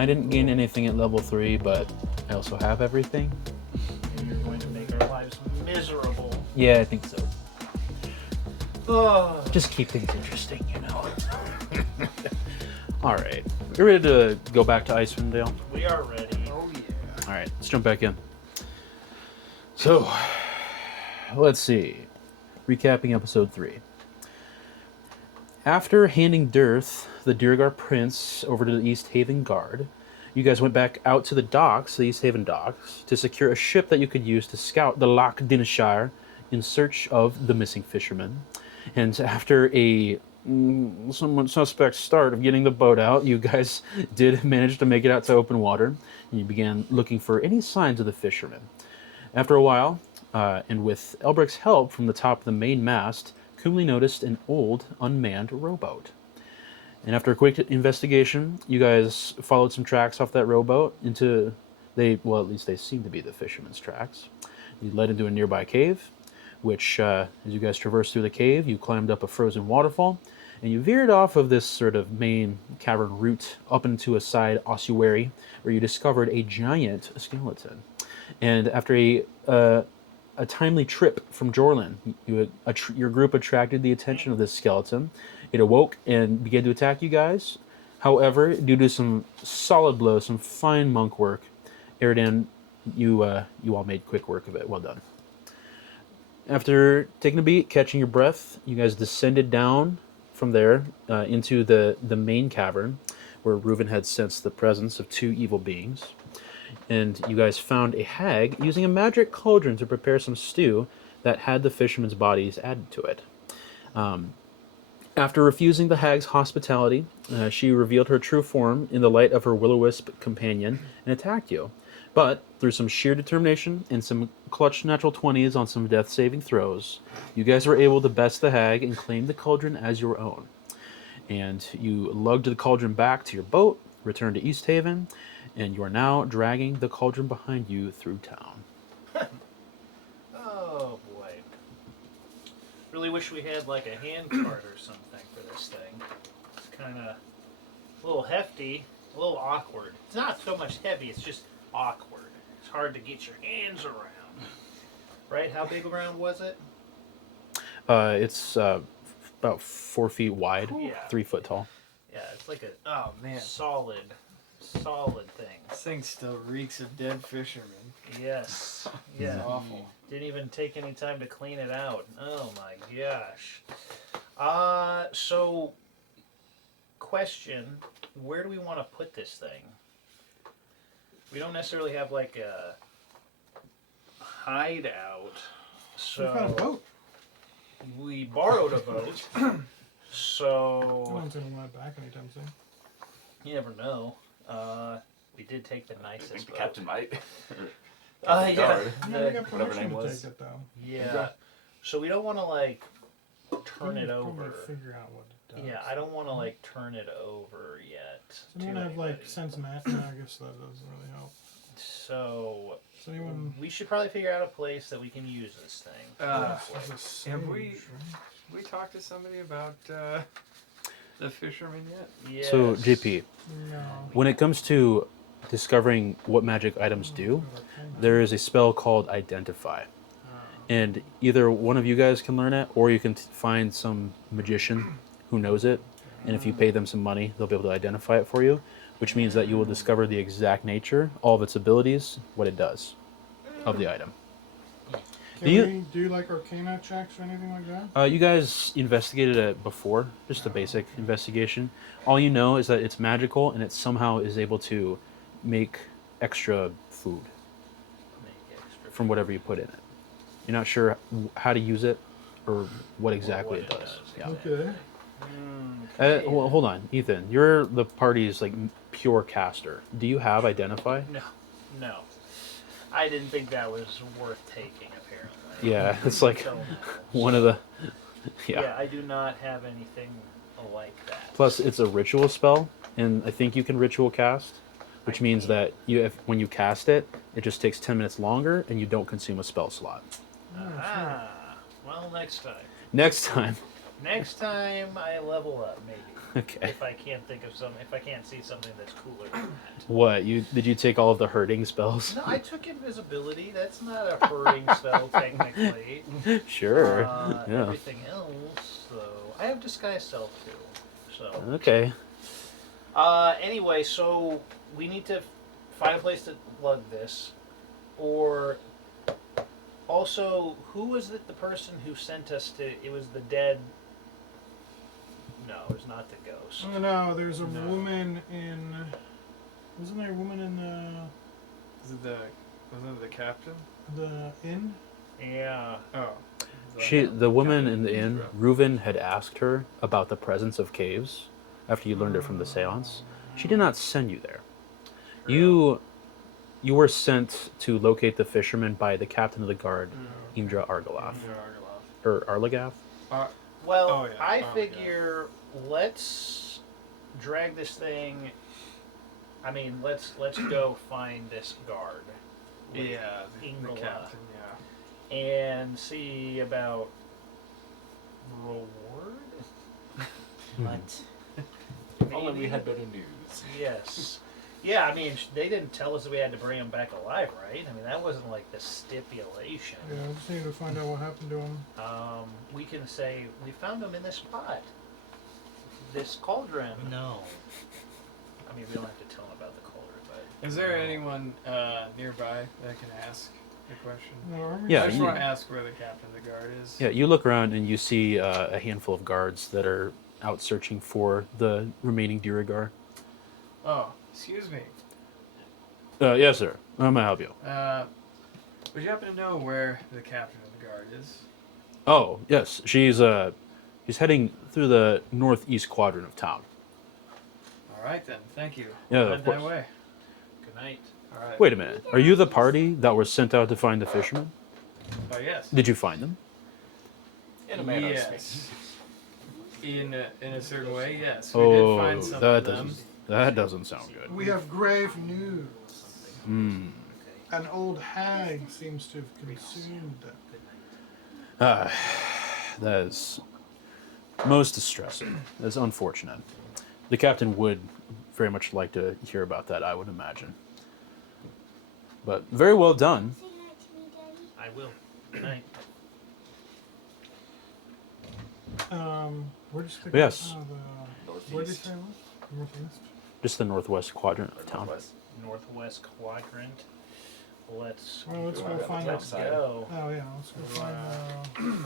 I didn't gain anything at level 3, but I also have everything. And you're going to make our lives miserable. Yeah, I think so. Oh. Just keep things interesting, you know. All right. You ready to go back to Icewind Dale? We are ready. Oh yeah. All right, let's jump back in. So, let's see. Recapping episode 3. After handing Dirth, the Duerger prince, over to the East Haven Guard, you guys went back out to the docks, the East Haven docks, to secure a ship that you could use to scout the Loch Dinshire in search of the missing fishermen. And after a somewhat suspect start of getting the boat out, you guys did manage to make it out to open water, and you began looking for any signs of the fishermen. After a while, and with Elbric's help from the top of the main mast, Kumley noticed an old, unmanned rowboat. And after a quick investigation, you guys followed some tracks off that rowboat into, at least they seem to be the fishermen's tracks. You led into a nearby cave, which, as you guys traversed through the cave, you climbed up a frozen waterfall, and you veered off of this sort of main cavern route up into a side ossuary, where you discovered a giant skeleton. And after a timely trip from Jorlin, your group attracted the attention of this skeleton. It awoke and began to attack you guys. However, due to some solid blows, some fine monk work, Eridan, you all made quick work of it. Well done. After taking a beat, catching your breath, you guys descended down from there into the main cavern, where Reuven had sensed the presence of 2 evil beings. And you guys found a hag using a magic cauldron to prepare some stew that had the fishermen's bodies added to it. After refusing the hag's hospitality, she revealed her true form in the light of her will-o-wisp companion and attacked you. But through some sheer determination and some clutch natural 20s on some death-saving throws, you guys were able to best the hag and claim the cauldron as your own. And you lugged the cauldron back to your boat, returned to East Haven, and you are now dragging the cauldron behind you through town. Oh boy. Really wish we had like a hand cart or something for this thing. It's kind of a little hefty, a little awkward. It's not so much heavy, it's just awkward. It's hard to get your hands around. Right? How big around was it? It's about 4 feet wide, Yeah. 3 foot tall. Yeah, it's like a Oh man. solid thing. This thing still reeks of dead fishermen. Yes. It's Yeah. awful. Didn't even take any time to clean it out. Oh my gosh. So question, where do we want to put this thing? We don't necessarily have like a hideout. So We found a boat. we borrowed a boat. No So one's gonna want it back anytime soon. you never know. We did take the I nicest think the boat. captain might. Yeah. Guard. Yeah, we The- got whatever permission name to was. take it though. yeah. So we don't want to like turn We it can probably over. Figure out what it does. Yeah, I don't want to like turn it over yet. Does to anyone have like anybody. sense math? No, I guess that doesn't really help. So Does anyone? we should probably figure out a place that we can use this thing. Has a have we- sage, right? We talked to somebody about the fishermen yet? Yes. So, JP, No. when it comes to discovering what magic items do, there is a spell called Identify. And either one of you guys can learn it, or you can find some magician who knows it. And if you pay them some money, they'll be able to identify it for you, which means that you will discover the exact nature, all of its abilities, what it does of the item. Can Do you- we do like arcana checks or anything like that? You guys investigated it before, just a basic investigation. All you know is that it's magical and it somehow is able to make extra food Make extra from whatever you put in it. You're not sure how to use it or what exactly what it it does. does. Yeah. Okay. Okay. Well, hold on, Ethan. You're the party's like pure caster. Do you have Identify? No. I didn't think that was worth taking. Apparently. Yeah, it's like Until now. one of the. Yeah, Yeah. I do not have anything like that. Plus, it's a ritual spell, and I think you can ritual cast, which means that when you cast it, it just takes 10 minutes longer, and you don't consume a spell slot. Ah, well, next time. Next time. Next time I level up, maybe. Okay. If I can't think of if I can't see something that's cooler than that. What did you take all of the hurting spells? No, I took invisibility. That's not a hurting spell technically. Sure. Yeah. Everything else, though, I have disguise self too. So Okay. anyway, so we need to find a place to lug this, or also who was it? The person who sent us to? It was the dead. No, it was not the ghost. Oh, no, there's a No. woman in. Wasn't there a woman in Wasn't it the captain? the inn? Yeah. Oh. The woman in the inn, Reuven had asked her about the presence of caves after you learned it from the seance. She did not send you there. You were sent to locate the fisherman by the captain of the guard, Imdra Argalath. Or Arlagath? Well, Oh, yeah. I Oh, figure let's drag this thing. I mean, let's go find this guard. Yeah, the Ingela. captain, yeah. And see about reward. But only we had better news. Yes. Yeah, I mean, they didn't tell us that we had to bring him back alive, right? I mean, that wasn't like the stipulation. Yeah, I just need to find out what happened to him. We can say we found him in this spot, this cauldron. No. I mean, we don't have to tell him about the cauldron, but Is there anyone nearby that can ask the question? No, are we Yeah, I just you- want to ask where the captain of the guard is. Yeah, you look around and you see a handful of guards that are out searching for the remaining Duergar. Oh, excuse me. Yes, sir. How may I help you? Would you happen to know where the captain of the guard is? Oh, yes. She's heading through the northeast quadrant of town. All right then. Thank you. Yeah, Head of that course. way. good night. All right. Wait a minute. Are you the party that was sent out to find the fishermen? Oh yes. Did you find them? In a manner of Yes. speaking. In a certain way, yes. We did find some of them. That doesn't sound good. We have grave news. Hmm. An old hag seems to have consumed them. That is most distressing. That's unfortunate. The captain would very much like to hear about that, I would imagine. But very well done. Say hi to me, Daddy. I will. Good night. Where did you pick Yes. Where did you Northeast. say it was? Northeast? Just the northwest quadrant of town. Northwest. Northwest quadrant. Let's Well, let's go Go find on out. the let's left go. Oh yeah, let's go find.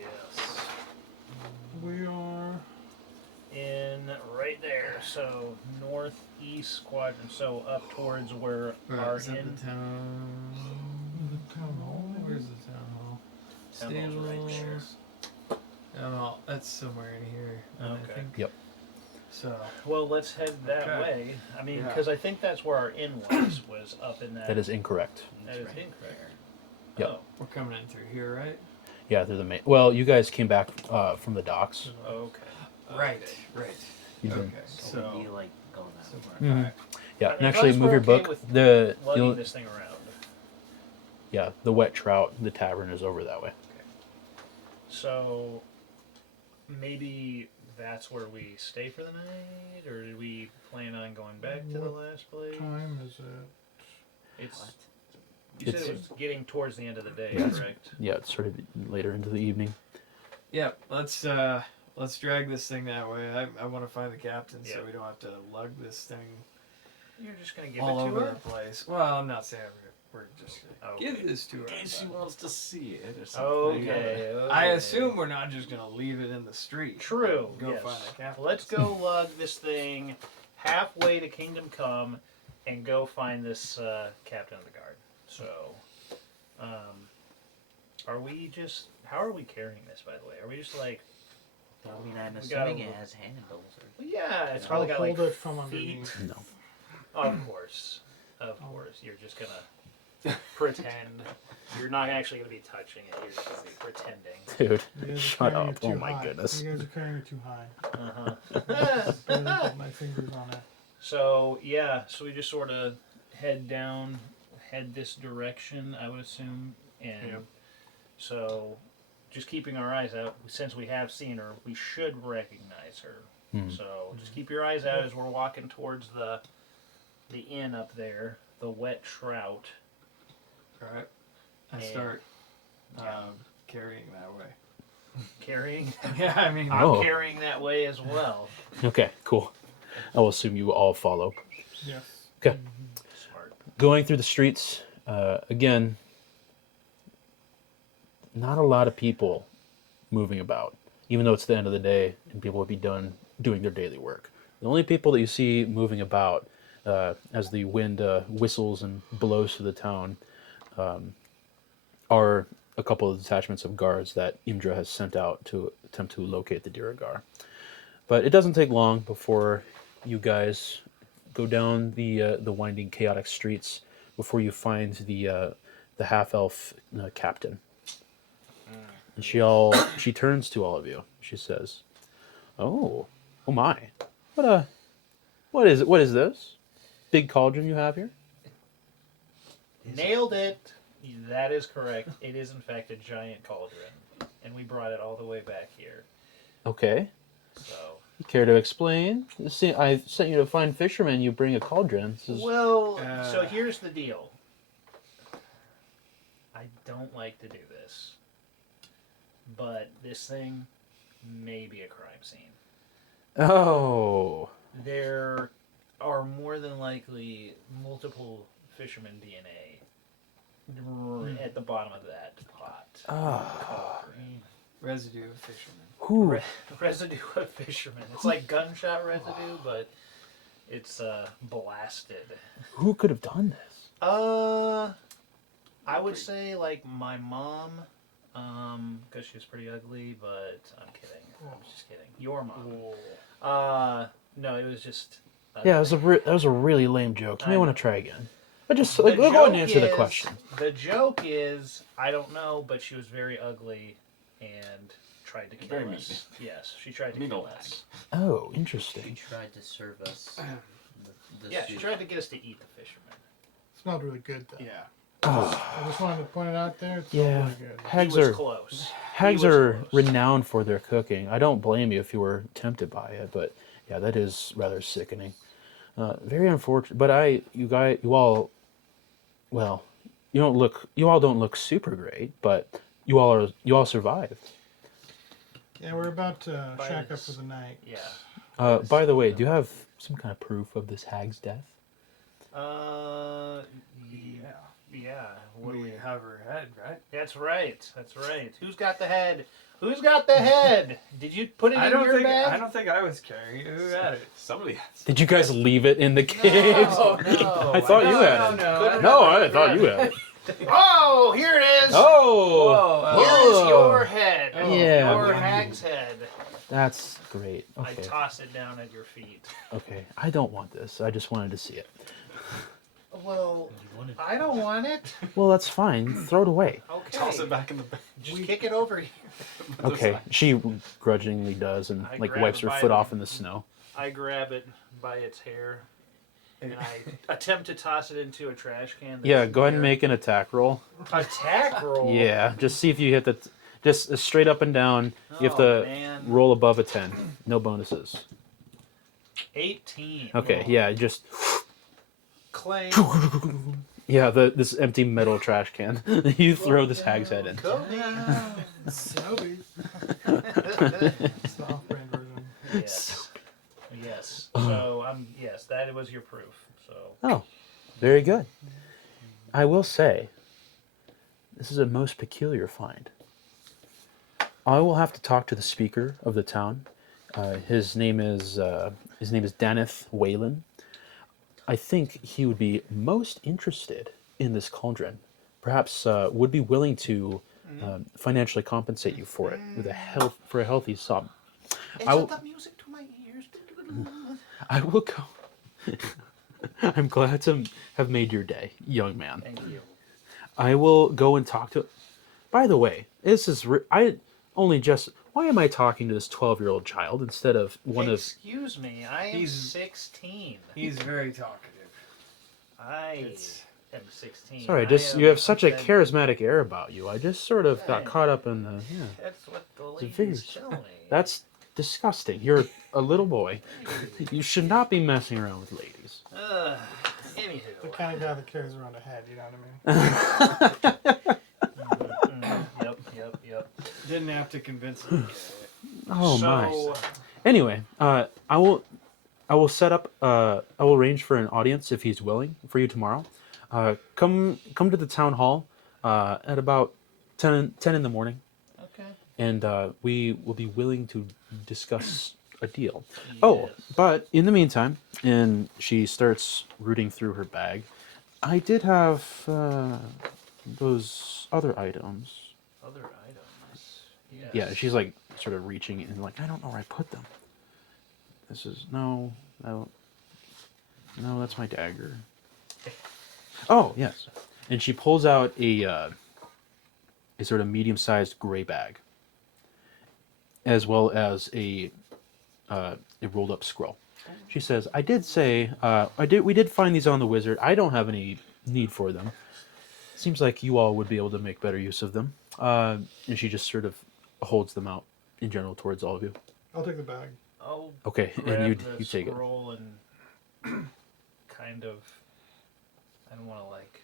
Yes. We are. In right there, so northeast quadrant, so up towards where our Is that inn. the town? Town hall, maybe? Where's the town hall? Town hall's right there. Stables. Town hall. That's somewhere in here. I Okay. think. Yep. So. Well, let's head that Okay. way. I mean, Yeah. because I think that's where our inn was up in that. That is incorrect. That is Right incorrect. Yep. Oh, We're coming in through here, right? Yeah, they're the main. Well, you guys came back from the docks. okay. Right. You've been- Okay. So So. we'd be like going that so way. Mhm. alright. Yeah, I mean, and as actually long as move we're your okay book. with The Lugging you'll- this thing around. yeah, the wet trout, the tavern is over that way. So maybe that's where we stay for the night, or did we plan on going back to the What last place? Time is it? It's What? you said It's- it was getting towards the end of the day, Yeah. correct? Yeah, it's sort of later into the evening. Yeah. Let's drag this thing that way. I want to find the captain so Yeah. we don't have to lug this thing You're just gonna give all it to over her. the place. Well, I'm not saying we're just gonna Okay. give this to her. In case she but wants to see it or something. Okay. I assume we're not just gonna leave it in the street. True. Go yes. find the captain. Let's go lug this thing halfway to Kingdom Come, and go find this captain of the guard. So, are we just? How are we carrying this? By the way, are we just like? I mean, I'm We assuming gotta- it has handles. Or... Yeah, it's I'll probably got like hold it from feet. underneath. No. Of course, you're just gonna pretend. You're not actually gonna be touching it. You're just gonna be pretending. Dude, You guys are shut carrying up. it too Oh my high. goodness. You guys are carrying it too high. Uh-huh. Barely put my fingers on it. So yeah, so we just sort of head this direction, I would assume, and Yep. so just keeping our eyes out. Since we have seen her, we should recognize her. So just keep your eyes out as we're walking towards the inn up there, the Wet Trout. Alright. I And- start Yeah. carrying that way. Carrying. Yeah, I mean, I'm Oh. carrying that way as well. Okay, cool. I will assume you all follow. Yes. Okay. Smart. Going through the streets, again, not a lot of people moving about, even though it's the end of the day and people would be done doing their daily work. The only people that you see moving about as the wind whistles and blows through the town are a couple of detachments of guards that Imdra has sent out to attempt to locate the Duergar. But it doesn't take long before you guys go down the winding, chaotic streets before you find the half-elf captain. And she turns to all of you. She says, "Oh my! What is this? Big cauldron you have here?" Nailed it. That is correct. It is in fact a giant cauldron, and we brought it all the way back here. Okay. So. Care to explain? See, I sent you to find fishermen. You bring a cauldron. This is... Well, so here's the deal. I don't like to do this, but this thing may be a crime scene. Oh. There are more than likely multiple fisherman DNA at the bottom of that pot. Cauldron. residue of fishermen. Who? Residue of fishermen. It's like gunshot residue, but it's blasted. Who could have done this? I would say like my mom, because she was pretty ugly, but I'm kidding. I'm just kidding. Your mom. No, it was just. Yeah, that was a really lame joke. You may want to try again. But just The go ahead and joke answer the is- question. The joke is, I don't know, but she was very ugly and tried to kill Very us. Yes, she tried to Mean kill old us. Oh, She interesting. tried to serve us. The Yeah, she soup. tried to get us to eat the fisherman. It smelled really good though. Yeah. Oh, I just wanted to point it out there. It smelled yeah. really good. Hags he was are close. hags was are close. renowned for their cooking. I don't blame you if you were tempted by it, but yeah, that is rather sickening. Very unfortunate. But you all don't look super great, but you all survived. Yeah, we're about to By shack up this- for the night. Yeah. By the way, do you have some kind of proof of this hag's death? Yeah. What do We we have her head, right? That's right. That's right. Who's got the head? Who's got the head? Did you put it I in don't your think bag? I don't think I was carrying it. Who had it? Somebody has. Did you guys leave it in the caves? No, no. I thought you had no, it. no. No, I thought you had it. Oh, here it is. Oh, Here's your head. Yeah. Your hag's head. that's great. I Okay, toss it down at your feet. okay. I don't want this. I just wanted to see it. Well, You wanted I don't want it. Well, that's fine. Throw it away. Okay. toss it back in the bag. Just kick it over here. Okay. She grudgingly does and I like grab wipes it her by foot the- off in the snow. I grab it by its hair, and I attempt to toss it into a trash can. Yeah, that's go ahead and there. make an attack roll. Attack roll. Yeah, just see if you hit the just straight up and down. You have Oh, to man. roll above a 10. No bonuses. 18. Okay, yeah, just Claim. yeah, this empty metal trash can. You throw this hag's head in. Kobe. Sobe. It's the off-brand version. Yes. Yes. So yes, that was your proof. So Oh, very good. I will say, this is a most peculiar find. I will have to talk to the speaker of the town. His name is Daneth Whalen. I think he would be most interested in this cauldron. Perhaps would be willing to financially compensate you for it with a healthy sum. is I will- the music to my ears? I will go. I'm glad to have made your day, young man. Thank you. I will go and talk to. By the way, this is why am I talking to this 12-year-old child instead of one of? Excuse me, I am He's- 16. He's very talkative. I It's M16. Sorry, I you am have such a offended. charismatic air about you. I just sort of got caught up in the. Yeah. That's what the It's very- ladies tell me. That's disgusting. You're a little boy. You should not be messing around with ladies. The Anywho. kind of guy that carries around a head, you know what I mean? Yep. Didn't have to convince me. Oh so, my. Anyway, I will set up. I will arrange for an audience if he's willing for you tomorrow. Come to the town hall at about 10 in the morning, Okay. and we will be willing to discuss a deal. Oh, Yes. but in the meantime, and she starts rooting through her bag. I did have those other items. Other items. Yes. Yeah, she's like sort of reaching and like, I don't know where I put them. This is no, that's my dagger. Oh yes, and she pulls out a sort of medium-sized gray bag, as well as a rolled-up scroll. She says, "I did say, we did find these on the wizard. I don't have any need for them. Seems like you all would be able to make better use of them." And she just sort of holds them out in general towards all of you. I'll take the bag. I'll Okay, grab and the you take it. scroll and kind of. I don't want to like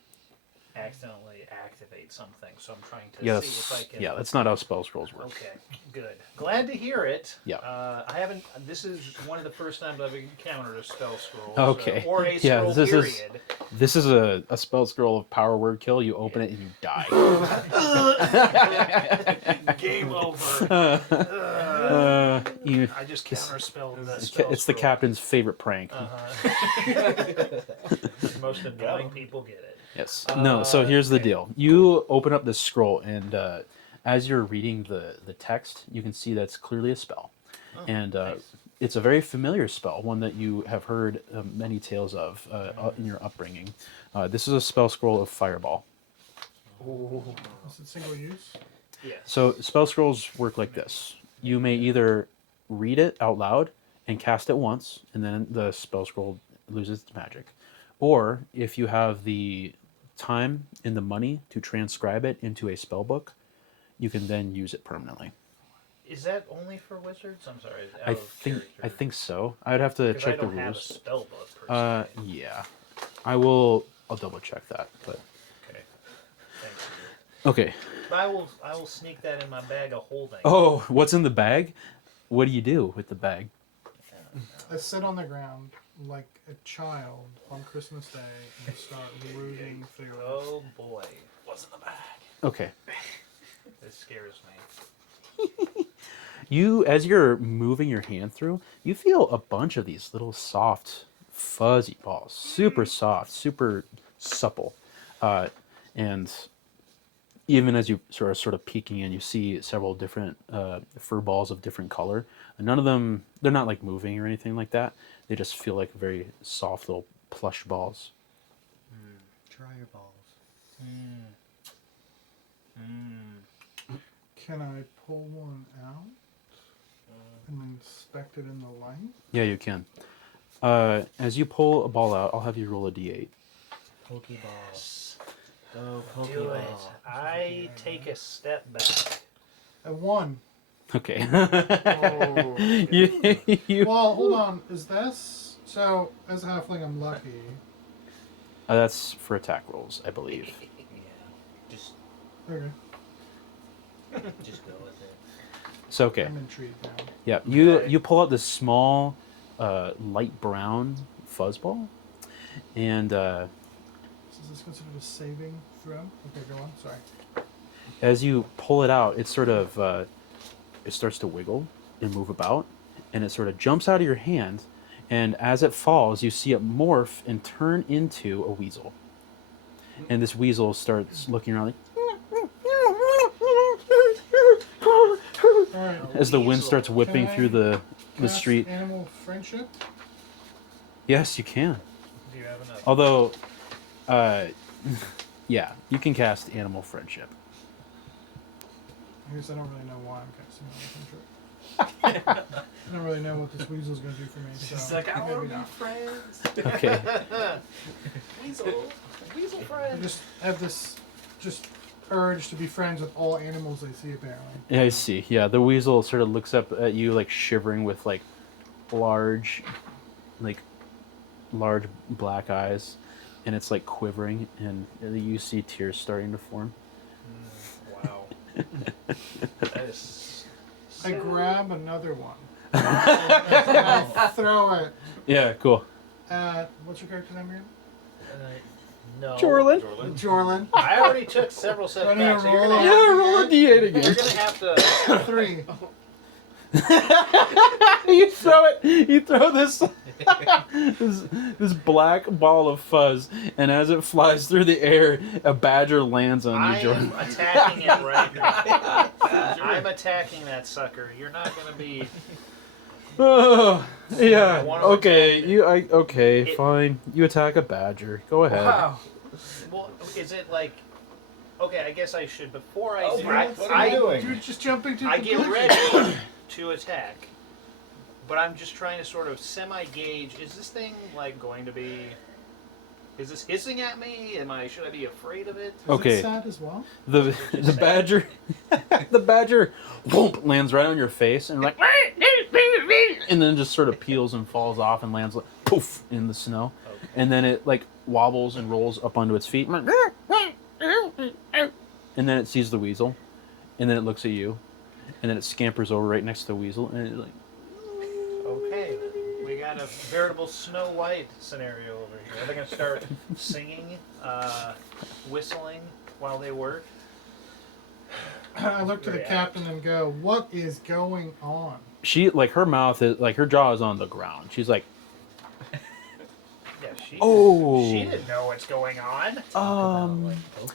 accidentally activate something, so I'm trying to Yeah, see if I can. yeah, that's not how spell scrolls work. Okay, good. Glad to hear it. Yeah. I haven't. This is one of the first times I've encountered a spell scroll. Okay. So, or a Yeah, scroll this is- period. This is a spell scroll of power word kill. You open it and you die. Game over. You- I just counterspelled the it's spell the scroll. captain's favorite prank. Most annoying people get it. Yes. No. So here's the okay. deal. You open up this scroll, and as you're reading the text, you can see that's clearly a spell, and it's a very familiar spell, one that you have heard many tales of in your upbringing. This is a spell scroll of Fireball. Is it single use? Yes. So spell scrolls work like this. You may either read it out loud and cast it once, and then the spell scroll loses its magic. Or if you have the time and the money to transcribe it into a spell book, you can then use it permanently. Is that only for wizards? I'm sorry. I think so. I'd have to Because check I the don't have a rules. spell book per se. Yeah. I'll double check that, but Okay. Thank you. okay. But I will sneak that in my bag of holding. Oh, what's in the bag? What do you do with the bag? I sit on the ground like a child on Christmas Day and start rooting through it. Oh boy. What's in the bag? Okay. This scares me. You, as you're moving your hand through, you feel a bunch of these little soft, fuzzy balls. Super soft, super supple. And even as you sort of peeking in, you see several different fur balls of different color. And none of them, they're not like moving or anything like that. They just feel like very soft little plush balls. Try your balls. Can I pull one out and inspect it in the light? Yeah, you can. As you pull a ball out, I'll have you roll a d8. Pokeball. Go Do Pokeball. it. I take a step back. I won. Okay. Oh, you, Well, hold on. Is this so? As a halfling, I'm lucky. that's for attack rolls, I believe. Yeah. Just Okay, just go with it. So okay. I'm intrigued now. Yeah, you Okay. you pull out this small, light brown fuzzball, and So is this considered a saving throw? Okay, go on. Sorry. as you pull it out, it sort of it starts to wiggle and move about, and it sort of jumps out of your hand, and as it falls, you see it morph and turn into a weasel. And this weasel starts looking around like, All right. as the wind Weasel. starts whipping Can I through the Cast street. Animal friendship. Yes, you can. Do you have enough? Although, yeah, you can cast animal friendship. I guess I don't really know why I'm casting animal friendship. I don't really know what this weasel's gonna do for me. So She's like, I want to maybe be not. friends. Okay. Weasel I friend. just have this urge to be friends with all animals I see. Apparently. Yeah, I see. Yeah, the weasel sort of looks up at you, like shivering with like large black eyes, and it's like quivering, and you see tears starting to form. Wow. That is. I grab another one. and I throw it Yeah, cool. at what's your character's name again? No. Jorlin. Jorlin. I already took several steps Running back, a so you're roll gonna on- have, Yeah, roll a d8 you're again. gonna have to. 3. You throw it. You throw this, this black ball of fuzz, and as it flies through the air, a badger lands on I you, Jordan. am attacking it right now. I'm attacking that sucker. You're not gonna be. Oh, yeah. I wanna Okay. attack it. Okay. It- Fine. You attack a badger. Go ahead. Wow. Well, is it like? Okay, I guess I should. Before I Oh, do, Brett, what are you doing? You're just jumping to I get conclusions. ready to attack, but I'm just trying to sort of semi-gauge. Is this thing like going to be? Is this hissing at me? Should I be afraid of it? Is Okay. it sad as well? The badger, the badger, whoomp, lands right on your face, and like, and then just sort of peels and falls off and lands like poof in the snow, Okay. and then it like wobbles and rolls up onto its feet, and then it sees the weasel, and then it looks at you, and then it scampers over right next to the weasel, and it like, Okay, then. We got a veritable Snow White scenario over here. Are they gonna start singing, whistling while they work? I look to the Very captain and go, "What is going on?" she like her mouth is like her jaw is on the ground. She's like, Yeah, she. oh, She didn't know what's going on. Like Pokemon.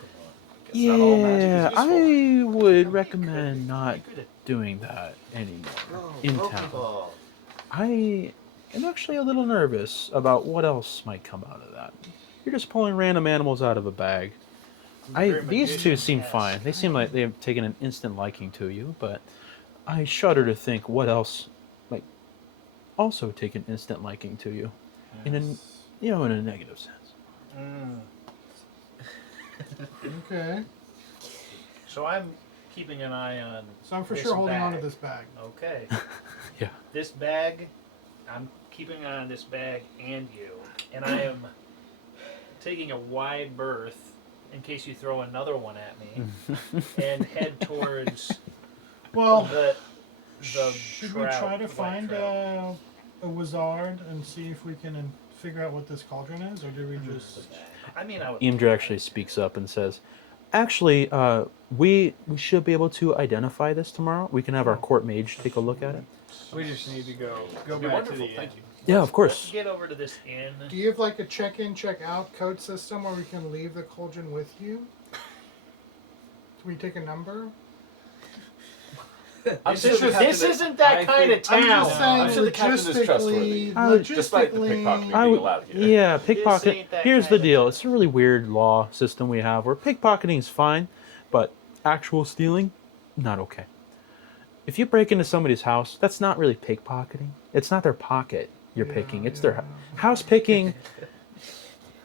It's not all magic yeah, is useful. I would You could recommend be not good at- doing that anymore Oh, in town. Pokeball. I am actually a little nervous about what else might come out of that. You're just pulling random animals out of a bag. Very These two seem magician-esque. fine. They seem like they've taken an instant liking to you, but I shudder to think what else might also take an instant liking to you, in a negative sense. Mm. Okay, So I'm keeping an eye on. so I'm for this sure holding on to bag. this bag. Okay. Yeah. This bag, I'm keeping an eye on this bag and you, and I am taking a wide berth in case you throw another one at me, and head towards Well, the should we trout, try to white find trout. a wizard and see if we can figure out what this cauldron is, or do we just? I mean, I would. Imdra actually speaks up and says, "Actually, we should be able to identify this tomorrow. We can have our court mage take a look at it." We just need to go That'd be back to wonderful. the Thank inn. you. Yeah, of Let's course. get over to this inn. Do you have like a check-in, check-out code system where we can leave the cauldron with you? Can we take a number? This isn't that I kind of think- town. I'm just saying I'm sure the captain is trustworthy. logistically, Despite the pickpocketing logistically. being allowed here. Yeah, This pickpocket. ain't that Here's the kind of deal. town. It's a really weird law system we have where pickpocketing is fine, but actual stealing, not okay. If you break into somebody's house, that's not really pickpocketing. It's not their pocket you're Yeah, picking. It's yeah. their house picking.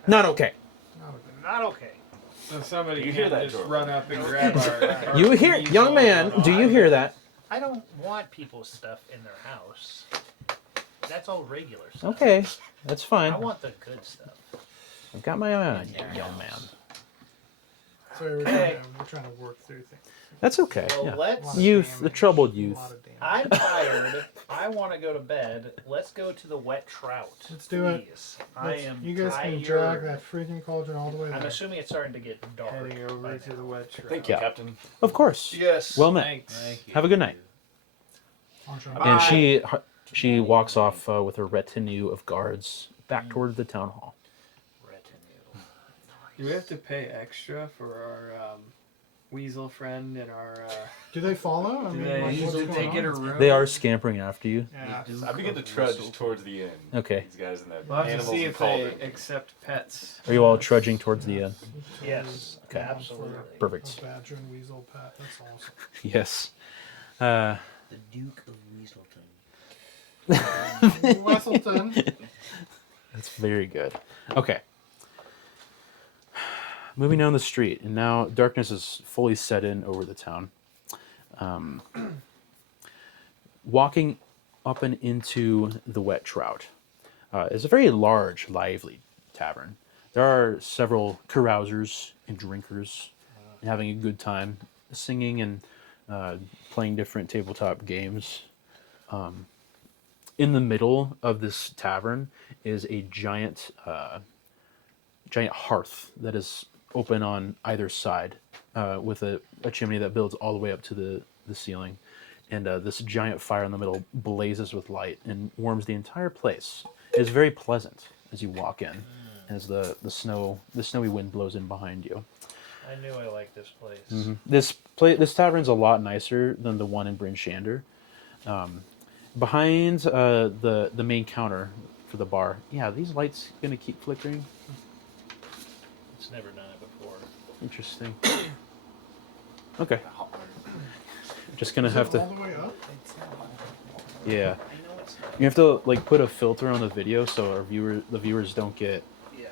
Not okay. Not okay. So somebody You can hear that, just Jordan? run up and grab our You hear, weasel young man? and Do you hear that? I don't want people's stuff in their house. That's all regular stuff. Okay, that's fine. I want the good stuff. I've got my eye on you, young man. So we're trying to work through things. That's okay. Well, Yeah. let's. Youth, the troubled youth. A lot of damage. I'm tired. I want to go to bed. Let's go to the wet trout. Let's do it. Please. I am You guys tired. can drag that freaking cauldron all the way I'm there. assuming it's starting to get dark. heading over by to now. the wet trout. Thank you, Yeah. Captain. Of course. Yes. Well met. Thanks. Have a good night. I'll try. Bye. And she walks off with her retinue of guards back toward the town hall. Retinue. Do we have to pay extra for our weasel friend and our? Do they follow? I Do mean, they, like, what's did going they get a on? room? They are scampering after you. Yeah. I begin to trudge towards the inn. Okay. These guys in that We'll have to animals see and if they cauldron. accept pets. Are you all trudging towards the inn? Yes. Okay. Absolutely. Perfect. A badger and weasel pet. That's awesome. Yes. The Duke of Weaselton. Wesselton. That's very good. Okay. Moving down the street, and now darkness is fully set in over the town. Walking up and into the Wet Trout is a very large, lively tavern. There are several carousers and drinkers and having a good time, singing and playing different tabletop games. In the middle of this tavern is a giant hearth that is open on either side with a chimney that builds all the way up to the ceiling. And this giant fire in the middle blazes with light and warms the entire place. It is very pleasant as you walk in, as the snowy wind blows in behind you. I knew I liked this place. This tavern's a lot nicer than the one in Bryn Shander. Behind the main counter for the bar, yeah, these lights gonna keep flickering. It's never done it before. Interesting. Okay, just gonna Is have it to. all the way up? Yeah, I know it's not. you have to like put a filter on the video so the viewers don't get Yeah.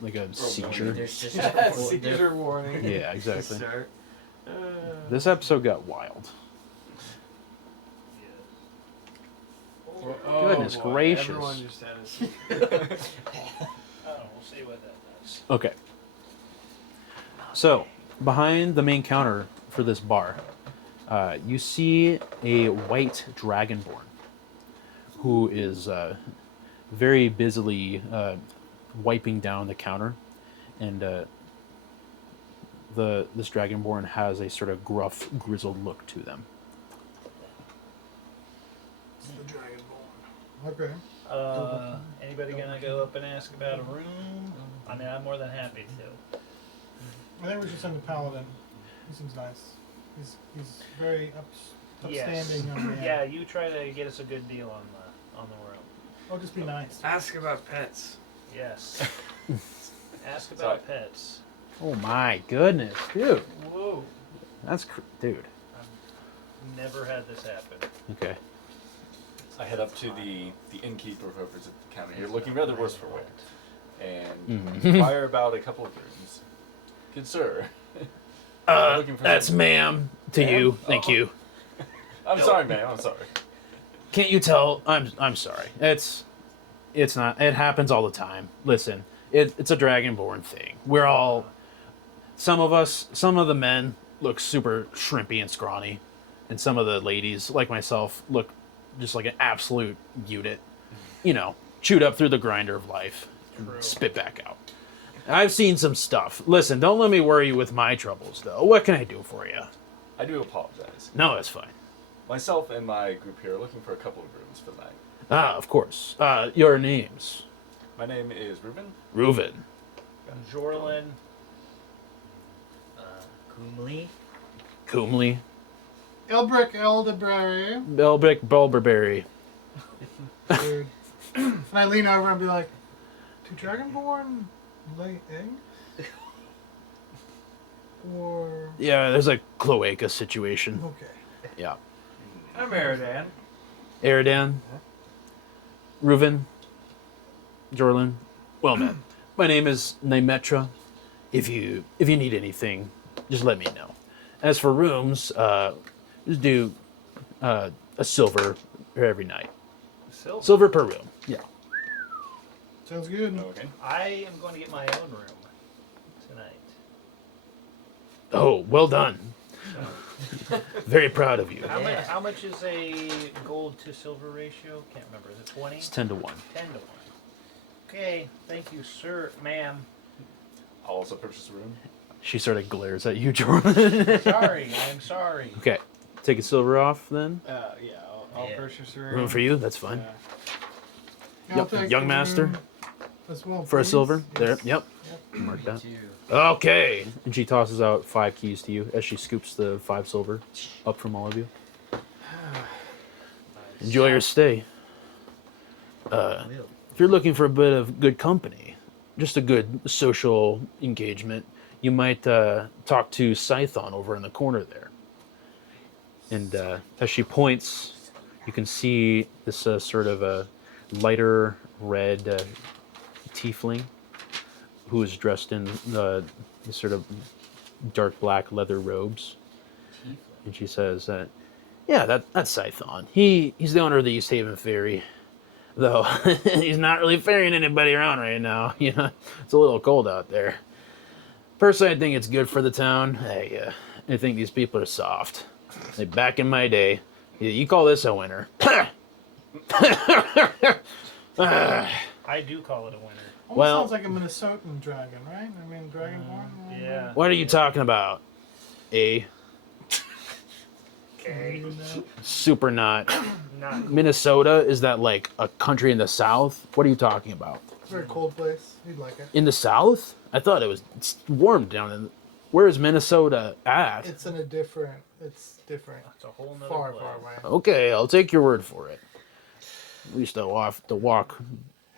like a seizure. There's just Seizure warning. Yeah, exactly. Start. This episode got wild. Oh, Goodness boy, gracious. Everyone just had a Oh, we'll see what that does. Okay. So, behind the main counter for this bar, you see a white dragonborn who is very busily wiping down the counter, and this dragonborn has a sort of gruff, grizzled look to them. It's the Dragonborn. Okay. Anybody gonna go up and ask about a room? I mean, I'm more than happy to. I think we should send the paladin. He seems nice. He's very upstanding. Young man. Yeah, you try to get us a good deal on the room. Oh, just be nice. Ask about pets. Yes. Ask about pets. Oh my goodness, dude. Whoa. Dude. I've never had this happen. Okay. I head up to the innkeeper whoever's at the counter here, looking rather worse for wear, and inquire about a couple of rooms. Good sir. Looking for That's some- ma'am to Ma'am? you. Thank you. I'm sorry, ma'am. I'm sorry. Can't you tell? I'm sorry. It's not. It happens all the time. Listen, it's a dragonborn thing. We're all. Some of the men look super shrimpy and scrawny, and some of the ladies, like myself, look just like an absolute unit. You know, chewed up through the grinder of life, and True. spit back out. I've seen some stuff. Listen, don't let me worry you with my troubles, though. What can I do for you? I do apologize. No, that's fine. Myself and my group here are looking for a couple of rooms for the night. Ah, of course. Your names? My name is Ruben. Reuven. Jorlin. Kumli. Kumli. Elbrick Elderberry. Belbrick Bulberberry. Dude. And I lean over and be like, "Do Dragonborn lay egg? Or Yeah, there's a cloaca situation. okay." Yeah. I'm Eridan. Eridan. Reuven. Jorlin. Well met. My name is Nymetra. If you need anything, just let me know. As for rooms, just do a silver every night. Silver. Silver per room. Yeah. Sounds good. Okay. I am going to get my own room tonight. Oh, well done. Very proud of you. How much is a gold to silver ratio? Can't remember. Is it 20? It's 10 to 1. 10 to 1. Okay. Thank you, sir, ma'am. I'll also purchase a room. She sort of glares at you, Jordan. Sorry. I'm sorry. Okay. Take a silver off then. Yeah, I'll Yeah. purchase a Room for you, that's fine. Yeah. I'll take Young the master. room as well, For a please. silver. There. Yes. Yep. Mark that. Two. Okay. And she tosses out 5 keys to you as she scoops the 5 silver up from all of you. Enjoy your stay. Will. If you're looking for a bit of good company, just a good social engagement, you might talk to Scython over in the corner there. And as she points, you can see this sort of a lighter red tiefling who is dressed in the sort of dark black leather robes. And she says, "Yeah, that's Scython. He's the owner of the East Haven Ferry, though he's not really ferrying anybody around right now. You know, it's a little cold out there. Personally, I think it's good for the town. I think these people are soft. Like back in my day, you call this a winter? I do call it a winner. Almost Well- sounds like a Minnesotan dragon, right? I mean, dragonborn. Yeah. What are you talking about? Okay. Super not. Not cool. Minnesota, is that like a country in the South? What are you talking about? It's a very cold place. You'd like it. In the South? I thought it was warm down in. Where is Minnesota at? It's in a different. It's different. It's a whole nother Far, place. far away. Okay, I'll take your word for it. At least I'll have to walk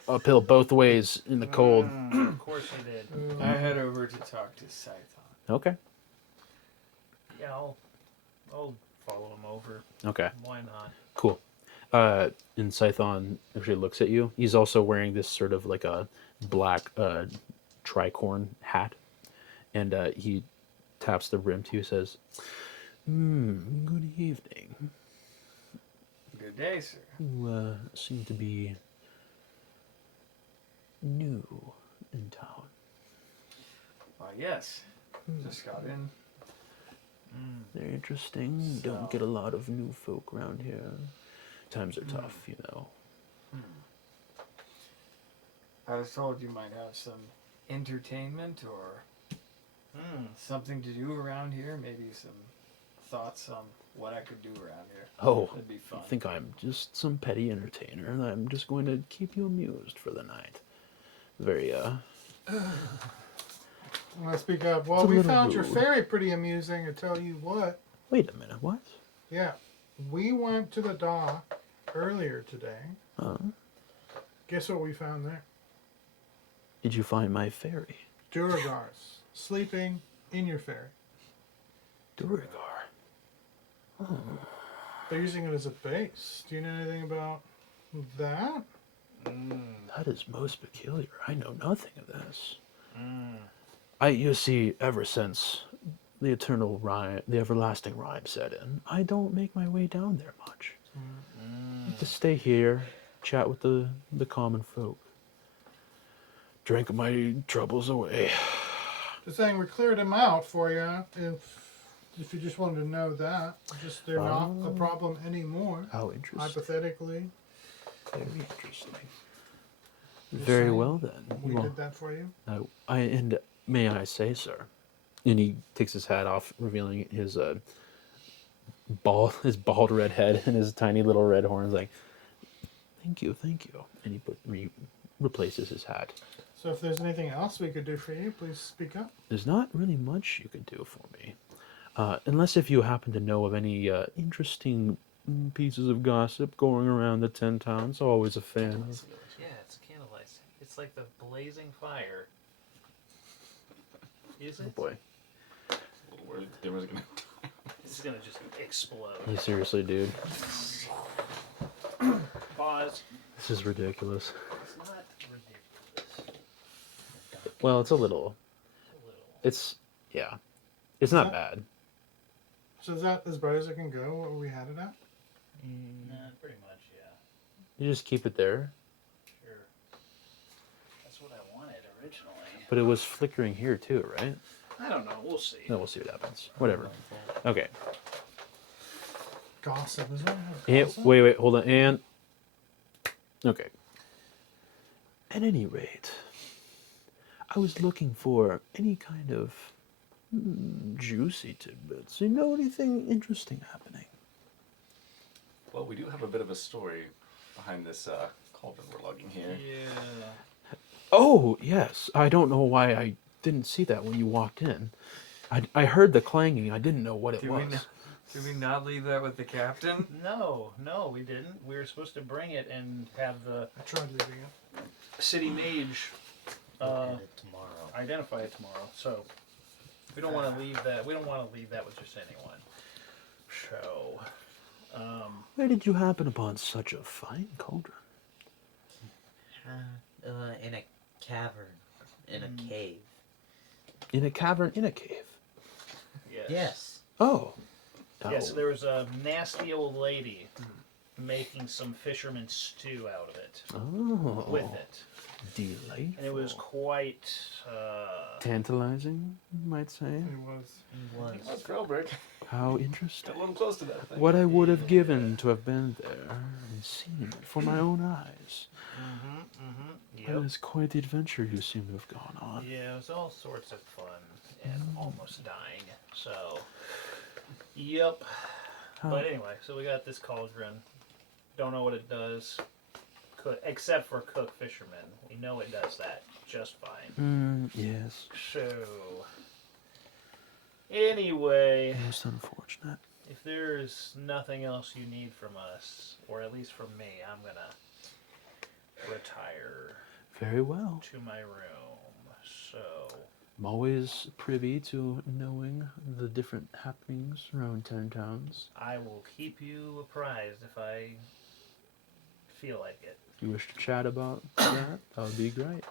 uphill both ways in the cold. Of course you did. I head over to talk to Scython. Okay. Yeah, I'll follow him over. Okay. Why not? Cool. And Scython actually looks at you. He's also wearing this sort of like a black tricorn hat. And he taps the brim to you, says, good evening. Good day, sir. You seem to be new in town. Well, yes. Just got in. Very interesting. Don't get a lot of new folk around here. Times are tough, you know. I was told you might have some entertainment or something to do around here. Maybe some thoughts on what I could do around here. Oh, That'd be fun. I think I'm just some petty entertainer. And I'm just going to keep you amused for the night. Very, I'm gonna speak up. Well, It's a we little found your rude. ferry pretty amusing. I tell you what. Wait a minute, what? Yeah, we went to the dock earlier today. Guess what we found there? Did you find my ferry? Duergars sleeping in your ferry. Duergar. They're using it as a base. Do you know anything about that? That is most peculiar. I know nothing of this. You see, ever since the eternal rhyme, the everlasting rhyme set in, I don't make my way down there much. I just stay here, chat with the common folk, drink my troubles away. Just saying, we cleared them out for you. If you just wanted to know that, just they're not a problem anymore. How interesting. Hypothetically, Very interesting. Very saying, well then. we Well, did that for you. and may I say, sir, and he takes his hat off, revealing his bald red head and his tiny little red horns. Like, thank you, and he replaces his hat. So if there's anything else we could do for you, please speak up. There's not really much you could do for me, unless if you happen to know of any interesting pieces of gossip going around the 10 towns. Always a fan of. Yeah, it's candlelight. It's like the blazing fire. Is Oh it? boy, Where the dimmer's gonna. This is gonna just explode. you seriously, dude? Pause. This is ridiculous. It's not ridiculous. Well, it's a little. A little. It's It's not Is that- bad. So is that as bright as it can go? What we had it at? Nah, pretty much, yeah. You just keep it there. Sure. That's what I wanted originally. But it was flickering here too, right? I don't know. We'll see. No, we'll see what happens. Whatever. Okay. Gossip. Is that And, gossip? wait, hold on. And okay. At any rate, I was looking for any kind of juicy tidbits. You know, anything interesting happening? Well, we do have a bit of a story behind this cauldron we're lugging here. Yeah. Oh, yes. I don't know why I didn't see that when you walked in. I heard the clanging. I didn't know what it was. Did we not leave that with the captain? No, we didn't. We were supposed to bring it and have the I tried leaving it. city mage Edit tomorrow. identify it tomorrow. So we don't want to leave that. We don't want to leave that with just anyone. So, Where did you happen upon such a fine cauldron? In a cavern, in a cave. In a cavern, in a cave. Yes. Oh. Yeah, so there was a nasty old lady making some fisherman's stew out of it. Oh. With it. Delightful. And it was quite... tantalizing, you might say. It was. Let's go, Brick. How Got interesting. a little close to that thing. What I would have given to have been there and seen it for my own eyes. Yep. That is quite the adventure you seem to have gone on. Yeah, it was all sorts of fun and almost dying. So, yep. How- But anyway, so we got this cauldron. Don't know what it does, except for cook fishermen. We know it does that just fine. Yes. So, anyway, Most unfortunate. if there's nothing else you need from us, or at least from me, I'm gonna retire Very well. to my room. So, I'm always privy to knowing the different happenings around 10 towns. I will keep you apprised if I feel like it. If you wish to chat about that, that would be great.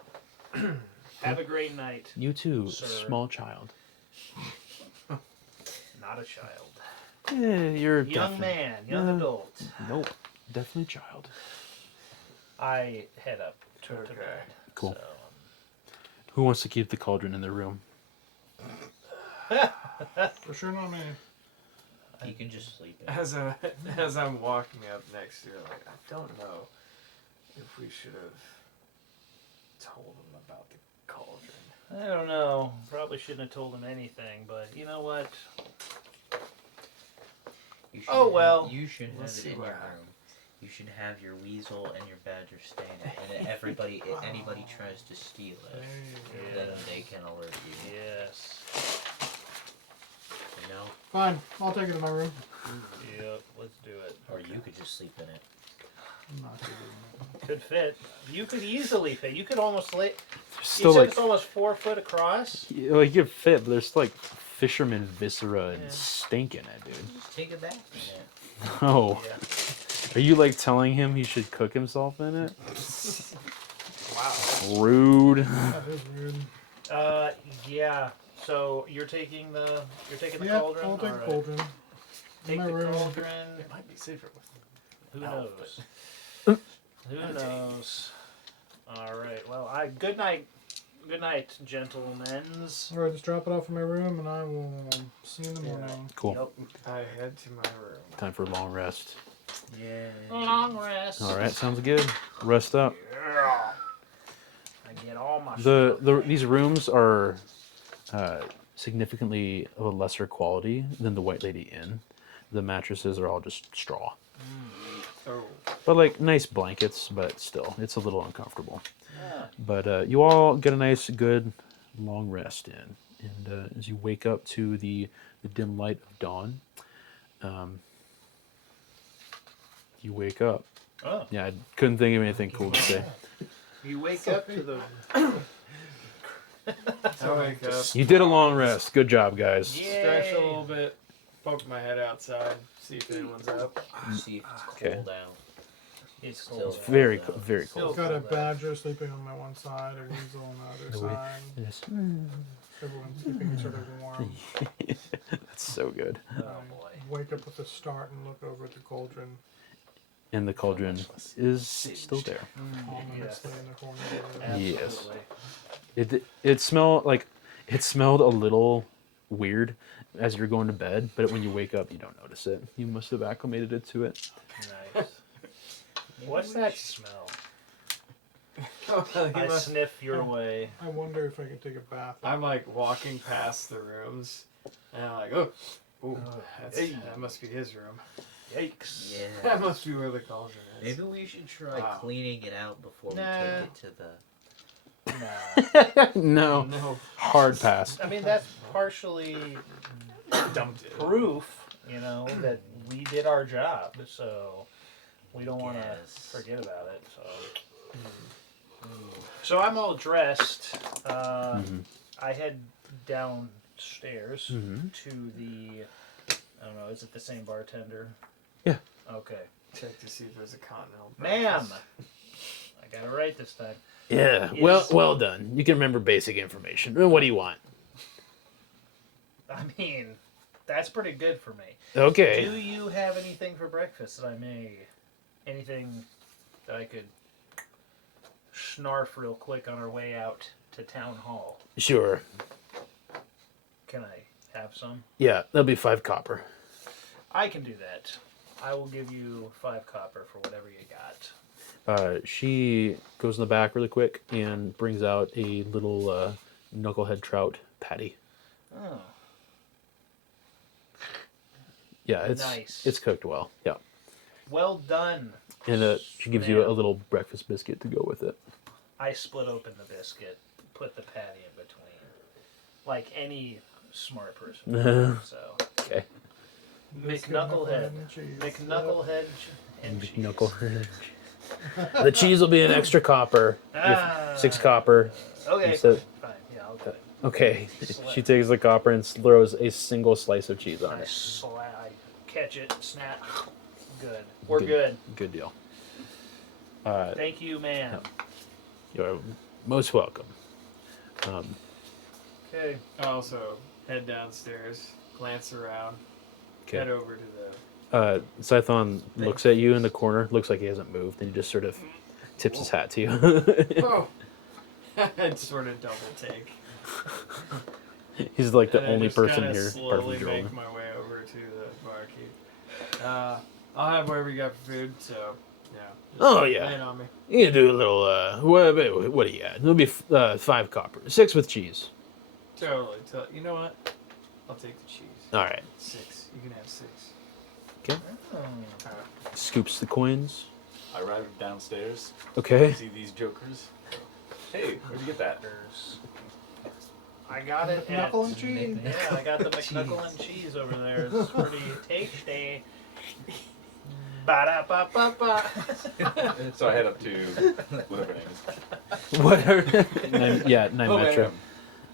Have a great night. You too, Sir. small child. Not a child. Yeah, you're Young definitely- man, young adult. Nope, definitely child. I head up to Okay. bed. Cool. So, Who wants to keep the cauldron in their room? For sure not me. You can just sleep in it. As I'm walking up next to her, like, I don't know if we should have told him about the cauldron. I don't know. Probably shouldn't have told him anything, but you know what? You should Oh, have- well. You should We'll have see it in what your happens. room. You should have your weasel and your badger stay in it, and if anybody tries to steal it, then they can alert you. Yes. You know, Fine, I'll take it to my room. Yep, let's do it. or you could just sleep in it. I'm not doing Could fit. You could easily fit. You could almost lay. There's You still said like, it's almost 4 foot across. you could fit, but there's like fisherman viscera and Yeah. stink in it, dude. Just take a bath in it. Oh, Yeah. are you like telling him he should cook himself in it? Wow. Rude. that is rude. Yeah. So you're taking the Yeah, cauldron. I'll take All right. cauldron. Take In my the room. cauldron. It might be safer with Who Ow. knows? Who knows? All right. Well, good night. Good night, gentlemen's. Alright, just drop it off in my room and I will see you in the morning. Cool. Yep. I head to my room. Time for a long rest. Yeah. Long rest. All right, sounds good. Rest up. Yeah. I get all my These rooms are significantly of a lesser quality than the White Lady Inn. The mattresses are all just straw, Oh, but like nice blankets. But still, it's a little uncomfortable. But you all get a nice, good, long rest in, and as you wake up to the dim light of dawn, you wake up. Oh. Yeah, I couldn't think of anything cool to say. You wake up to the. I wake up, You did a long rest. Good job, guys. stretch a little bit, poke my head outside, see if anyone's up. See if it's Okay. cold out. It's Still cold. Very, cold out. very Still cool. Got a cold out. badger sleeping on my one side, a weasel on the other The way- side. Yes. Everyone's keeping each other warm. That's so good. Oh boy. Wake up with a start and look over at the cauldron. And the cauldron is still there. Ominously in the corner. Yes. Absolutely. It smelled a little weird as you're going to bed, but when you wake up, you don't notice it. You must have acclimated it to it. Nice. What's that smell? He I must- sniff your way. I wonder if I could take a bath. I'm like walking past the rooms, and I'm like, oh, Hey. that must be his room. Yikes. Yeah. That must be where the cauldron is. Maybe we should try Wow. cleaning it out before we Nah. take it to the. Nah. No. No, Hard pass. I mean, that's partially dumped it. proof, that we did our job. So we don't want to Yes. forget about it. So I'm all dressed. I head downstairs Mhm. to the, I don't know, know. Is it the same bartender? Yeah. Okay. Check to see if there's a continental Ma'am! breakfast. I got it right this time. Yeah. Well done. You can remember basic information. What do you want? I mean, that's pretty good for me. Okay. Do you have anything for breakfast that I may... Anything that I could snarf real quick on our way out to town hall? Sure. Can I have some? Yeah, that'll be 5 copper. I can do that. I will give you 5 copper for whatever you got. She goes in the back really quick and brings out a little knucklehead trout patty. Oh. Yeah, it's Nice. it's cooked well. Yeah, Well done. and she gives you Man. a little breakfast biscuit to go with it. I split open the biscuit, put the patty in between. Like any smart person would do, so. Okay. McKnucklehead. and cheese. McKnucklehead and cheese. Knucklehead. The cheese will be an extra copper. Ah. 6 copper. Okay, Instead- fine. Yeah, I'll do it. Okay. She takes the copper and throws a single slice of cheese on I it. I catch it, snap. Good. We're good. Good deal. Thank you, ma'am. You're most welcome. Okay. I also head downstairs, glance around, Okay. head over to the. Scython looks at you in the corner. Looks like he hasn't moved, and he just sort of tips his hat to you. Oh! I'd sort of double take. He's like the And I only just person kinda here, apart from slowly Jerome. make my way over to the barkeep. I'll have whatever you got for food, so, yeah. Just Oh, lay yeah. it on me. You can do a little. What do you got? It'll be 5 copper, 6 with cheese. Totally. You know what? I'll take the cheese. All right. 6. You can have 6. Scoops the coins. I arrive downstairs. Okay. See these jokers. Hey, where'd you get that? I got it at... McKnuckle and cheese. Yeah, I got the McKnuckle and cheese over there. It's pretty tasty. Ba-da-ba-ba-ba. So I head up to whatever her name is. Whatever. 9 Oh, metro. ma'am.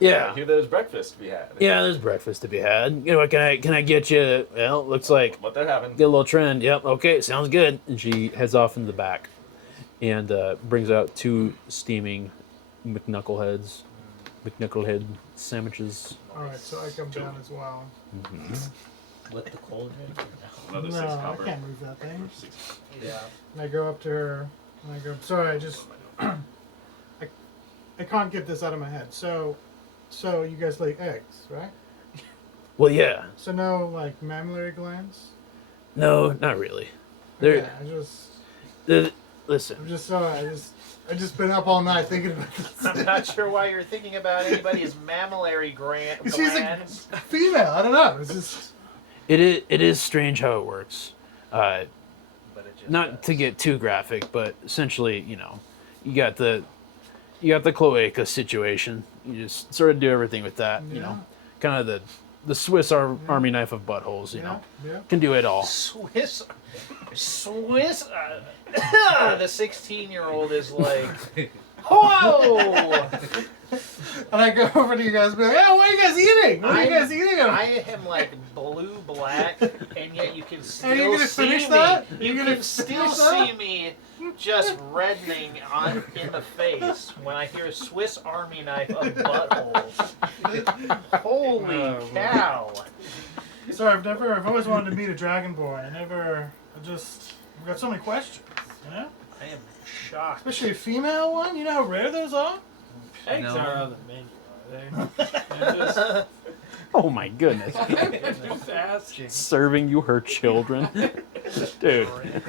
Yeah. I hear there's breakfast to be had. Yeah, there's breakfast to be had. You know what? Can I get you? Well, looks like What they're having. get a little trend. Yep. Okay, sounds good. And she heads off in the back, and brings out 2 steaming McKnucklehead sandwiches. Alright, so I come down as well. With the cauldron? Another No, 6 I copper. can't move that thing. 6. Yeah. And I go up to her, and I go, sorry, I just, I can't get this out of my head. So you guys lay eggs, right? Well, yeah. So no, like, mammillary glands? No, not really. They're Yeah, listen. I'm just sorry, I just been up all night thinking about I'm this. not sure why you're thinking about anybody's mammillary She's a glands. female, I don't know. It's just, It is strange how it works. But it just Not does. to get too graphic, but essentially, you got the cloaca situation. You just sort of do everything with that. Yeah. Kind of the Swiss Army knife of buttholes. You know, yeah. can do it all. Swiss. The 16-year-old is like, whoa! And I go over to you guys and be like, oh, what are you guys eating? What are you guys eating? I am like blue black, and yet you can still Are you gonna see finish me. that? You You gonna can still finish that? see me just reddening in the face when I hear Swiss Army knife of buttholes. Holy Oh, cow! Sorry, I've always wanted to meet a dragon boy. I've got so many questions, you know? I am shocked. Especially a female one, you know how rare those are? Eggs No. aren't on the menu, are they? I'm just, Oh my goodness! I'm just asking. Serving you her children, dude.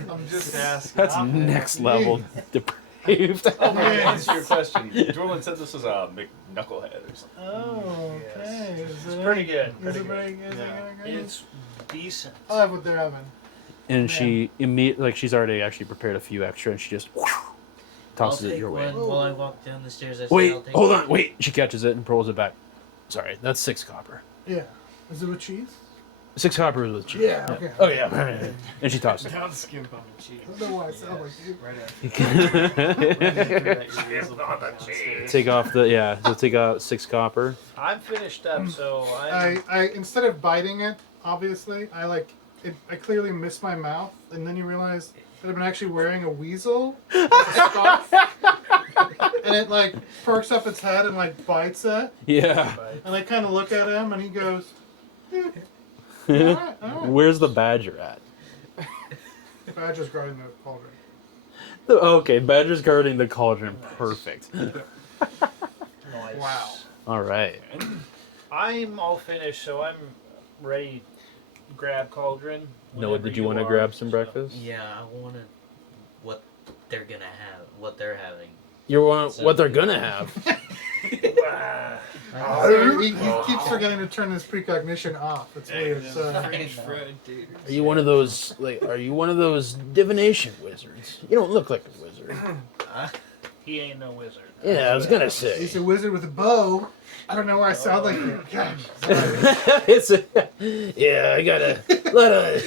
I'm just asking. That's Not next me. level depraved. Oh, to Yeah. answer your question, Jordan said this was a McKnucklehead or something. Oh, okay. Yes. Is It's it pretty good. Is Pretty it good. pretty good? Yeah. It's decent. I'll have what they're having. And she immediately, she's already actually prepared a few extra, and she just tosses I'll it take your way. one while I walk down the stairs. I say, Wait, I'll take hold one. on, wait. She catches it and pulls it back. Sorry, that's 6 copper. Yeah. Is it with cheese? 6 copper is with cheese. Yeah, okay. Oh yeah. And she tosses it. Down skimp on the cheese. I don't know why I sound like you. Right after. Take off the so take out 6 copper. I'm finished up, so I'm. I instead of biting it, obviously. I clearly missed my mouth, and then you realize that I've been actually wearing a weasel as a scarf. And it like perks up its head and like bites it. Yeah. And I kind of look at him, and he goes, all right. Where's the badger at? Badger's guarding the cauldron. Okay, badger's guarding the cauldron. Perfect. Nice. Wow. All right. I'm all finished, so I'm ready to grab cauldron. Noah, whenever did you want to are, grab some so- breakfast? Yeah, I wanted what they're gonna have, what they're having. You want what they're gonna have? He keeps forgetting to turn his precognition off. It's weird. So. French fried taters. Are you one of those Are you one of those divination wizards? You don't look like a wizard. He ain't no wizard. Yeah, I was gonna say. He's a wizard with a bow. I don't know why I sound like that. God, Yeah, I got a lot of.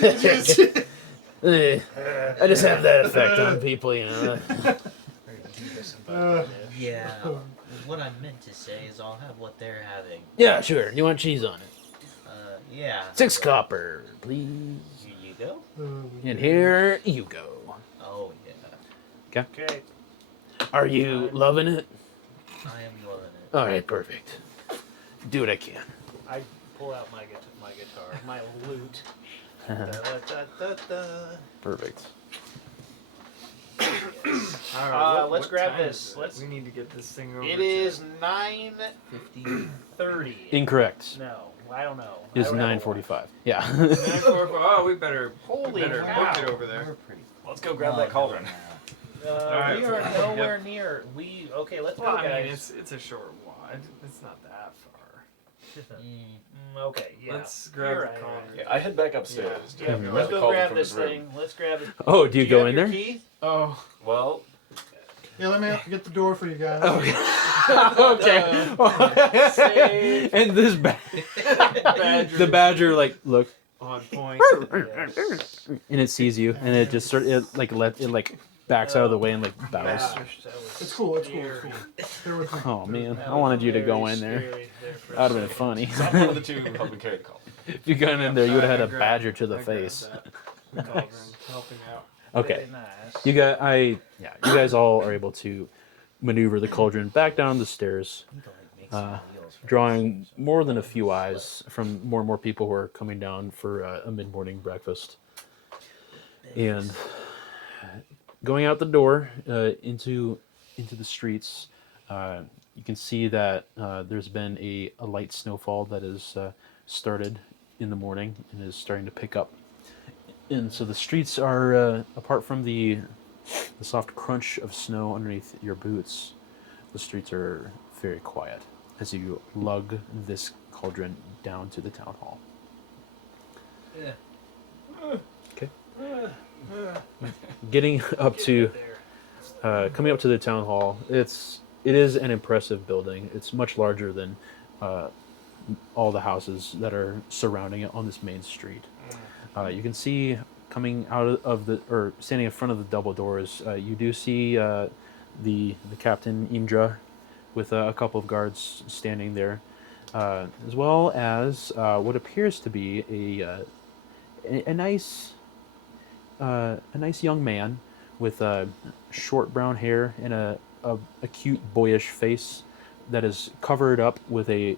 I just have that effect on people, you know. Yeah, what I meant to say is I'll have what they're having. Yeah, sure. You want cheese on it? Yeah. 6 copper, please. Here you go. And here you go. Oh yeah. Okay. Are you loving it? I am loving it. All right, perfect. Do what I can. I pull out my guitar, my lute. Da-da-da-da-da. Perfect. All right, Let's grab time this. is it? Let's- We need to get this thing over. It to is 9:30. Incorrect. No, I don't know. It's I don't have a 9:45. Yeah. 9:44. Oh, we better Holy book cow. it over there. Let's go grab that cauldron. We are nowhere near. Okay, let's Well, go, I guys. mean, it's a short walk. It's not that far. Okay, yeah. Let's grab You're the right. cauldron. Yeah, I head back upstairs. to Yeah, grab let's the go cauldron grab from this his room. thing. Let's grab it. Oh, do you go have in your there? Key? Oh, Well, Yeah, let me get the door for you guys. Okay. And this the badger look, on point. and it sees you, and it just backs out of the way and bows. It's cool. It's cool. It's cool. Bear with me. Oh man, I wanted you to go in there. That would have been funny. so I'm one of the two helping carry the cauldron. If you gone in there, you would have had a I grabbed- badger to the I grabbed face. that. The cauldron, helping out. Okay, Nice. you guys all are able to maneuver the cauldron back down the stairs, drawing more than a few eyes from more and more people who are coming down for a mid-morning breakfast. And going out the door into the streets, you can see that there's been a light snowfall that has started in the morning and is starting to pick up. And so the streets are, apart from the soft crunch of snow underneath your boots, the streets are very quiet as you lug this cauldron down to the town hall. Yeah. Okay. Getting up to, coming up to the town hall, it is an impressive building. It's much larger than all the houses that are surrounding it on this main street. You can see coming out of or standing in front of the double doors, you do see the Captain Imdra with a couple of guards standing there, as well as what appears to be a nice young man with short brown hair and a cute boyish face that is covered up with a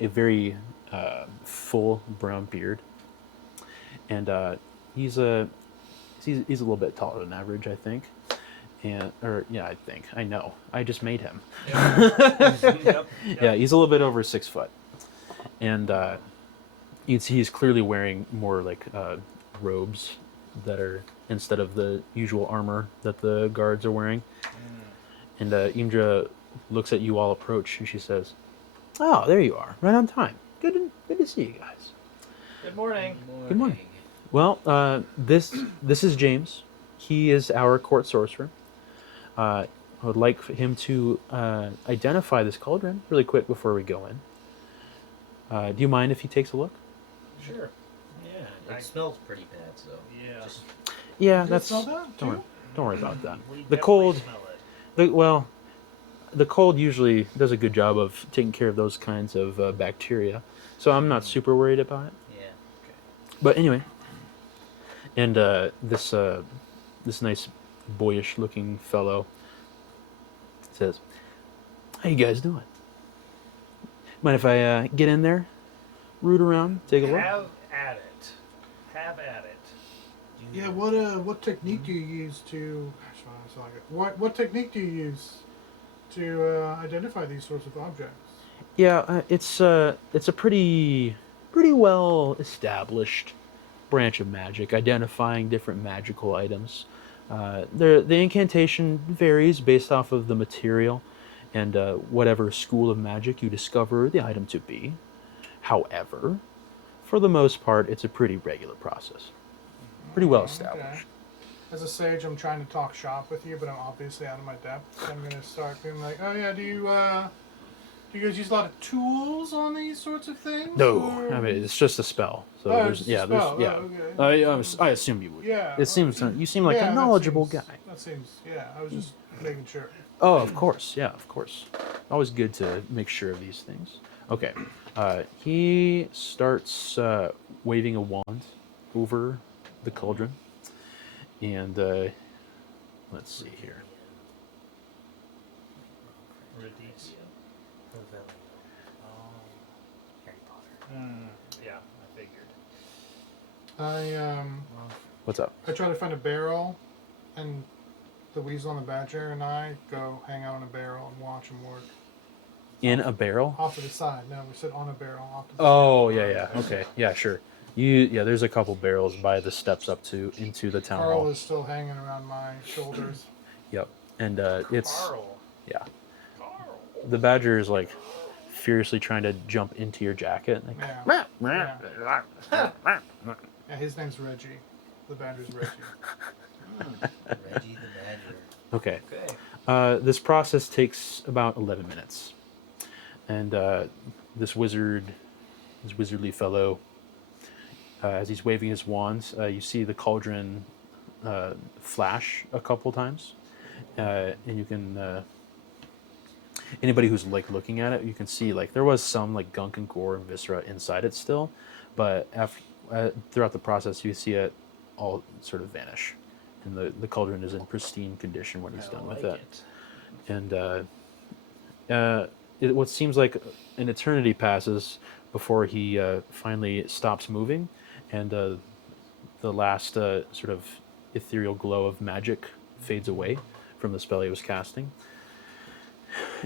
very full brown beard. And he's a little bit taller than average, I think. I know. I just made him. Yep. Yeah, he's a little bit over 6 foot. And you can see he's clearly wearing more robes that are instead of the usual armor that the guards are wearing. And Imdra looks at you all approach, and she says, "Oh, there you are, right on time. Good to see you guys." Good morning. Good morning. Well, this is James. He is our court sorcerer. I would like for him to identify this cauldron really quick before we go in. Do you mind if he takes a look? Sure. Yeah, it smells pretty bad, so. Yeah. Just, Yeah, Does it that's. smell that, Don't worry. too? Don't worry about that. We The definitely cold. smell it. The cold usually does a good job of taking care of those kinds of bacteria, so I'm not super worried about it. yeah. But anyway, and this nice boyish looking fellow says, "How you guys doing? Mind if I get in there, root around, take a look?" Have at it. Have at it. Yeah, what technique do you use to? What technique do you use to identify these sorts of objects? Yeah, it's a pretty well established branch of magic, identifying different magical items. The incantation varies based off of the material and whatever school of magic you discover the item to be. However, for the most part, it's a pretty regular process, pretty well established. Okay. As a sage, I'm trying to talk shop with you, but I'm obviously out of my depth. So I'm gonna start being like, "Oh yeah, do you guys use a lot of tools on these sorts of things?" No, or- I mean it's just a spell. So Oh, there's it's a yeah, spell. there's yeah. Okay. I assume you would. Yeah. It seems you seem like Yeah, a that knowledgeable seems- guy. That seems. Yeah, I was just making sure. Oh, of course. Yeah, of course. Always good to make sure of these things. Okay. He starts waving a wand over the cauldron. And let's see here. Radicia. Oh, Harry Potter. Yeah, I figured. What's up? I try to find a barrel, and the weasel and the badger and I go hang out on a barrel and watch them work. In a barrel? Off to the side. No, we sit on a barrel. Off to the Oh, side. yeah. Okay. Yeah, sure. There's a couple barrels by the steps up into the town Carl hall. is still hanging around my shoulders. Yep. And it's Carl. yeah. Carl. The badger is like furiously trying to jump into your jacket. Like, Yeah. Yeah, his name's Reggie. The badger's Reggie. Reggie the Badger. Okay. Okay. This process takes about 11 minutes. And this wizardly fellow, as he's waving his wand, you see the cauldron flash a couple times. And you can, anybody who's like looking at it, you can see like there was some like gunk and gore and viscera inside it still. But throughout the process, you see it all sort of vanish. And the cauldron is in pristine condition when he's done with it. And what seems like an eternity passes before he finally stops moving, and the last sort of ethereal glow of magic fades away from the spell he was casting.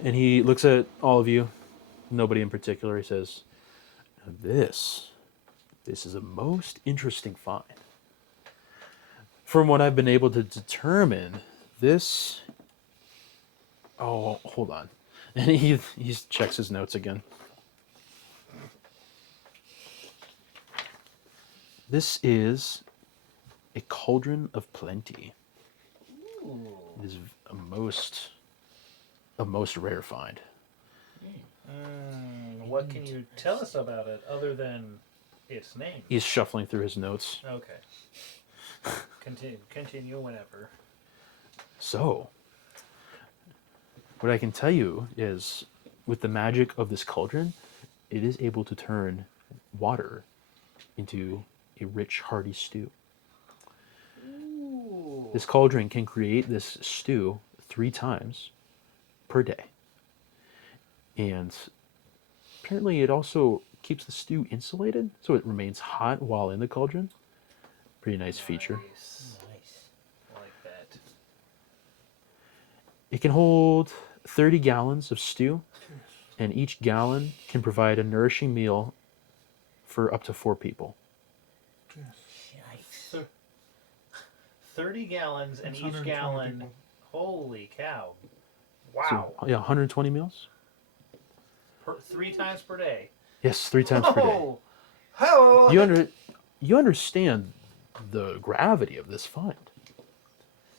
And he looks at all of you, nobody in particular. He says, This is a most interesting find. From what I've been able to determine, this... Oh, hold on. And he checks his notes again. This is a cauldron of plenty. It is a most rare find. What can you tell us about it other than its name? He's shuffling through his notes. Okay. Continue whenever. So, what I can tell you is, with the magic of this cauldron, it is able to turn water into a rich, hearty stew. Ooh. This cauldron can create this stew 3 times per day. And apparently it also keeps the stew insulated, so it remains hot while in the cauldron. Pretty nice feature. Nice. Nice. I like that. It can hold 30 gallons of stew, and each gallon can provide a nourishing meal for up to 4 people. Yikes. 30 gallons, and That's each 120 gallon. people. Holy cow! Wow. So, yeah, 120 meals? 3 times per day. Yes, 3 times per day. Oh, how? You understand the gravity of this find.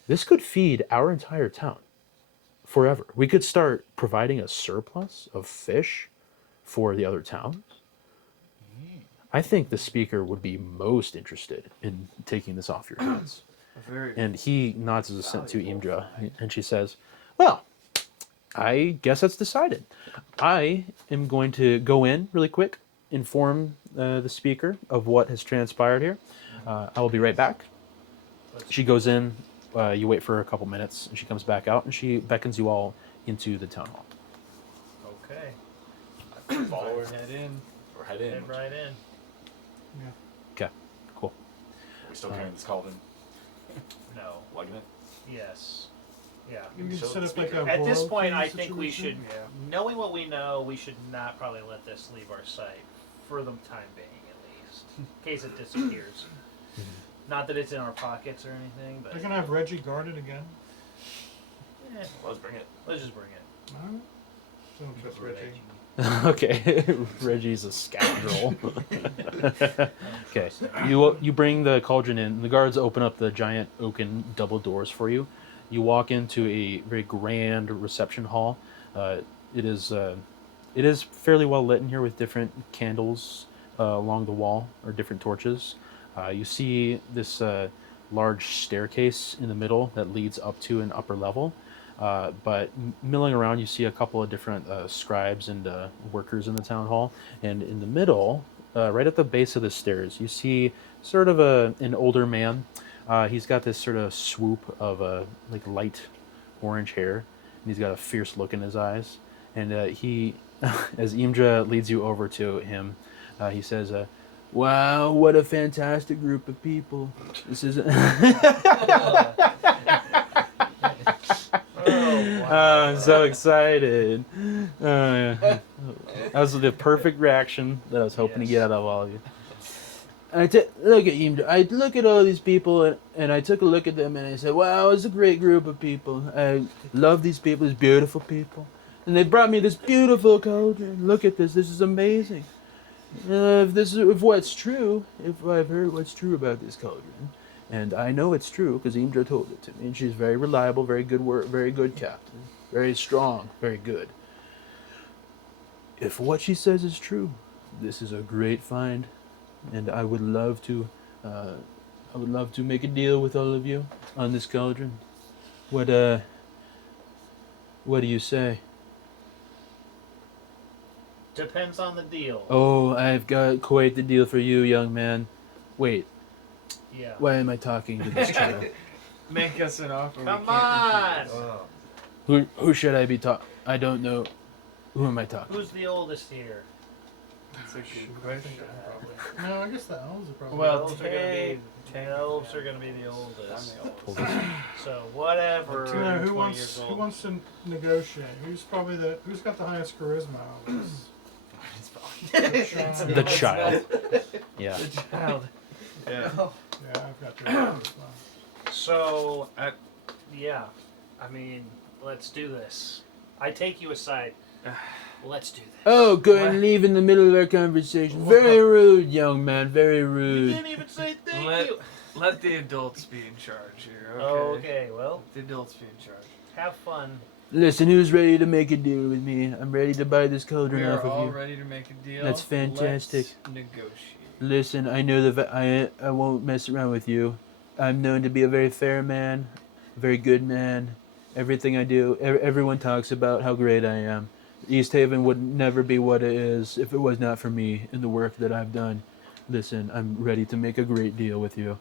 This could feed our entire town forever. We could start providing a surplus of fish for the other towns. I think the speaker would be most interested in taking this off your hands. Very. And he nods his assent to Imdra, and she says, "Well, I guess that's decided. I am going to go in really quick, inform the speaker of what has transpired here. I will be right back. She goes in. You wait for a couple minutes, and she comes back out, and she beckons you all into the town hall. Okay. Follow her. Head in. Or head in. Head right in. Okay, cool. Are we still carrying this cauldron? No. Lugging it? Yes. Yeah. You can Show set the up like speaker. a At this borrow point, key I think we should, situation. Yeah. knowing what we know, we should not probably let this leave our sight for the time being, at least, in case it disappears. Not that it's in our pockets or anything, but They're gonna have Reggie guarded again. Let's bring it. let's just bring it. Alright. Don't trust Reggie. Okay, Reggie's a scoundrel. Okay, you bring the cauldron in. The guards open up the giant oaken double doors for you. You walk into a very grand reception hall. It is fairly well lit in here with different candles along the wall, or different torches. You see this large staircase in the middle that leads up to an upper level. But milling around, you see a couple of different scribes and workers in the town hall. And in the middle, right at the base of the stairs, you see sort of an older man. He's got this sort of swoop of like light orange hair, and he's got a fierce look in his eyes. And he, as Imdra leads you over to him, he says, "Wow, what a fantastic group of people! This is." Oh, I'm so excited. That was the perfect reaction that I was hoping to get out of all of you. Look at him. I look at all these people, and I took a look at them, and I said, wow, it's a great group of people. I love these people, these beautiful people. And they brought me this beautiful cauldron. Look at this. This is amazing. If what's true, if I've heard what's true about this cauldron, and I know it's true because Imdra told it to me, and she's very reliable, very good work, very good captain, very strong, very good. If what she says is true, this is a great find, and I would love to make a deal with all of you on this cauldron. What do you say? Depends on the deal. Oh, I've got quite the deal for you, young man. Wait, Yeah. why am I talking to this child? Make us an offer. Come we can't on! refuse. Who should I be talking? I don't know. Who am I talking? Who's the oldest here? That's a good I question. think no, I guess the elves are probably. Well, Elves are gonna be elves are gonna be the I'm oldest. the oldest. So whatever. You know, who 20 wants years who old. wants to negotiate? Who's got the highest charisma out of us? The child. Yeah. The child. Yeah. Yeah, I've got the charisma. So yeah, I mean, let's do this. I take you aside. Let's do this. Oh, go ahead What? and leave in the middle of our conversation. Very rude, young man. Very You rude. didn't even say thank Let, you. let the adults be in charge here, okay? Okay, well, Let the adults be in charge. have fun. Listen, who's ready to make a deal with me? I'm ready to buy this We cauldron are off of all you. ready to make a deal. That's fantastic. Let's negotiate. Listen, I know I won't mess around with you. I'm known to be a very fair man, a very good man. Everything I do, everyone talks about how great I am. East Haven would never be what it is if it was not for me and the work that I've done. Listen, I'm ready to make a great deal with you.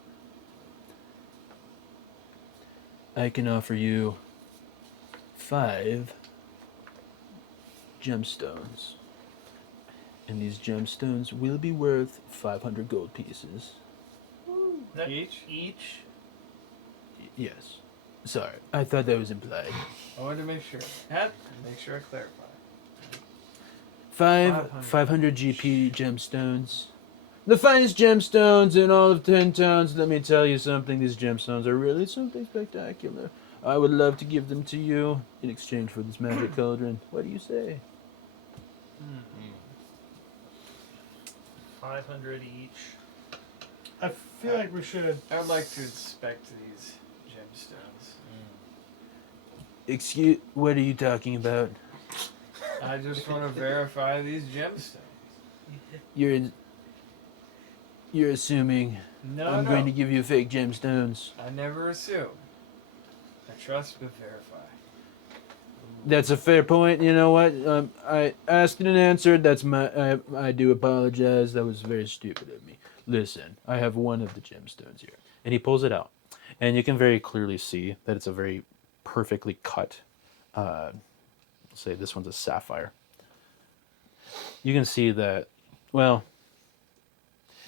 I can offer you 5 gemstones. And these gemstones will be worth 500 gold pieces. Each? Each. Yes. Sorry, I thought that was implied. I wanted to make sure. Make sure I clarify. 500 GP gemstones. The finest gemstones in all of 10 towns. Let me tell you something. These gemstones are really something spectacular. I would love to give them to you in exchange for this magic cauldron. What do you say? 500 each. I feel like we should. I'd like to inspect these gemstones. Excuse, what are you talking about? I just want to verify these gemstones. You're assuming No, I'm no. going to give you fake gemstones. I never assume. I trust but verify. That's a fair point. You know what? I asked and answered. That's I do apologize. That was very stupid of me. Listen, I have one of the gemstones here, and he pulls it out, and you can very clearly see that it's a very perfectly cut. Say this one's a sapphire. You can see that. Well,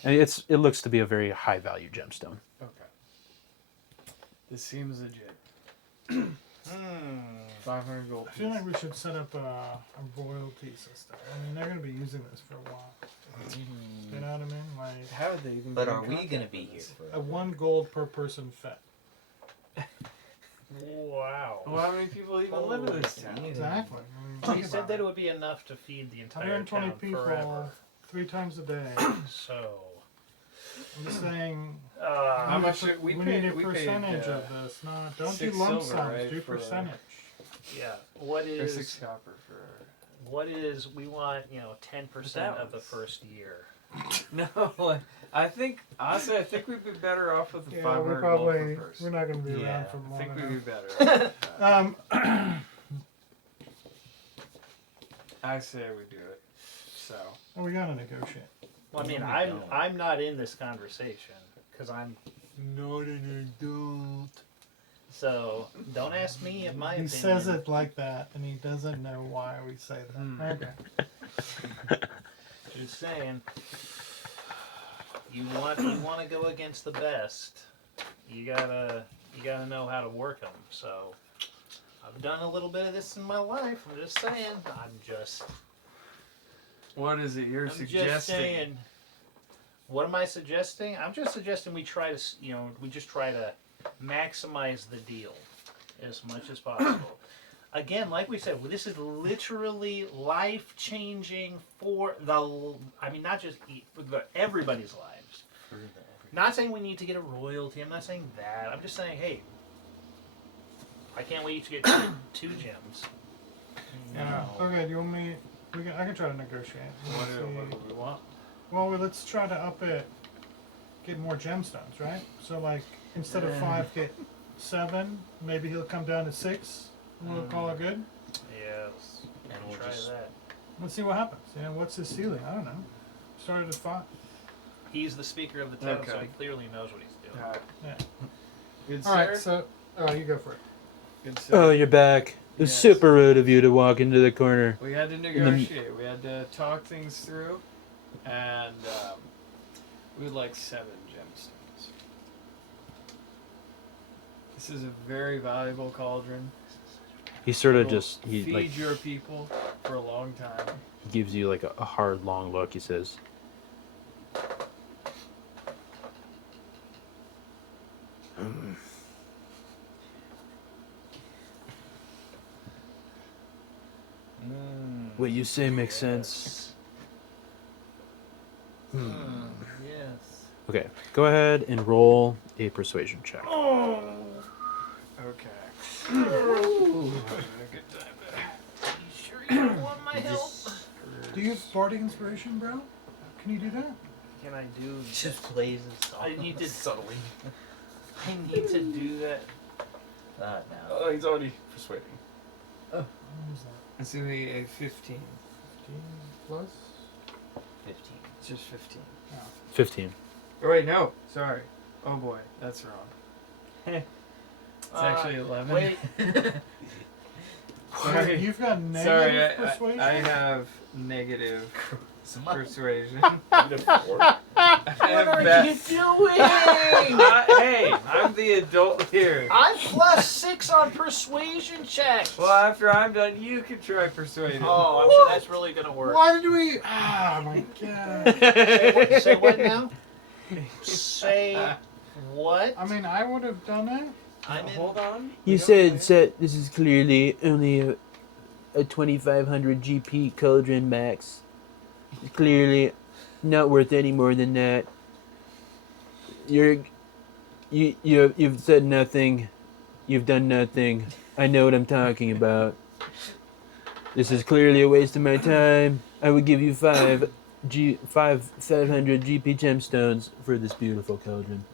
and it looks to be a very high value gemstone. Okay. This seems legit. 500 gold. I feel like we should set up a royalty system. I mean, they're going to be using this for a while. You know what I mean? Like, How would they even? But get in are we contact gonna with be here us? for? a 1 gold per person fed. Wow. Well, how many people even live in this town? Exactly. I mean, He think said about that it would be enough to feed the entire 120 town people, forever. 3 times a day. So, I'm just saying. How we much need a- we we paid- need a we paid, percentage of this. Not don't do 6 lump silver, sums. right, Do for- percentage. yeah. What Or 6 is copper for. we want 10% That of the was- first year. No, I think honestly, I think we'd be better off with the Yeah, 500 we gold probably per person. we're not going to be Yeah, around for I long think we'd enough. be better. Off with that. I say we do it. So Oh, we got to negotiate. Well, I mean, No, we I'm don't. I'm not in this conversation because I'm not an adult. So don't ask me if my He opinion. says it like that, and he doesn't know why we say that. Hmm. Okay. Just saying. You want to go against the best. You gotta know how to work them. So I've done a little bit of this in my life. I'm just saying. what is it you're I'm suggesting? just saying. What am I suggesting? I'm just suggesting we try to maximize the deal as much as possible. Again, like we said, this is literally life-changing for not just for everybody's lives. Not saying we need to get a royalty. I'm not saying that. I'm just saying, hey, I can't wait to get 2 gems. Yeah. Okay. Do you want me? I can try to negotiate. What Let's do see. we want? Well, let's try to up it. Get more gemstones, right? So like instead of 5, get 7. Maybe he'll come down to 6. We'll call it good. Yes. And we'll Try just that. Let's see what happens. Yeah. What's his ceiling? I don't know. Started at 5. He's the speaker of the town, so Okay. he clearly knows what he's doing. Alright. Yeah. Good All right. sir. So, you go for it. Good sir. Oh, you're back. It was Yes. super rude of you to walk into the corner. We had to negotiate. We had to talk things through, and we'd like 7 gemstones. This is a very valuable cauldron. He sort of It'll just he feed like your people for a long time. gives you like a hard long look. He says, "What you say makes sense." Yes. Okay, go ahead and roll a persuasion check. Okay. Having a good time there. You sure you don't want my help? Do you have bardic inspiration, bro? Can you do that? Can I do? Just plays a song. I need to. Subtly. I need to do that. Not now. Oh, he's already persuading. What is that? It's gonna be a 15. 15 plus? 15. It's just 15. 15. Oh wait, no. Sorry. Oh boy, that's wrong. It's actually 11. Wait. Sorry. You've got Sorry, negative persuasion? I have negative persuasion. Negative 4. What are you doing? Hey, I'm the adult here. I'm +6 on persuasion checks. Well, after I'm done, you can try persuading. Oh, I'm sure that's really gonna work. Why did we? Ah, my God. Say what now? Say what? I mean, I would have done it. I'm in. Hold on. You said this is clearly only a 2,500 GP cauldron max. It's clearly not worth any more than that. You've said nothing. You've done nothing. I know what I'm talking about. This is clearly a waste of my time. I would give you 500 GP gemstones for this beautiful cauldron.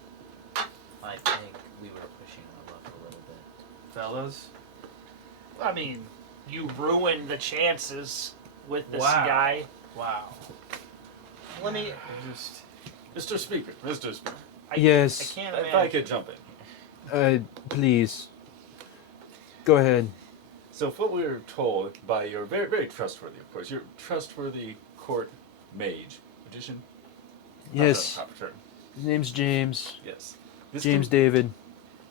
I think we were pushing our luck a little bit. Fellas, I mean, you ruined the chances with this Wow. guy. Wow. Let me. I just Mr. Speaker, Mr. Speaker, Yes. I can't if I imagine. could jump in. Please. Go ahead. So, if what we were told by your very, very trustworthy, of course, your trustworthy court mage, magician? Yes. Not proper term. His name's James. Yes. This James can, David.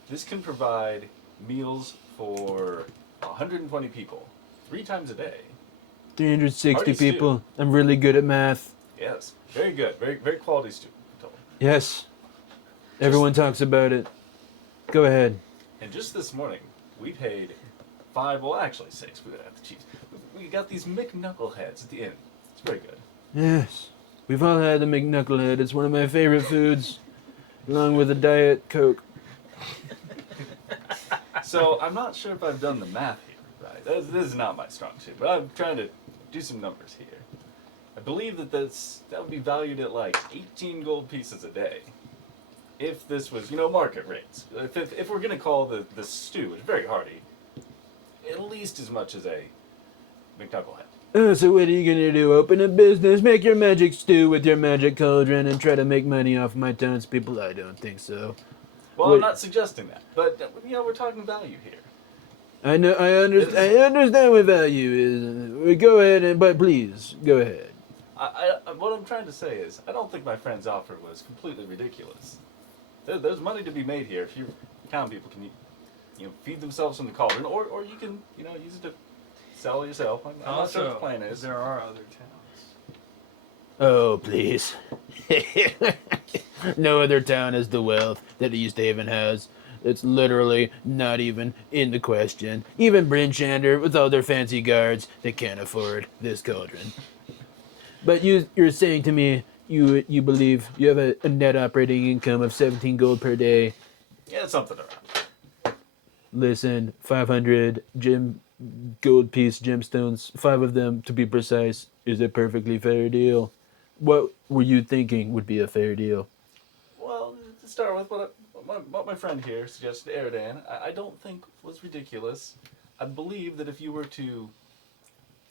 This can provide meals for 120 people, 3 times a day. 360 Hearty stew. people. I'm really good at math. Yes. Very good. Very, very quality stew. I'm told. Yes. Everyone talks about it. Go ahead. And just this morning, we paid 5, well, actually 6. We got the cheese. We got these McKnuckle heads at the inn. It's very good. Yes. We've all had the McKnuckle head. It's one of my favorite foods, along with a Diet Coke. So I'm not sure if I've done the math here right. This is not my strong suit, but I'm trying to do some numbers here. I believe that that would be valued at like 18 gold pieces a day. If this was, market rates. If we're gonna call the stew, it's very hearty, at least as much as a McKnuckle head. So what are you gonna do? Open a business, make your magic stew with your magic cauldron, and try to make money off my townspeople? I don't think so. Well, Wait. I'm not suggesting that, but we're talking value here. I know. I understand what value is. Go ahead, but please go ahead. What I'm trying to say is, I don't think my friend's offer was completely ridiculous. There's money to be made here if your town people can, feed themselves from the cauldron, or you can, use it to sell yourself. I'm not sure what the plan is. there are other towns. Oh, please. No other town has the wealth that East Haven has. It's literally not even in the question. Even Brinchander, with all their fancy guards, they can't afford this cauldron. But you're saying to me you believe you have a net operating income of 17 gold per day. Yeah, something around. Listen, 500 gold piece gemstones, 5 of them to be precise, is a perfectly fair deal. What were you thinking would be a fair deal? Well, to start with, what my friend here suggested, Eridan, I don't think was ridiculous. I believe that if you were to,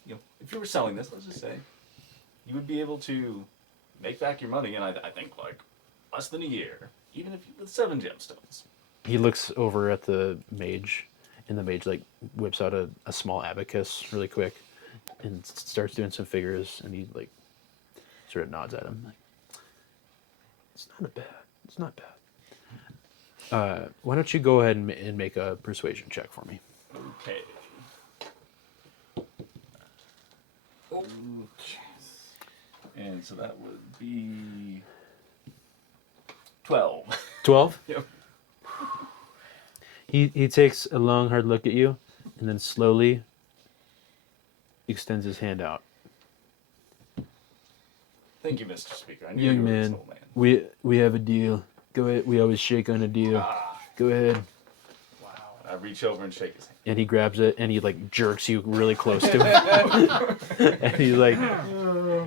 if you were selling this, let's just say, you would be able to make back your money in, I think, like, less than a year, even if with 7 gemstones. He looks over at the mage, and the mage whips out a small abacus really quick, and starts doing some figures, and he sort of nods at him. It's not bad. Why don't you go ahead and make a persuasion check for me? Okay. Oh, and so that would be 12. 12? Yep. He takes a long, hard look at you, and then slowly extends his hand out. Thank you, Mr. Speaker. I knew Young you were this man, old man. we have a deal. Go ahead. We always shake on a deal. Go ahead. Wow. I reach over and shake his hand. And he grabs it, and he jerks you really close to him. And he's like,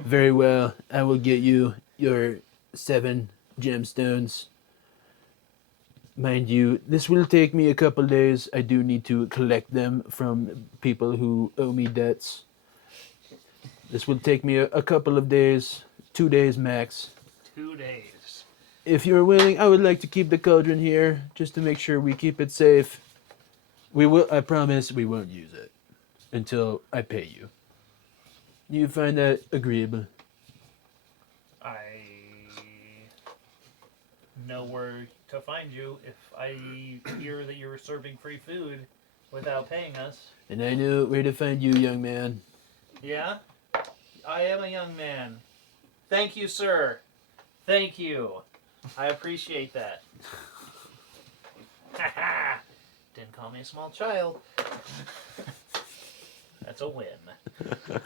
very well, I will get you your 7 gemstones. Mind you, this will take me a couple days. I do need to collect them from people who owe me debts. This will take me a couple of days, 2 days max. 2 days. If you're willing, I would like to keep the cauldron here, just to make sure we keep it safe. I promise we won't use it until I pay you. Do you find that agreeable? I know where to find you if I hear that you're serving free food without paying us. And I know where to find you, young man. Yeah? I am a young man. Thank you, sir. Thank you. I appreciate that. Didn't call me a small child. That's a win.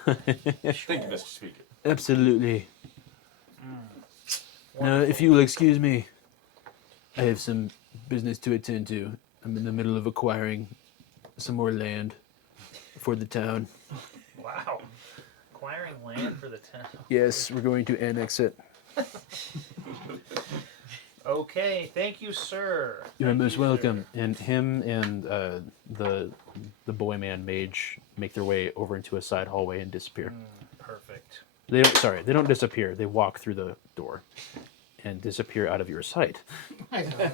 Thank you, Mr. Speaker. Absolutely. Now, if you will excuse me, I have some business to attend to. I'm in the middle of acquiring some more land for the town. Wow. Acquiring land for the town. Yes, we're going to annex it. Okay, thank you, sir. You're Thank most you, welcome. sir. And him and the boy man mage make their way over into a side hallway and disappear. Perfect. They don't. Sorry, they don't disappear. They walk through the door and disappear out of your sight. I know.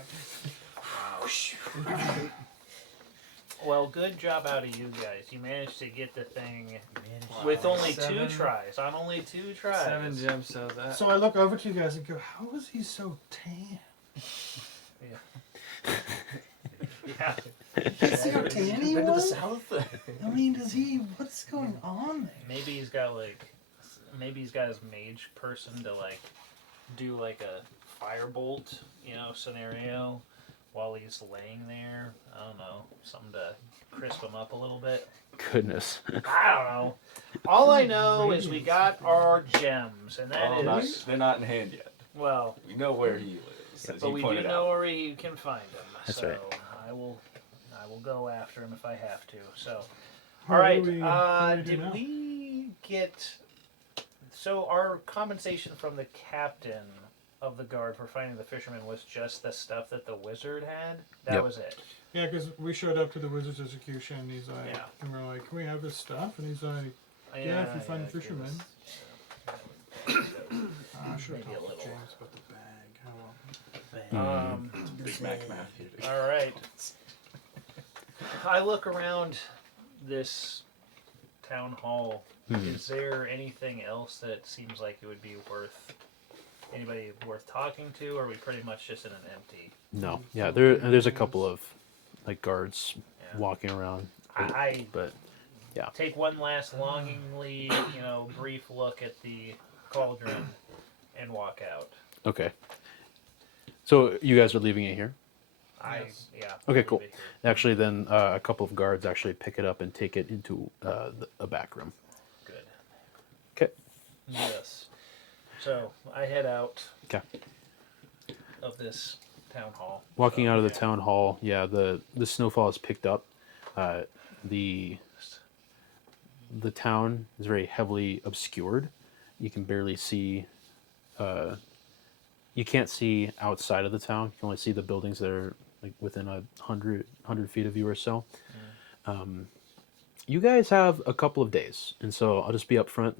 Well, good job out of you guys. You managed to get the thing Managed with to- only 2 7 tries. On only 2 tries. 7 gems, so that. So I look over to you guys and go, how is he so tan? Yeah. See how tan he Been to the was? south? I mean, what's going on there? Maybe he's got his mage person to like do like a firebolt, scenario while he's laying there. I don't know, something to crisp him up a little bit. Goodness. I don't know. All I know is we got our gems, and that is They're not in hand yet. well. We know where he lives, as But he we do pointed know out. where you can find him. That's so right. I will go after him if I have to. So, What all right. do we do Did now? we get? So our compensation from the captain of the guard for finding the fisherman was just the stuff that the wizard had. That Yep. was it. Yeah, because we showed up to the wizard's execution, and he's like, Yeah. and we're like, can we have his stuff? And he's like, Yeah, if you find the fisherman. I should have Maybe a talked to little. James about the bag. How Big Mac math here. All right. I look around this town hall. Is there anything else that seems like it would be anybody worth talking to, or are we pretty much just in an empty? No. Yeah. There's a couple of like guards Yeah. walking around, I but take one last longingly, brief look at the cauldron and walk out. okay. So you guys are leaving it here. Yeah. Okay, leave cool. it here. Actually, then a couple of guards actually pick it up and take it into a back room. Good. Okay. Yes. So I head out Okay. of this town hall. Walking So, out of the yeah. town hall, yeah, the snowfall is picked up. The town is very heavily obscured. You can barely see. You can't see outside of the town. You can only see the buildings that are like within 100 feet of you or so. You guys have a couple of days, and so I'll just be upfront.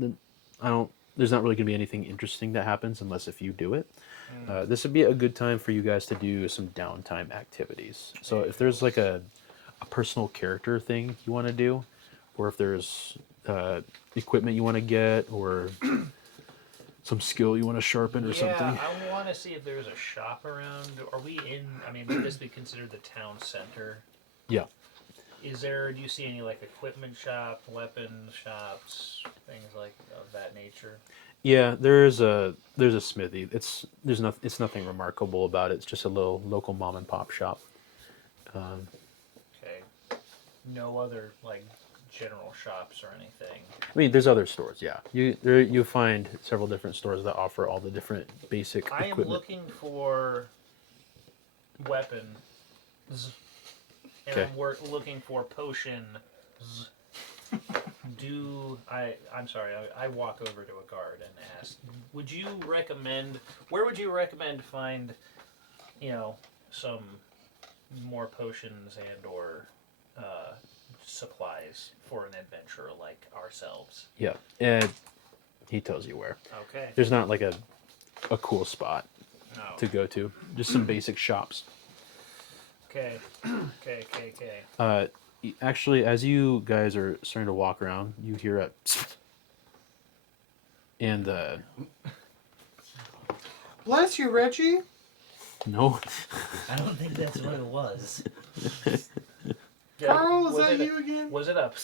There's not really going to be anything interesting that happens unless if you do it. This would be a good time for you guys to do some downtime activities. So if there's like a personal character thing you want to do, or if there's equipment you want to get, or some skill you want to sharpen or something. I want to see if there's a shop around. Are we in? I mean, would this be considered the town center? Yeah. Do you see any like equipment shop, weapon shops, things like of that nature? Yeah, there's a smithy. It's nothing remarkable about it. It's just a little local mom and pop shop. Okay. No other like general shops or anything. I mean, there's other stores. Yeah, you find several different stores that offer all the different basic I am equipment. looking for weapons, and Okay. I'm looking for potions. I'm sorry. I walk over to a guard and ask, where would you recommend find, some more potions and or supplies for an adventurer like ourselves? Yeah, and he tells you where. Okay. There's not like a cool spot No. to go to. Just some basic shops. Okay. Okay. Actually, as you guys are starting to walk around, you hear a and Bless you, Reggie. no, I don't think that's what it was. Carl, is Was that it a- you again? Was it up?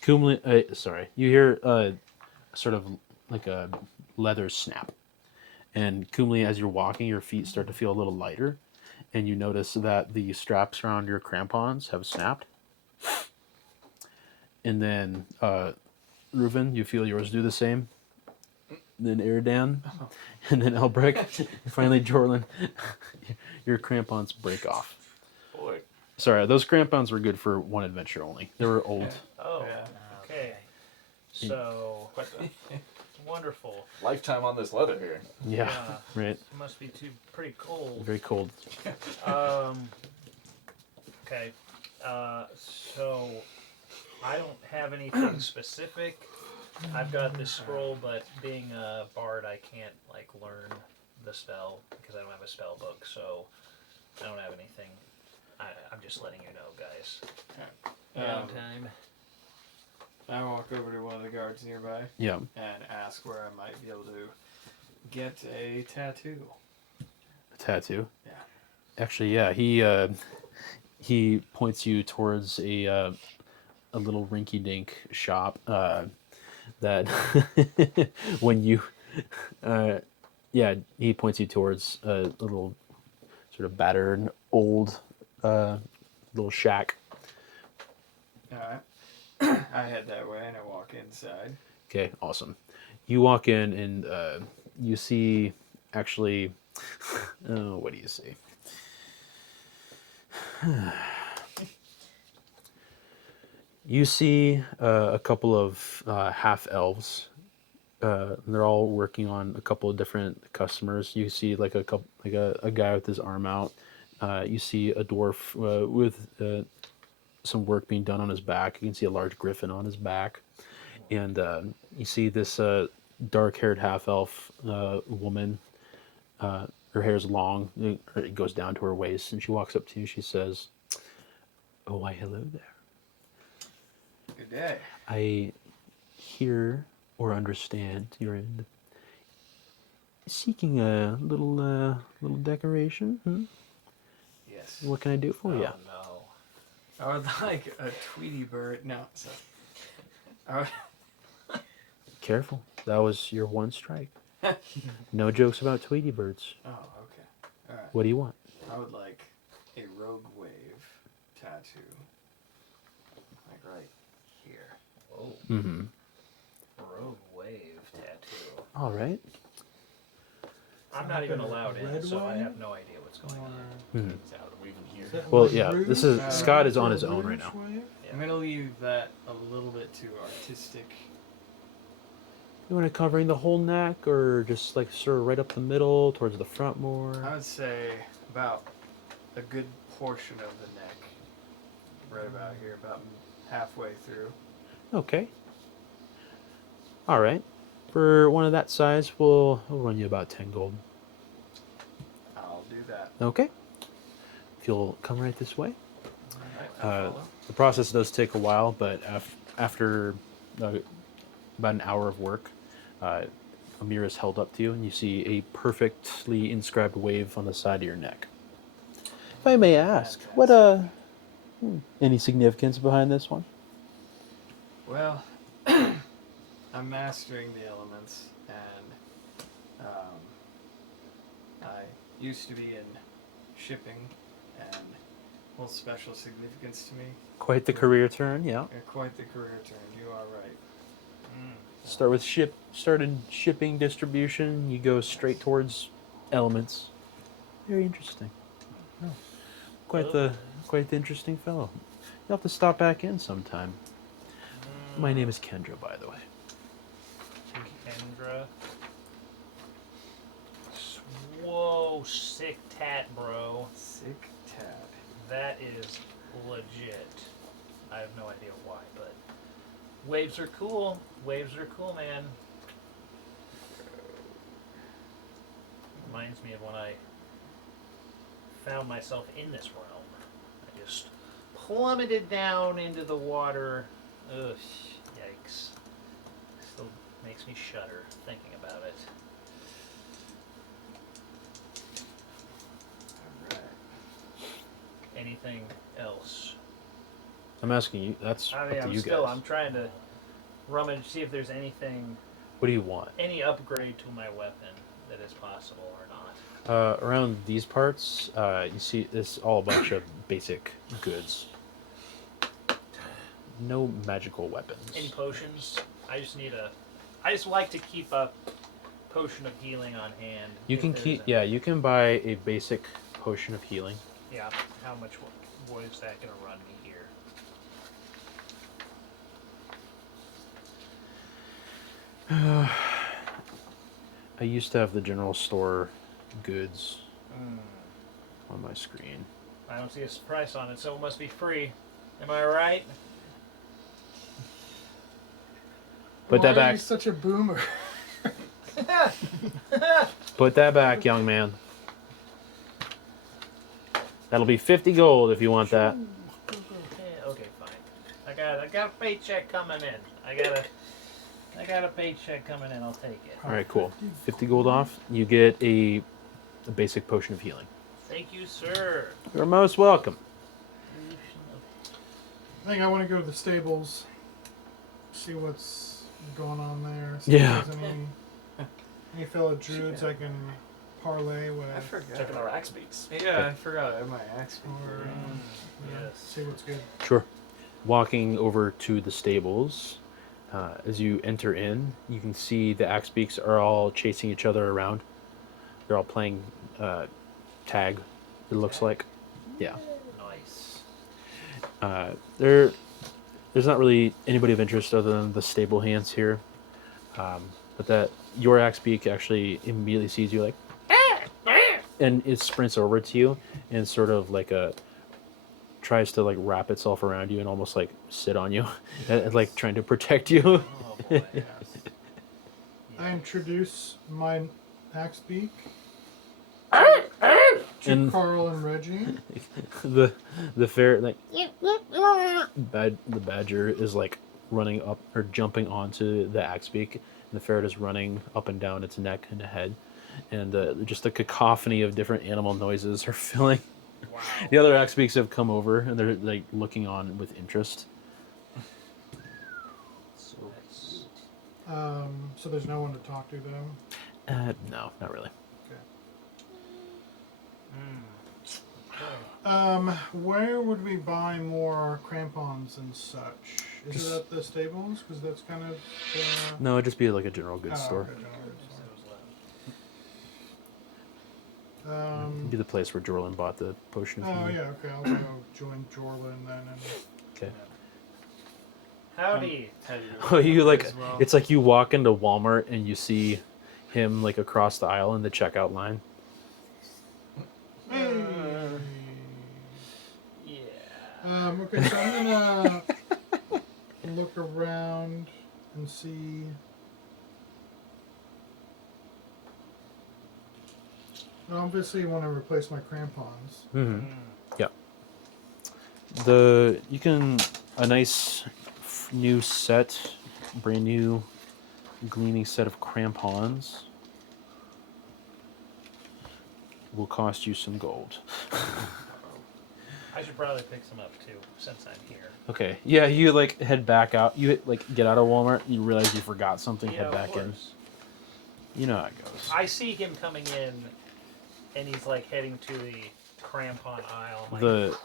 Kumli, sorry, you hear sort of like a leather snap, and Kumli, as you're walking, your feet start to feel a little lighter, and you notice that the straps around your crampons have snapped, and then Reuven, you feel yours do the same. Then Eridan, and then Elbrick, and finally Jorlin, your crampons break off. Boy. Sorry, those crampons were good for one adventure only. They were old. Oh. Yeah. Okay. So Wonderful. Lifetime on this leather here. Yeah, right. It must be pretty cold. Very cold. Okay. So I don't have anything specific. I've got this scroll, but being a bard, I can't like learn the spell because I don't have a spell book. So I don't have anything. I'm just letting you know, guys. Downtime. I walk over to one of the guards nearby Yeah. and ask where I might be able to get a tattoo. A tattoo. Yeah. Actually, yeah. He points you towards a little rinky-dink shop that when you he points you towards a little sort of battered old little shack. Alright. I head that way and I walk inside. Okay, awesome. You walk in and you see actually what do you see? You see a couple of half elves. They're all working on a couple of different customers. You see like a guy with his arm out. You see a dwarf with some work being done on his back. You can see a large griffin on his back, and you see this dark-haired half-elf woman. Her hair's long; it goes down to her waist, and she walks up to you. She says, "Oh, why, hello there. Good day. I hear or understand you're seeking a little decoration. Hmm? Yes. What can I do for you?" No. I would like a Tweety bird. No, sorry. I would, Careful. That was your one strike. No jokes about Tweety birds. oh, okay. Alright. What do you want? I would like a rogue wave tattoo. Like right here. Whoa. Mm-hmm. Rogue wave tattoo. All right. I'm not even allowed in, red so I wine? have no idea what's going on. Mhm. It's out of even here. Is that Well, like yeah, rouge? this is Scott is on his own right Rouge now. wave? I'm gonna leave that a little bit too artistic. You want it covering the whole neck, or just like sort of right up the middle, towards the front more? I would say about a good portion of the neck. Right about here, about halfway through. Okay. All right. For one of that size, we'll run you about 10 gold. I'll do that. Okay. If you'll come right this way. Alright, I'll follow. The process does take a while, but after about an hour of work, a mirror is held up to you, and you see a perfectly inscribed wave on the side of your neck. If I may ask, what any significance behind this one? Well, I'm mastering the elements, and I used to be in shipping, and holds special significance to me. Quite the career turn, yeah. Quite the career turn. You are right. Start in shipping distribution, you go straight towards elements. Very interesting. Oh, quite the interesting fellow. You'll have to stop back in sometime. My name is Kendra, by the way. Kendra. Whoa, sick tat, bro. Sick tat. That is legit. I have no idea why, but waves are cool. Waves are cool, man. Reminds me of when I found myself in this realm. I just plummeted down into the water. Ugh, yikes. Still makes me shudder thinking about it. Alright. Anything else? I'm asking you. That's I up mean, to I'm you still, guys. I'm trying to rummage, see if there's anything, What do you want? any upgrade to my weapon that is possible or not. Around these parts, you see this all a bunch of basic goods. No magical weapons. Any potions? I just like to keep a potion of healing on hand. You if can there's keep, any. yeah, you can buy a basic potion of healing. Yeah, how much, what is that going to run me here? I used to have the general store goods on my screen. I don't see a price on it, so it must be free. Am I right? Put Why that are you back. such a boomer? Put that back, young man. That'll be 50 gold if you want that. Yeah, okay, fine. I got a paycheck coming in. I got a paycheck coming in. I'll take it. All right, cool. 50 gold off. You get a basic potion of healing. Thank you, sir. You're most welcome. I think I want to go to the stables, see what's going on there. See Yeah. if there's any fellow druids I can parlay with. I forgot. Checking our axe beaks. Yeah, I forgot I have my axe. Or Yes. see what's good. Sure. Walking over to the stables, as you enter in, you can see the axe beaks are all chasing each other around. They're all playing tag, it looks like. Yeah. Nice. There's not really anybody of interest other than the stable hands here. But that your axe beak actually immediately sees you like, and it sprints over to you and sort of like tries to like wrap itself around you and almost like sit on you, and like trying to protect you. Oh boy. I introduce my axe beak to And- Carl and Reggie. the ferret like the badger is like running up or jumping onto the axe beak, and the ferret is running up and down its neck and head, and just a cacophony of different animal noises are filling. Wow. The other axe beaks have come over and they're like looking on with interest. So there's no one to talk to though. No, not really. Where would we buy more crampons and such? Is it at the stables? Because that's kind of. No, it'd just be like a general goods store. Okay, general goods store. It'd be the place where Jorlin bought the potion of Oh healing. yeah, okay. I'll go join Jorlin then. And Okay. Howdy. Oh, you like as well. it's like you walk into Walmart and you see him like across the aisle in the checkout line. hey. Yeah. Okay, so I'm gonna look around and see. Obviously, you want to replace my crampons. Mm-hmm. You can a nice new set, brand new gleaming set of crampons will cost you some gold. I should probably pick some up too, since I'm here. Okay. Yeah, you like head back out. You like get out of Walmart. You realize you forgot something. Yeah, Head of back in. course. You know how it goes. I see him coming in, and he's like heading to the crampon aisle. I'm like, the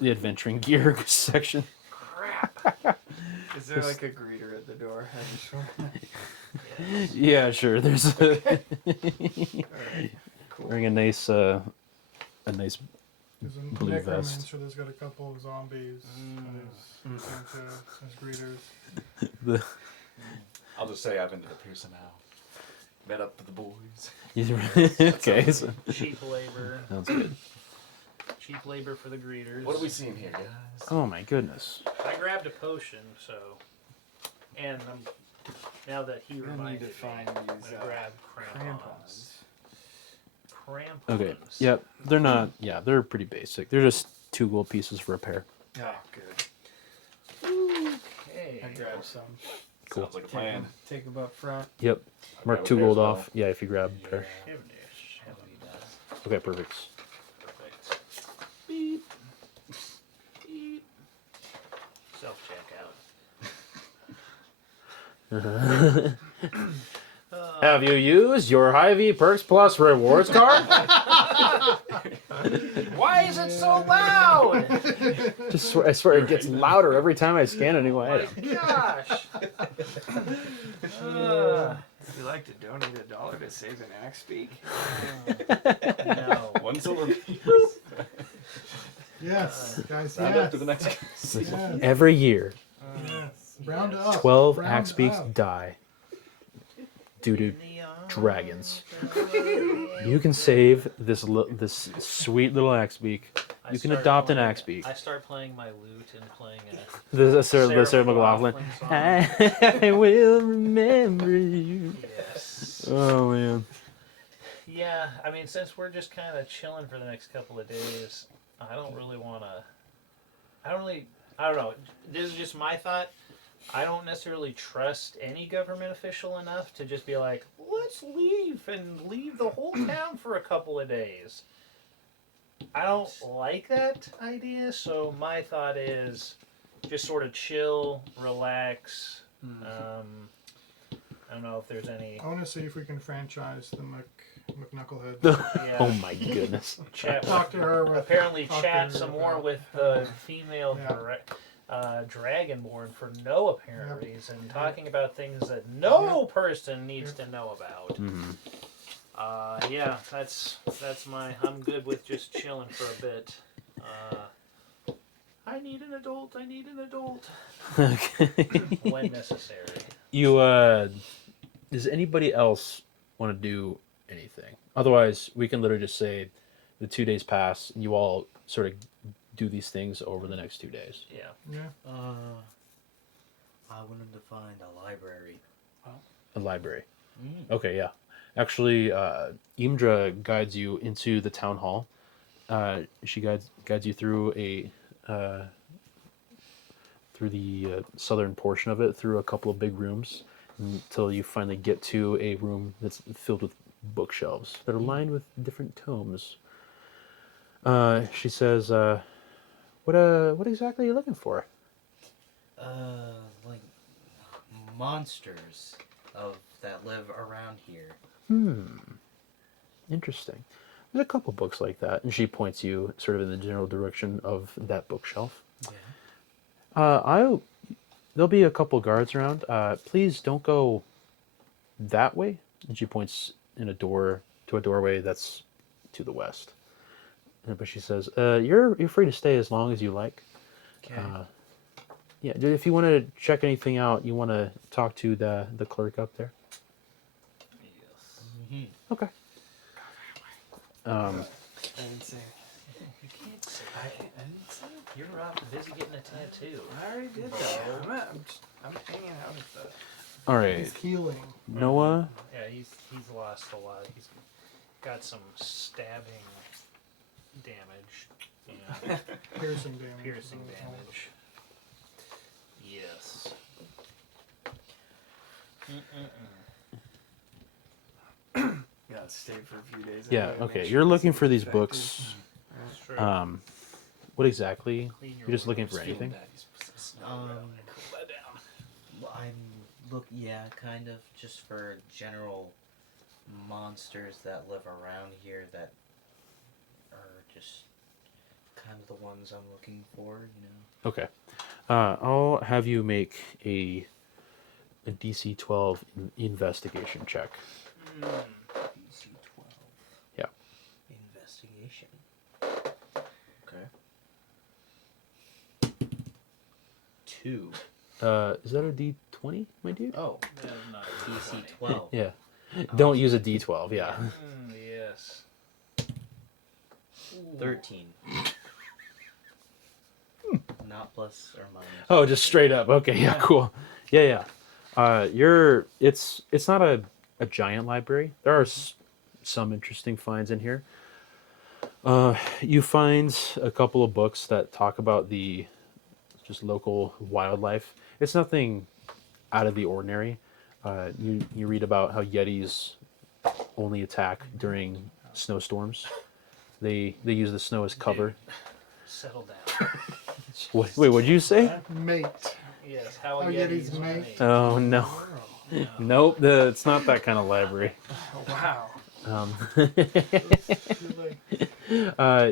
the adventuring gear section. crap. Is there like a greeter at the door? I just want- Yes. Yeah, sure. There's a Alright, cool. wearing a nice There's a Blue necromancer vest. that's got a couple of zombies as greeters. the I'll just say I've ended up here somehow. Met up with the boys. okay. So, Cheap labor. sounds good. Cheap labor for the greeters. What are we seeing here, guys? Oh my goodness. I grabbed a potion, so. And now that he I need reminded to me, find I'm these gonna grab crampons. crampons. Crampons. Okay. Yep. They're not. Yeah, they're pretty basic. They're just 2 gold pieces for a pair. Oh, good. Okay. I grabbed some. Cool. Sounds like a plan. Take them up front. Yep. Mark grab a 2 pair gold as well. off. Yeah, if you grab a pair. Heavenish. Heavy. Okay, perfect. Perfect. Beep. Beep. Self checkout. Have you used your Hy-Vee Perks Plus rewards card? Why is it so loud? I swear it gets louder every time I scan a new Oh item. my gosh. Would you like to donate $1 to save an axe beak? No. 1 silver piece. Yes, guys. Round Yes. up to the next. Yes. Every year, Yes. Round up. 12 Round axe beaks up. die due to dragons. You can save this this sweet little axe beak. You can adopt an axe beak. I start playing my lute and playing The Sarah McLaughlin. song. I will remember you. Yes. Oh man. Yeah, I mean, since we're just kind of chilling for the next couple of days, I don't really want to. I don't know. This is just my thought. I don't necessarily trust any government official enough to just be like, let's leave and leave the whole town for a couple of days. I don't like that idea, so my thought is just sort of chill, relax. I don't know if there's any. I want to see if we can franchise the McKnucklehead. Yeah. Oh my goodness. Chat Talk to her. apparently talk chat to her some more about- with the female Yeah. Dragonborn for no apparent Yep. reason, talking about things that no person needs to know about. Mm-hmm. Yeah, that's my. I'm good with just chilling for a bit. I need an adult. I need an adult when necessary. You does anybody else want to do anything? Otherwise, we can literally just say the 2 days pass and you all sort of do these things over the next 2 days. Yeah. Yeah. I wanted to find a library. A library. Mm. Okay, yeah. Actually, Imdra guides you into the town hall. She guides you through through the southern portion of it, through a couple of big rooms, until you finally get to a room that's filled with bookshelves that are lined with different tomes. She says, "What exactly are you looking for?" Like monsters that live around here. Interesting. There's a couple books like that, and she points you sort of in the general direction of that bookshelf. Yeah. There'll be a couple guards around. Please don't go that way. And she points to a doorway that's to the west. But she says, "You're free to stay as long as you like." Okay. Yeah, if you want to check anything out, you want to talk to the clerk up there. Yes. Mm-hmm. Okay. I didn't say. You can't say. I didn't say. You're busy getting a tattoo. I already did that. I'm hanging out with the. All right, He's healing. Noah. Yeah, he's lost a lot. He's got some stabbing damage. Yeah. Piercing damage. Piercing damage. Yes. Gotta stay for a few days. Yeah. anyway, Okay. make You're sure looking it's for these infected. books. That's true. What exactly? Clean your You're just looking wounds. for anything? I'm kind of just for general monsters that live around here that are just kind of the ones I'm looking for, you know. Okay. I'll have you make a DC 12 investigation check. DC 12. Yeah. Investigation. Okay. 2. Is that a D20, my dude? Oh, Yeah, not DC 20. 12. Yeah. Don't use a D12. Yeah. Yes. 13. Not plus or minus. Oh, just straight up. Okay. Yeah. Cool. Yeah. It's not a giant library. There are some interesting finds in here. You find a couple of books that talk about the just local wildlife. It's nothing out of the ordinary. You read about how yetis only attack during snowstorms. They use the snow as cover. Settle down. Wait, what'd you say? Mate. Yes. How Oh, Yetis Yetis mate. mate. Oh no, nope. It's not that kind of library. Wow.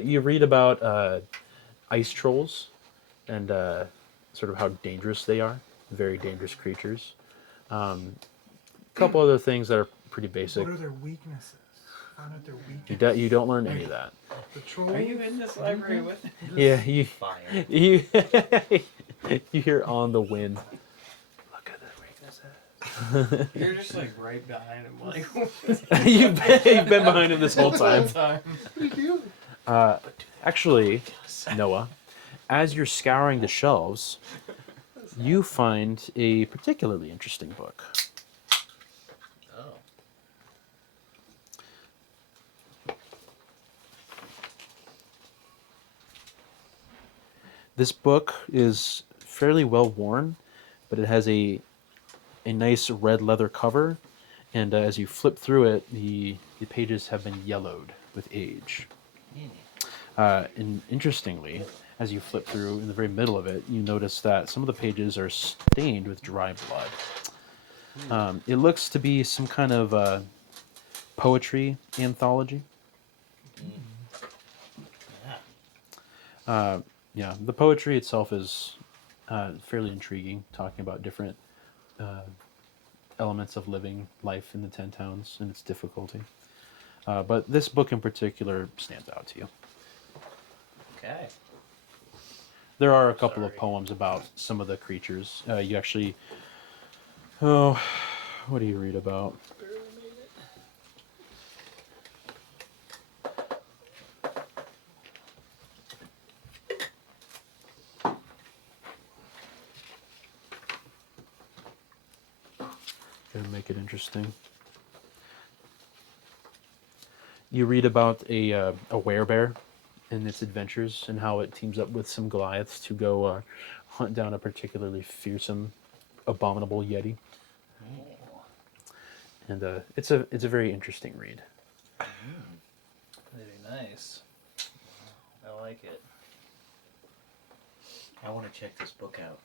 You read about ice trolls and sort of how dangerous they are. Very dangerous creatures. A couple other things that are pretty basic. What are their weaknesses? Find out their weaknesses. You don't learn any of that. The trolls. Are you in this library with me? Yeah, you Fire. you you hear on the wind. Look at the weaknesses. You're just like right behind him, like you've been behind him this whole time. What are you doing? Actually, Noah, as you're scouring the shelves, you find a particularly interesting book. Oh. This book is fairly well worn, but it has a nice red leather cover, and as you flip through it, the pages have been yellowed with age. And interestingly, as you flip through in the very middle of it, you notice that some of the pages are stained with dry blood. It looks to be some kind of poetry anthology. Yeah, the poetry itself is fairly intriguing, talking about different elements of living life in the 10 towns and its difficulty. But this book in particular stands out to you. Okay. There are a couple of Sorry. poems about some of the creatures. You actually... Oh, what do you read about? Barely made it. Gotta make it interesting. You read about a werebear and its adventures and how it teams up with some Goliaths to go hunt down a particularly fearsome, abominable yeti. And it's a very interesting read. Very nice. I like it. I want to check this book out.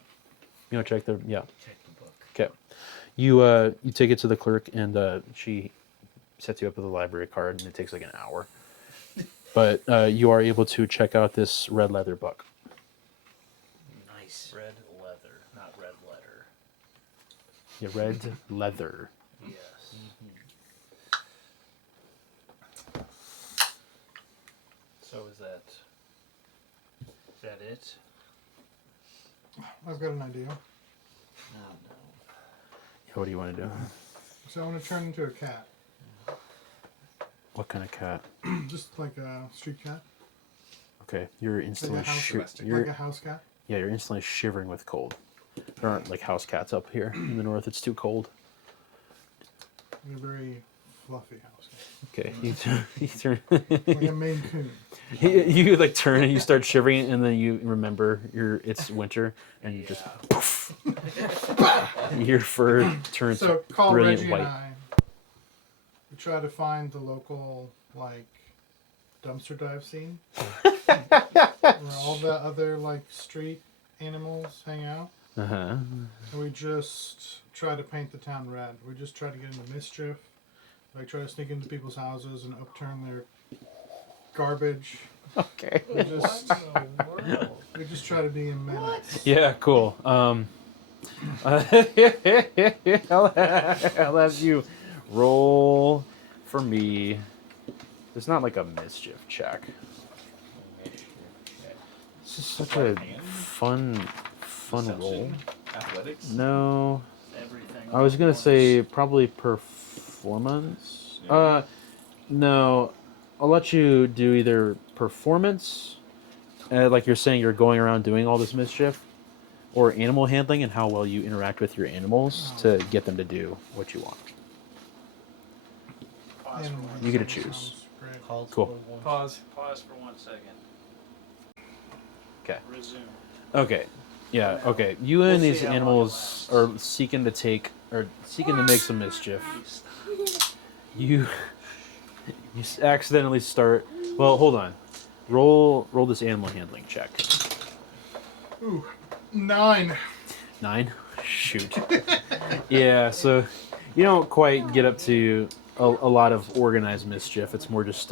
You want to check the Check the book. Okay. You take it to the clerk and she sets you up with a library card and it takes like an hour. But you are able to check out this red leather book. Nice. Red leather, not red letter. Yeah, red leather. Yes. So is that it? I've got an idea. Oh no. Yeah, what do you want to do? So I want to turn into a cat. What kind of cat? Just like a street cat. Okay, you're Like instantly a house, like a you're house cat. you're instantly shivering with cold. There aren't like house cats up here in the north. It's too cold. Like a very fluffy house cat. Okay, you turn. Like a Maine Coon. You like turn and you start shivering, and then you remember it's winter, and you just poof. Your fur turns So call brilliant Reggie white. and I. We try to find the local like dumpster dive scene where all the other like street animals hang out. Uh-huh. And we just try to paint the town red. We just try to get into mischief. Like try to sneak into people's houses and upturn their garbage. Okay. We just try to be a menace. Yeah, cool. I'll have you roll for me. It's not like a mischief check. This is such a fun roll. Athletics? No, Everything. I was gonna say probably performance. Yeah. No, I'll let you do either performance, like you're saying you're going around doing all this mischief, or animal handling and how well you interact with your animals to get them to do what you want. Pause for one. You get to Sounds choose. great. Cool. Pause. Pause for 1 second. 'Kay. Resume. Okay. Yeah. Okay. You and We'll these see how long it animals lasts. are seeking to make some mischief. You accidentally start. Well, hold on. Roll this animal handling check. Ooh, 9. 9. Shoot. Yeah. So you don't quite get up to a lot of organized mischief. It's more just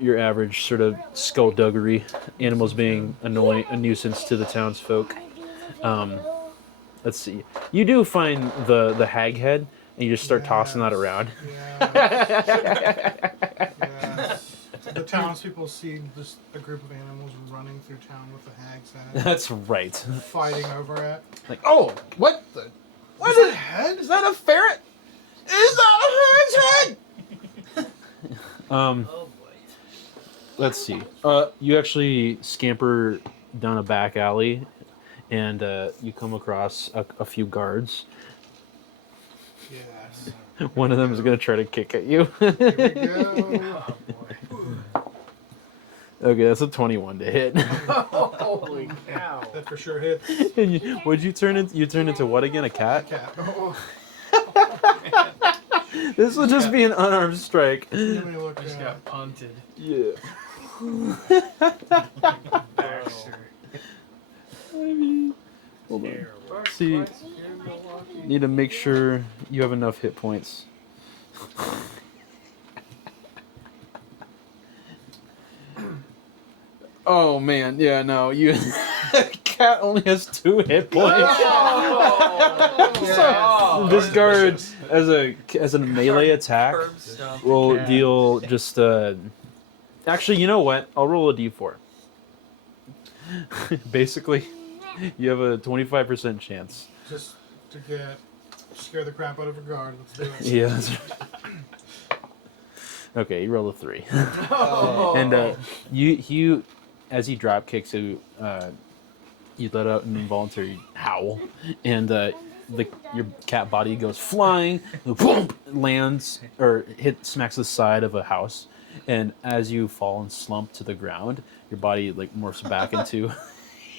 your average sort of skullduggery. Animals being a nuisance to the townsfolk. Let's see. You do find the hag head, and you just start tossing that Yes. around. Yes. The townspeople see just a group of animals running through town with a hag's head, That's right. fighting over it. Like, oh, what the? What Is that is a head? Is that a ferret? Is that a ferret's head? Oh boy. Let's see. You actually scamper down a back alley, and you come across a few guards. Yes. One of them is gonna try to kick at you. Here we go. Oh boy. Okay, that's a 21 to hit. Holy cow. That for sure hits. And what'd you turn into? You turned into what again? A cat? Cat. This will just be an unarmed strike. Let me look I just got punted. Yeah. Baxter. Hold on. Terrible. See, need to make sure you have enough hit points. Oh man, yeah, no, you. Cat only has 2 hit points. So, this guard, as a melee attack, will deal just. Actually, you know what? I'll roll a d4. Basically, you have a 25% chance. Just to scare the crap out of a guard. Let's do it. Yeah. That's right. Okay, you roll a 3. Oh. And you, as he drop kicks you, you let out an involuntary howl, and your cat body goes flying, boom, lands or smacks the side of a house, and as you fall and slump to the ground, your body like morphs back into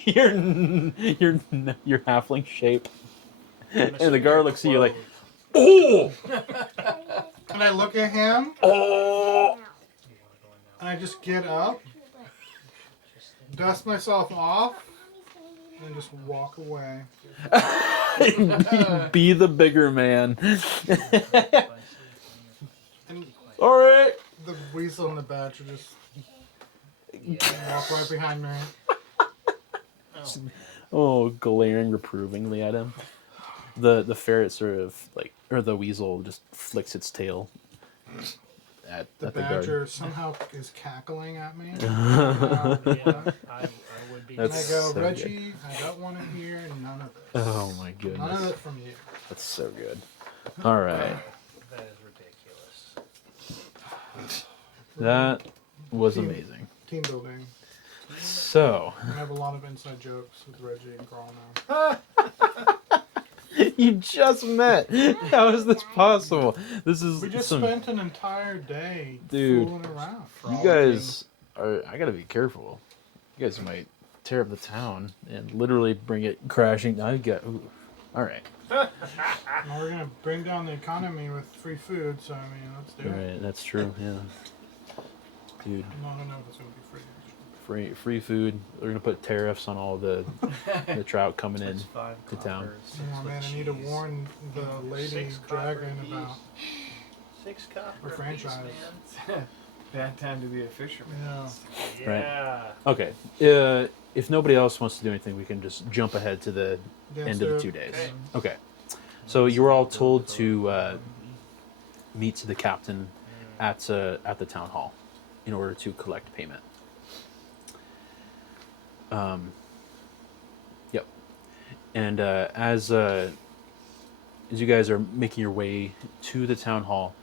your halfling shape, and the guard looks at you like, oh, And I look at him, oh. and I just get up, dust myself off, and just walk away. Be the bigger man. And All right. the weasel and the badger just walk right behind me. Oh, glaring reprovingly at him. The ferret sort of or the weasel just flicks its tail at The the guard. badger somehow is cackling at me. Yeah, I would be. And I That's go, so good. Reggie, I don't want to hear none of this. Oh my None of goodness, it from you. that's so good. All right, That is ridiculous. that was amazing. Team building. So I have a lot of inside jokes with Reggie and Carl now. you just met. How is this possible? This is We just some. spent an entire day Dude. fooling around. You guys are. I gotta be careful. You guys might tear up the town and literally bring it crashing. I got. Ooh. All right. And we're gonna bring down the economy with free food, so I mean, let's do All it. right. That's true. Yeah. Dude, No, I don't know if it's gonna be free. free food. They're gonna put tariffs on all the trout coming in. That's 5 to town. coppers, Oh man, I with need to cheese. warn the lady 6 dragon copper about. 6 copper Or apiece, franchise. man. Bad time to be a fisherman. Yeah. Right. Yeah. Okay. If nobody else wants to do anything, we can just jump ahead to the Yeah, end of the so 2 days. Okay. Okay. So you were all told to meet the captain at the town hall in order to collect payment. Yep. And as you guys are making your way to the town hall,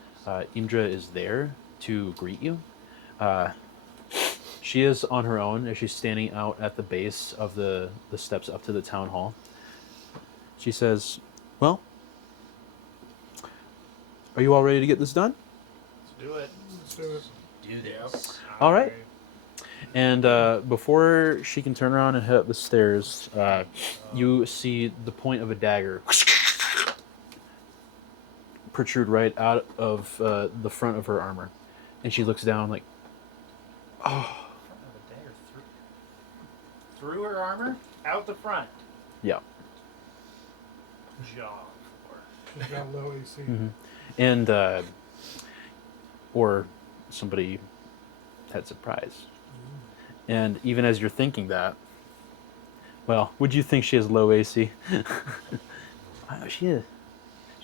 Indra is there to greet you. She is on her own as she's standing out at the base of the steps up to the town hall. She says, "Well, are you all ready to get this done?" Let's do it. Let's do it. Do this. All right. And before she can turn around and head up the stairs, you see the point of a dagger protrude right out of the front of her armor. And she looks down like, oh, Front of a dagger through her armor, out the front. yeah. Jaw. She's got low AC. Mhm. And, or somebody had surprise. And even as you're thinking that, well, would you think she has low AC? Wow, she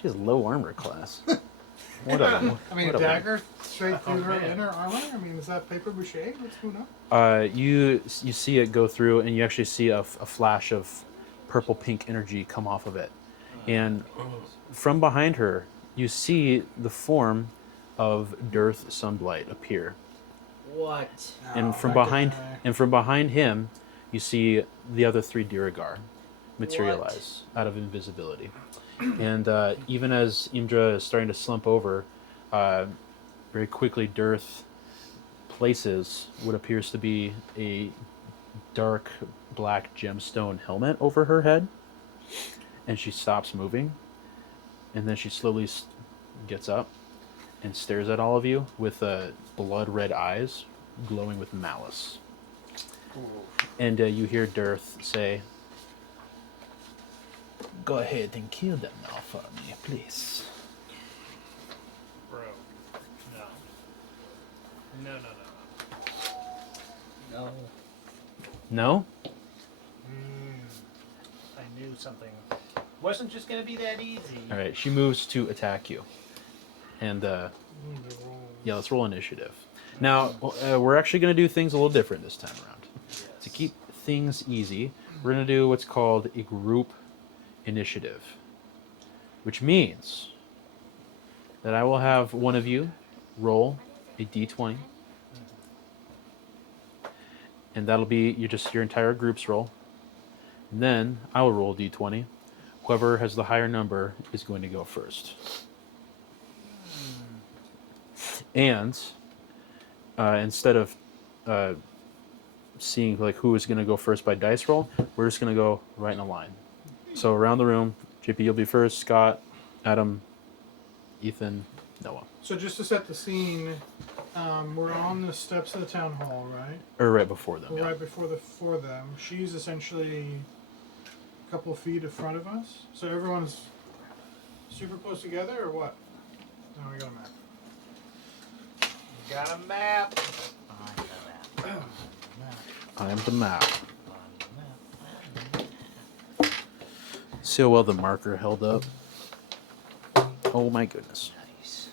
has low armor class. What a, I mean, what a a dagger straight through her man. inner armor? I mean, is that paper mache? What's going on? You see it go through, and you actually see a flash of purple pink energy come off of it, And from behind her, you see the form of Dearth Sunblight appear. What? And from that behind guy. and from behind him, you see the other 3 Duergar materialize out of invisibility. And even as Imdra is starting to slump over, very quickly Dearth places what appears to be a dark black gemstone helmet over her head, and she stops moving, and then she slowly gets up and stares at all of you with blood red eyes glowing with malice. And you hear Dearth say, "Go ahead and kill them now for me, please." Bro. No. No. No. No? I knew something wasn't just gonna be that easy. All right, she moves to attack you. And yeah, let's roll initiative. Now, we're actually going to do things a little different this time around. Yes. To keep things easy, we're going to do what's called a group initiative, which means that I will have one of you roll a d20, and that'll be your entire group's roll. And then I will roll a d20. Whoever has the higher number is going to go first. And instead of seeing like who is going to go first by dice roll, we're just going to go right in a line. So around the room, JP, you'll be first. Scott, Adam, Ethan, Noah. So just to set the scene, we're on the steps of the town hall, right? Or right before them. We're Yeah. right before them. She's essentially a couple of feet in front of us. So everyone's super close together, or what? No, we got a map. Got a map. I am the map. See how well the marker held up. Oh my goodness. Nice.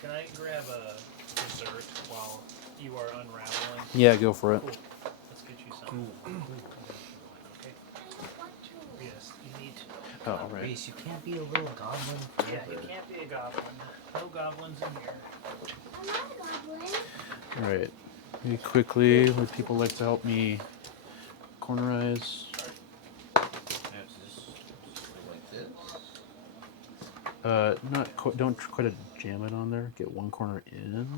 Can I grab a dessert while you are unraveling? Yeah, go for it. Cool. Let's get you some. Okay. Yes, you need to. Oh, all right. Reese, you can't be a little goblin. Yeah, you can't be a goblin. No goblins in here. All right. Really quickly, would people like to help me cornerize? Don't try to jam it on there. Get one corner in.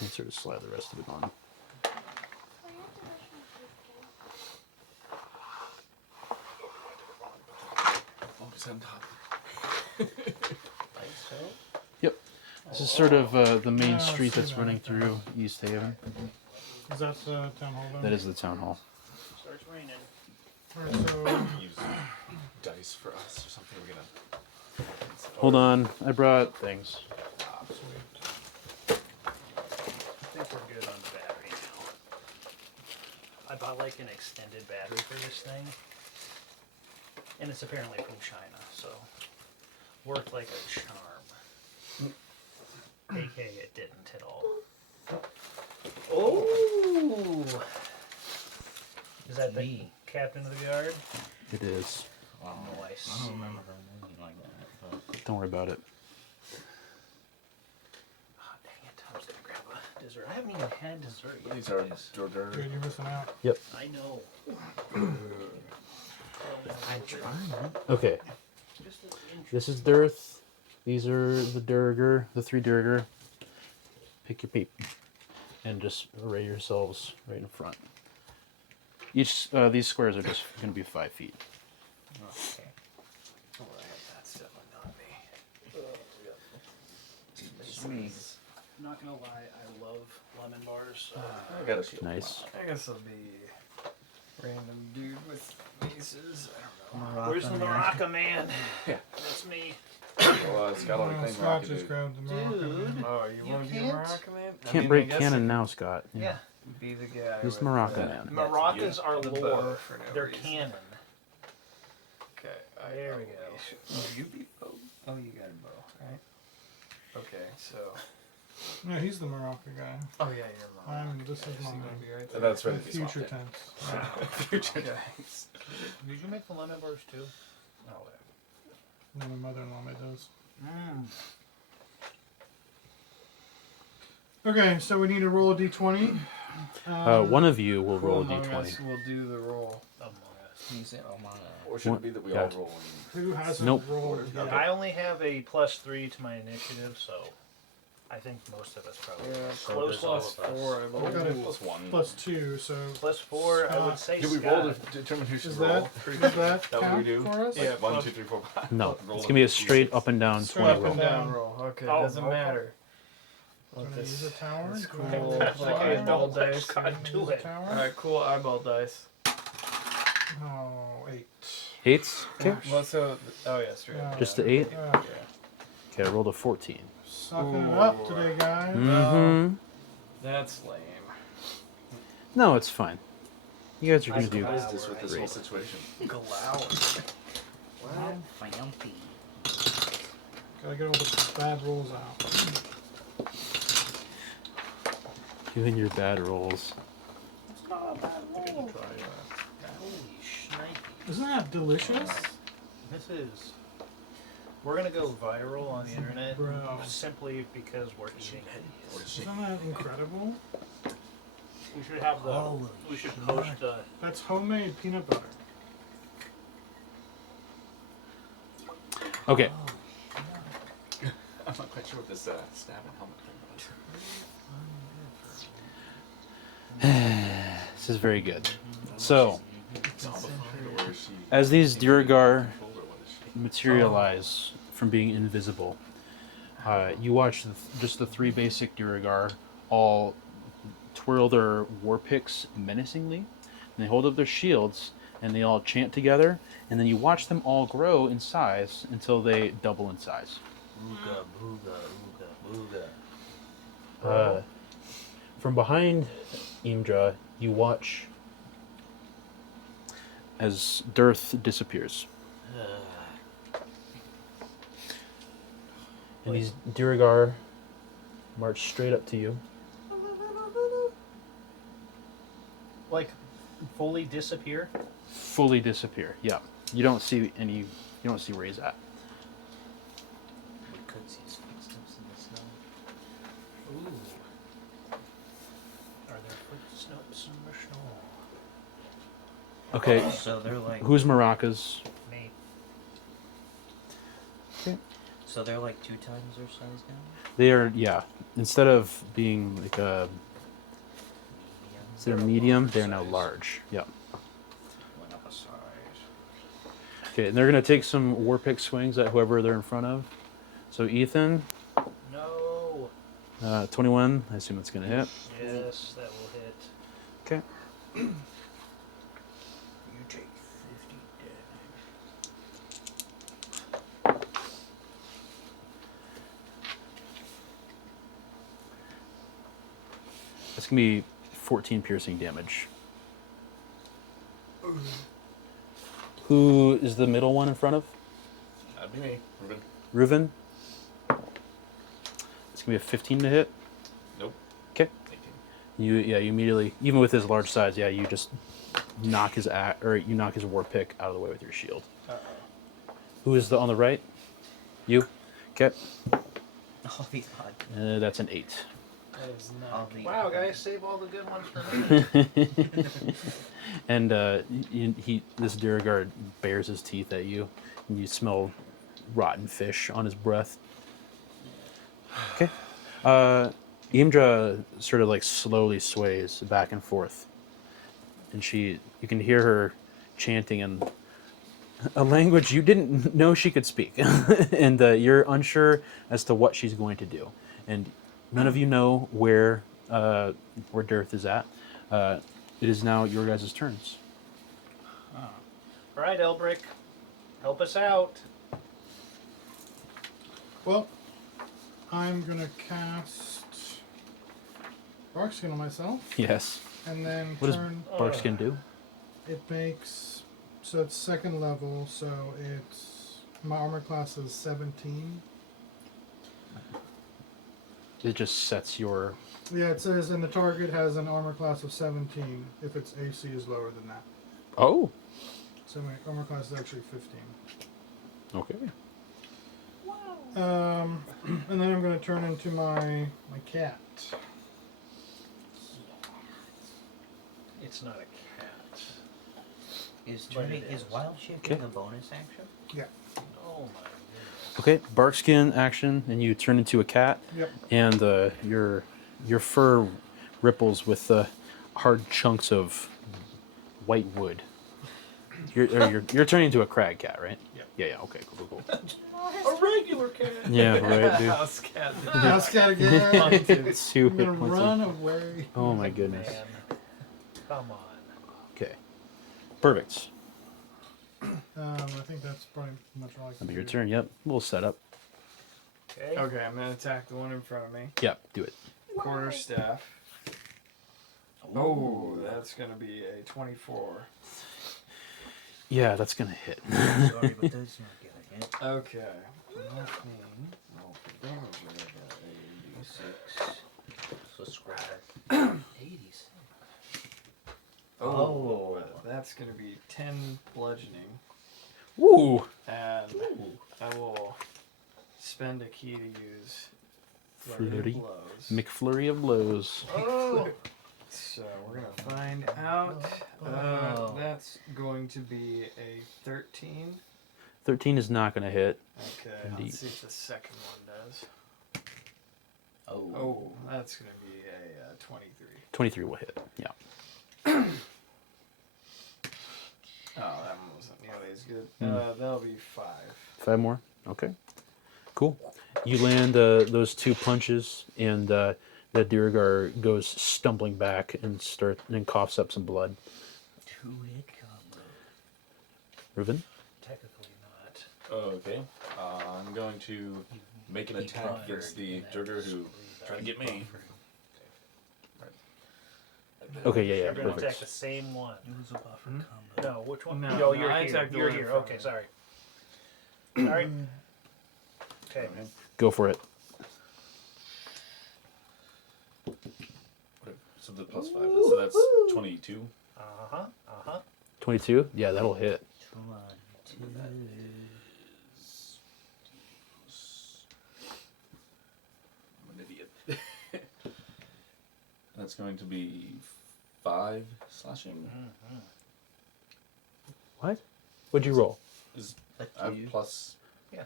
And sort of slide the rest of it on. Yep. This is sort of the main street that's running through East Haven. Is that the town hall? Then? That is the town hall. Starts raining. Alright, so Use dice for us or something. We're gonna. Hold on, I brought things. I think we're good on the battery now. I bought like an extended battery for this thing. And it's apparently from China, so worked like a charm. AK it didn't at all. Oh! Is that the captain of the guard? It is. Nice. I don't remember her name like that. But Don't worry about it. Oh, dang it. I was gonna grab a dessert. I haven't even had dessert yet. These are guys. Duerger. dude, you're missing out. I know. I tried. Okay, Just as this is Dearth. These are the Duerger, the 3 Duerger. Pick your peep. And just array yourselves right in front. Each these squares are just going to be 5 feet. Okay. That's definitely not me. This is me. I'm not gonna lie, I love lemon bars. I got a shield. Nice. I guess it'll be random dude with maces. I don't know. Where's the Maraca man? Yeah. That's me. Well, Scott only claimed Scott Rocket just Dude. grabbed the marker. Dude. Oh, you You want to be a can't- Maraca man? I Can't mean, I break guess cannon it now, Scott. Yeah. could Be the guy. Who's with Maraca the- man? Maracas are the bow lore. for no They're reason. canon. Okay. There we go. go. Oh, you beat bow. Oh, you got a bow, right? Okay, so. No, he's the Morocco guy. Oh yeah, you're mine. This is So mine. you wanna be right And there? that's ready The to be swapped future in. tense. Future Okay. tense. Did you make the lemon bars too? Oh, No, my mother-in-law made those. whatever. Okay, so we need to roll a d20. One of you will Who roll a among d20. us will do the roll? Among us. Use it among us. Or should it be that we Yeah. all roll in? Who hasn't Nope. rolled yet? Okay. I only have a +3 to my initiative, so I think most of us probably. Yeah, So close does all plus of us. 4, I I believe. got a Plus 1. +2, so +4, I would say Did we Scott. roll to determine who should is roll? that, does that That what we count do? for us? Yeah. 1, plus- 2, 3, 4, 5. No, Roll it's gonna be a a straight D6. up and down Straight 20 up roll. and Down down. roll. Okay, Oh, doesn't okay. matter. Do you Let want to use this. a tower? That's Do you wanna cool. use That's a like tower? a eyeball don't dice. Scott Use do a it. tower? Alright, cool. Eyeball dice. Oh, 8. Eights? Okay. Well, so. Oh, yeah, straight up. Just the 8? Okay. Okay, I rolled a 14. Sucking it up today, guys. Mm-hmm. That's lame. No, it's fine. You guys are gonna I do What is this with this whole great. situation? Glower. Fancy. Gotta get all the bad rolls out. Doing your bad rolls. It's not a bad roll. Holy shnikes. Isn't that delicious? This is. We're gonna go viral on the internet Bro. simply because we're eating it. Isn't that incredible? We should have the. Holy We should post the. That's homemade peanut butter. Okay. I'm not quite sure what this stabbing helmet thing was. This is very good. So, Zombified, or is she as these Duergar controlled, or what is she? materialize from being invisible, you watch just the 3 basic Duergar all twirl their war picks menacingly, and they hold up their shields, and they all chant together, and then you watch them all grow in size until they double in size. Ooga booga ooga booga. From behind Imdra, you watch as Dearth disappears. And these Duergar march straight up to you. Like, fully disappear? Fully disappear. Yeah. You don't see any. You don't see where he's at. We could see his footsteps in the snow. Ooh. Are there footsteps in the snow? Okay. So they're like. Who's Maracas? Me. So they're like 2 times their size now. They are. Yeah. Instead of being like a. Instead of medium, they're now large. Yep. Went up a size. Okay, and they're gonna take some war pick swings at whoever they're in front of. So Ethan, No. 21. I assume it's gonna hit. Yes, that will hit. Okay. You take 50 damage. That's gonna be 14 piercing damage. Who is the middle one in front of? That'd be me. Reuven? Ruben. It's gonna be a 15 to hit. Nope. Okay. 18. You immediately, even with his large size, you just knock his you knock his war pick out of the way with your shield. Who is on the right? You. Okay. All the odd. That's an 8. That is All not. the Wow, odd- guys, save all the good ones for me. And this Duergar bares his teeth at you, and you smell rotten fish on his breath. Okay. Imdra sort of like slowly sways back and forth, and you can hear her chanting in a language you didn't know she could speak, and you're unsure as to what she's going to do, and none of you know where Dearth is at. It is now your guys' turns. All right, Elbrick, help us out. Well, I'm gonna cast Barkskin on myself, Yes. and then What does turn. Barkskin do? It makes so it's 2nd level, so it's my armor class is 17. It just sets your. Yeah, it says, and the target has an armor class of 17 if its AC is lower than that. Oh. So my armor class is actually 15. Okay. And then I'm going to turn into my cat. It's not a cat. Is But turning it is is. wild shaping Okay. a bonus action? Yeah. Oh my goodness. Okay. Barkskin action, and you turn into a cat, Yep. and your fur ripples with hard chunks of white wood. You're turning into a crag cat, right? Yep. Yeah. Okay. Cool. A regular cat. Yeah. Right, dude. House cat. House cat again. It's 2 I'm hit going to points. run away. Oh my goodness. Man. Come on. Okay. Perfect. I think that's probably much all I can That'll be your do. turn. Yep. Little setup. Okay. Okay, I'm gonna attack the one in front of me. Yep. Do it. Quarterstaff. Oh, that's gonna be a 24. Yeah, that's gonna hit. Sorry, but that's not gonna hit. Okay. Let me roll for damage. I got a D6. So scroll. 86. Oh, that's gonna be 10 bludgeoning, Woo! and I will spend a key to use flurry of Flurry. blows. McFlurry of blows. Oh. So we're gonna find out. Oh. That's going to be a 13. 13 is not gonna hit. Okay, Indeed. let's see if the second one does. Oh. Oh, that's gonna be a 23. 23 will hit. Yeah. Oh, that one wasn't nearly as good. Mm. That'll be 5. 5 more. Okay. Cool. You land those 2 punches, and that Duerger goes stumbling back and coughs up some blood. 2-hit combo. Reuben? Technically not. Okay. I'm going to make an attack against the Duerger who tried to get me. Okay. Yeah. You're going to attack Perfect. the same one. It was a buffer Hmm? combo. No, which one? No, Oh, no, you're I here. attacked the You're one in here. front Okay, of me. sorry. Sorry. Okay. Go for it. So the +5. So that's 22. Uh-huh. Uh-huh. 22? Yeah, that'll hit. 22. I'm an idiot. That's going to be 5 slashing. Mm-hmm. What? What'd you roll? Is A I have 2. plus Yeah.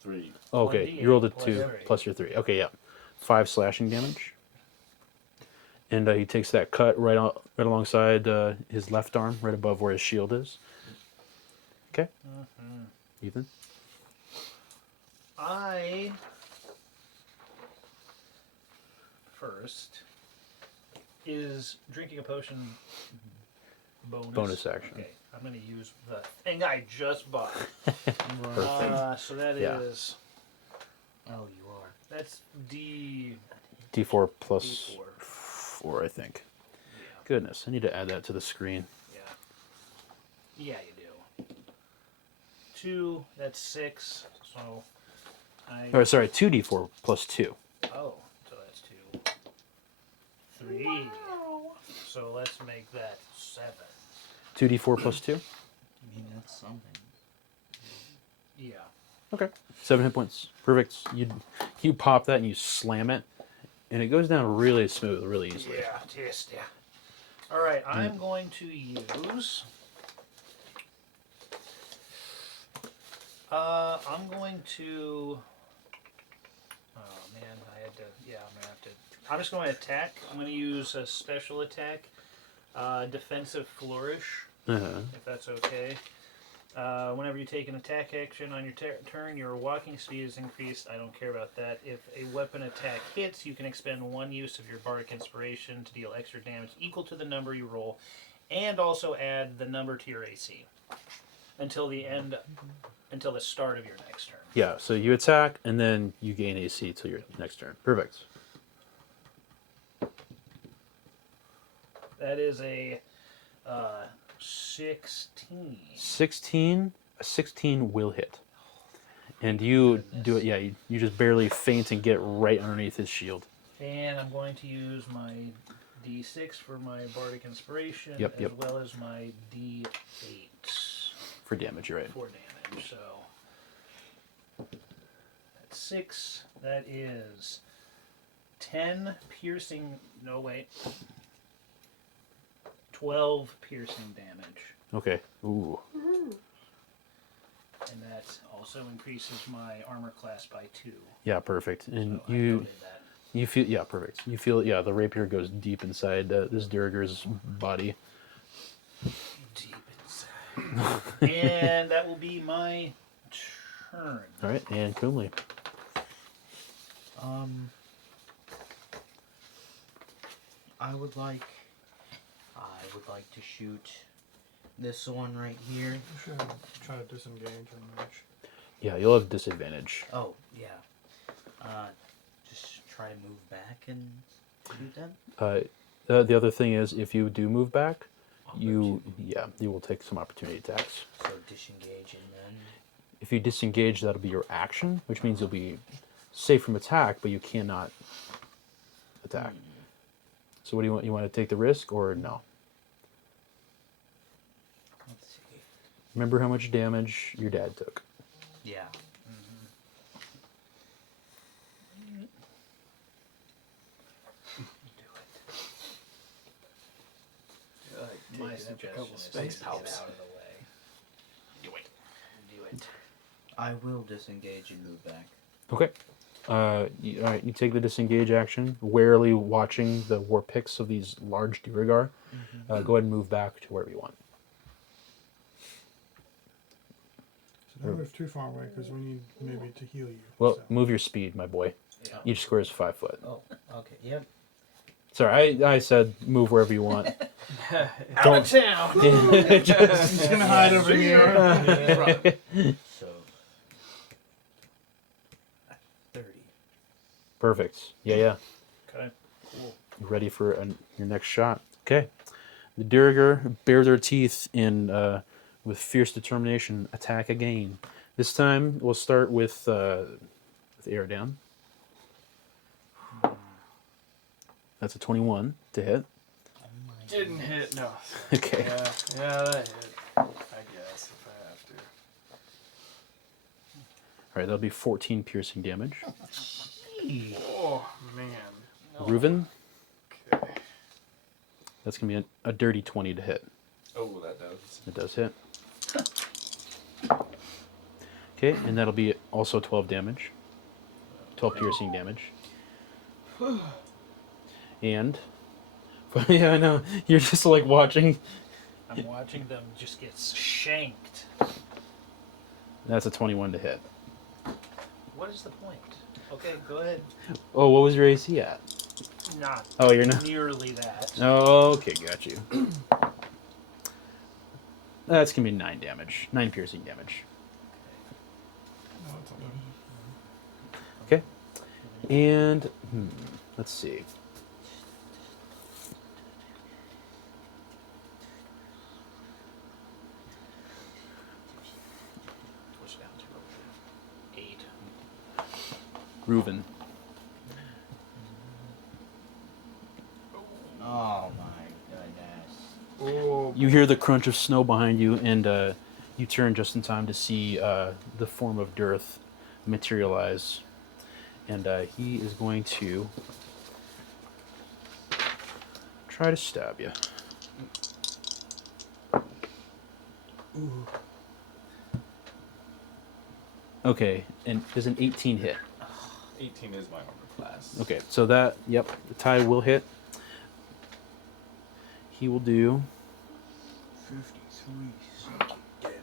3. Oh, okay. 1d8 You rolled a plus 2 3. plus your 3. Okay, yeah. 5 slashing damage. And he takes that cut right alongside his left arm, right above where his shield is. Okay. Mm-hmm. Ethan? I first is drinking a potion bonus action. Okay, I'm going to use the thing I just bought. Perfect. So that Yeah. is Oh, you are. that's D D4 plus D4. 4, I think. Yeah, Goodness, I need to add that to the screen. yeah, you do. 2, that's 6. So I Oh, sorry, 2d4 plus 2. oh, so that's 2, 3. So let's make that 7. 2d4 plus 2? I mean, that's something. Yeah. Okay. 7 hit points. Perfect. You pop that and you slam it, and it goes down really smooth, really easily. Yeah, just yeah. All right, I'm going to use. I'm going to. Oh man, I had to. Yeah, I'm gonna have to. I'm just going to attack. I'm going to use a special attack, defensive flourish, Uh-huh. if that's okay. Whenever you take an attack action on your turn, your walking speed is increased. I don't care about that. If a weapon attack hits, you can expend 1 use of your bardic inspiration to deal extra damage equal to the number you roll, and also add the number to your AC until the start of your next turn. Yeah, so you attack, and then you gain AC till your next turn. Perfect. That is a 16. 16. A 16 will hit. And you do it, yeah, you just barely feint and get right underneath his shield. And I'm going to use my D6 for my Bardic Inspiration, Yep, as yep. well as my D8 For damage, you're right. for damage. So that's 6. That is 10 piercing. No, wait. 12 piercing damage. Okay. Ooh. And that also increases my armor class by 2. Yeah, perfect. And So I you noted that. you feel yeah, perfect. You feel yeah, the rapier goes deep inside this Duerger's body. Deep inside. And that will be my turn. All right, and Kumli. I would like to shoot this one right here. You should try to disengage and match. Yeah, you'll have disadvantage. Oh yeah. Just try to move back and shoot them. The other thing is, if you do move back, you Opportunity. you will take some opportunity attacks. So disengage and then. If you disengage, that'll be your action, which means you'll be safe from attack, but you cannot attack. So what do you want? You want to take the risk or no? Let's see. Remember how much damage your dad took. Yeah. My suggestion is to space get powers. out of the way. Do it. Do it. I will disengage and move back. Okay. All right, you take the disengage action, warily watching the war picks of these large Duergar. Go ahead and move back to wherever you want. So don't move too far away because we need maybe to heal you. Well, so. move your speed, my boy. Yeah. Each square is 5 foot. Oh, okay. Yep. Sorry, I said move wherever you want. Out of town! He's gonna hide over here. So. 30. Perfect. Yeah. Okay, cool. You ready for your next shot? Okay. The Duergar bare their teeth and with fierce determination attack again. This time we'll start with Aerodan. That's a 21 to hit. Didn't hit, no. Okay. Yeah, that hit. I guess if I have to. All right, that'll be 14 piercing damage. Oh man. Reuven, Okay. that's going to be a dirty 20 to hit. Oh, that does. It does hit. Okay, and that'll be also 12 damage. 12 piercing damage. And, yeah, I know, you're just like watching. I'm watching them just get shanked. That's a 21 to hit. What is the point? Okay, go ahead. Oh, what was your AC at? Not Oh, you're not. nearly that. Oh, okay, got you. That's going to be 9 damage. 9 piercing damage. No, it's all good. Okay. And, let's see. Push down to 8. Reuven. Oh my goodness. Oh, You hear the crunch of snow behind you, and you turn just in time to see the form of Dearth materialize. And he is going to try to stab you. Okay, and does an 18 hit? 18 is my armor class. Okay, so that, yep, the tie will hit. He will do 53 damage.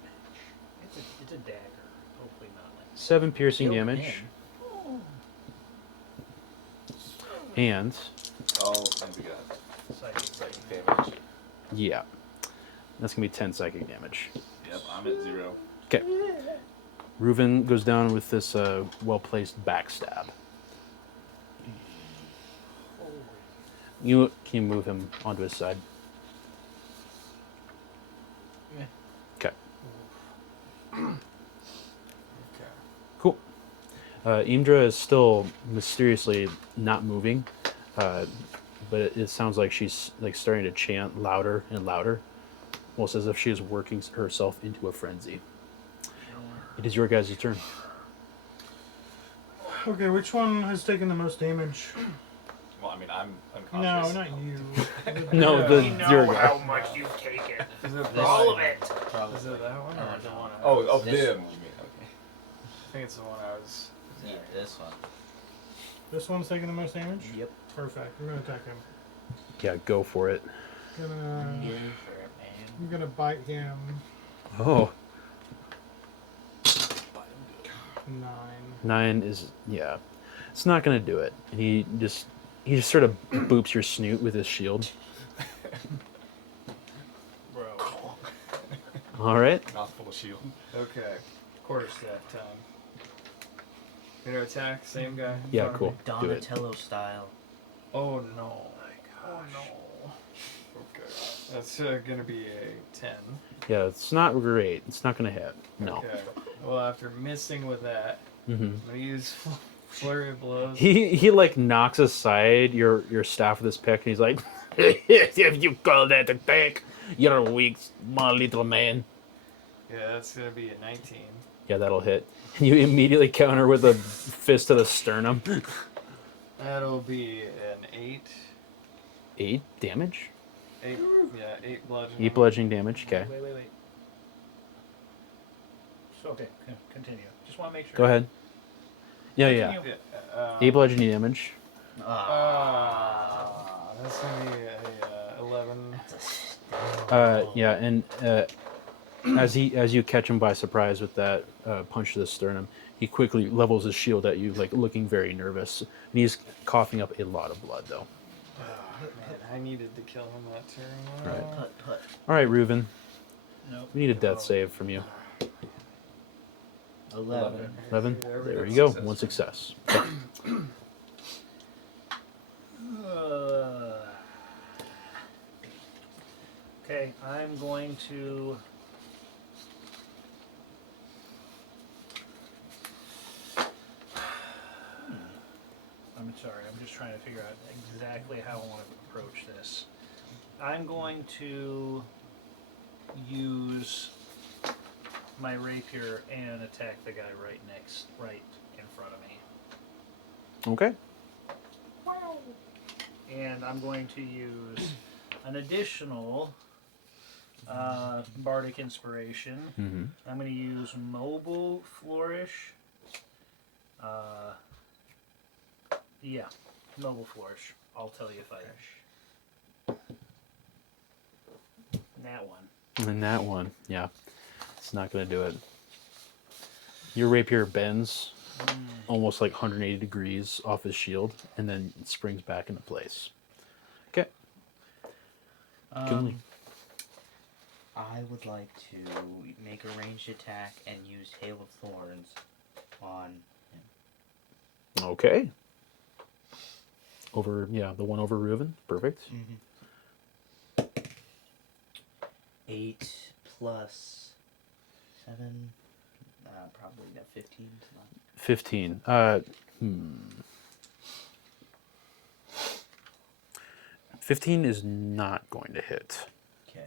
It's a dagger. Hopefully not like 7 piercing Kill damage. him. And, Oh, and we got psychic. damage. yeah, that's going to be 10 psychic damage. Yep, I'm at 0. Okay. Reuven goes down with this well-placed backstab. You can move him onto his side. Okay. okay. Cool. Imdra is still mysteriously not moving. but it sounds like she's like starting to chant louder and louder, almost as if she is working herself into a frenzy. It is your guys' turn. Okay, which one has taken the most damage? Well, I mean, I'm No, unconscious. not you. No, the We know Duerger. how much you've taken. Is it This All probably- of it. Probably. Is it that one or the one? Oh, of This them. one. You mean? Okay. I think it's the one I was. Yeah, this one. This one's taking the most damage? Yep. Perfect. I'm gonna attack him. Yeah, go for it. Go Gonna, for it, man. I'm gonna bite him. Oh, 9. 9 is, yeah. It's not going to do it. And he just sort of boops your snoot with his shield. Bro. All right. Mouthful of shield. Okay. Quarterstaff time. Gonna attack, same guy. in Yeah, front of cool. me. Do it. Donatello style. Oh no. Oh no. Okay. That's gonna be a 10. Yeah, it's not great. It's not going to hit. No. Okay. Well, after missing with that, hmm I'm gonna use flurry of blows. He like knocks aside your staff with his pick, and he's like, "If you call that attack, you're weak, small little man." Yeah, that's gonna be a 19. Yeah, that'll hit. And you immediately counter with a fist to the sternum. That'll be an 8. 8 damage. 8. Yeah, 8 bludgeoning. 8 bludgeoning damage. Okay, Wait. So, okay, continue. Just want to make sure. go ahead. Yeah. Continue. Yeah, 8 bludgeoning damage. that's gonna be a 11. Yeah, and as you catch him by surprise with that punch to the sternum, he quickly levels his shield at you, like looking very nervous, and he's coughing up a lot of blood, though. Man, I needed to kill him that turn. Right. Put. All right, Reuven, Nope. we need a death save from you. 11. 11. There we There go. you go. Success. One success. Okay, I'm going to. I'm sorry, I'm just trying to figure out exactly how I want to approach this. I'm going to use my rapier and attack the guy right in front of me. Okay. And I'm going to use an additional bardic inspiration. Mm-hmm. I'm going to use mobile flourish. Yeah, mobile flourish. I'll tell you if I. That one. And that one, yeah, it's not going to do it. Your rapier bends almost like 180 degrees off his shield, and then it springs back into place. Okay. Kinley. I would like to make a ranged attack and use Hail of Thorns on him. Okay. Over, yeah, the one over Reuven. Perfect. 8 plus 7, probably got 15. 15. 15 is not going to hit. Okay.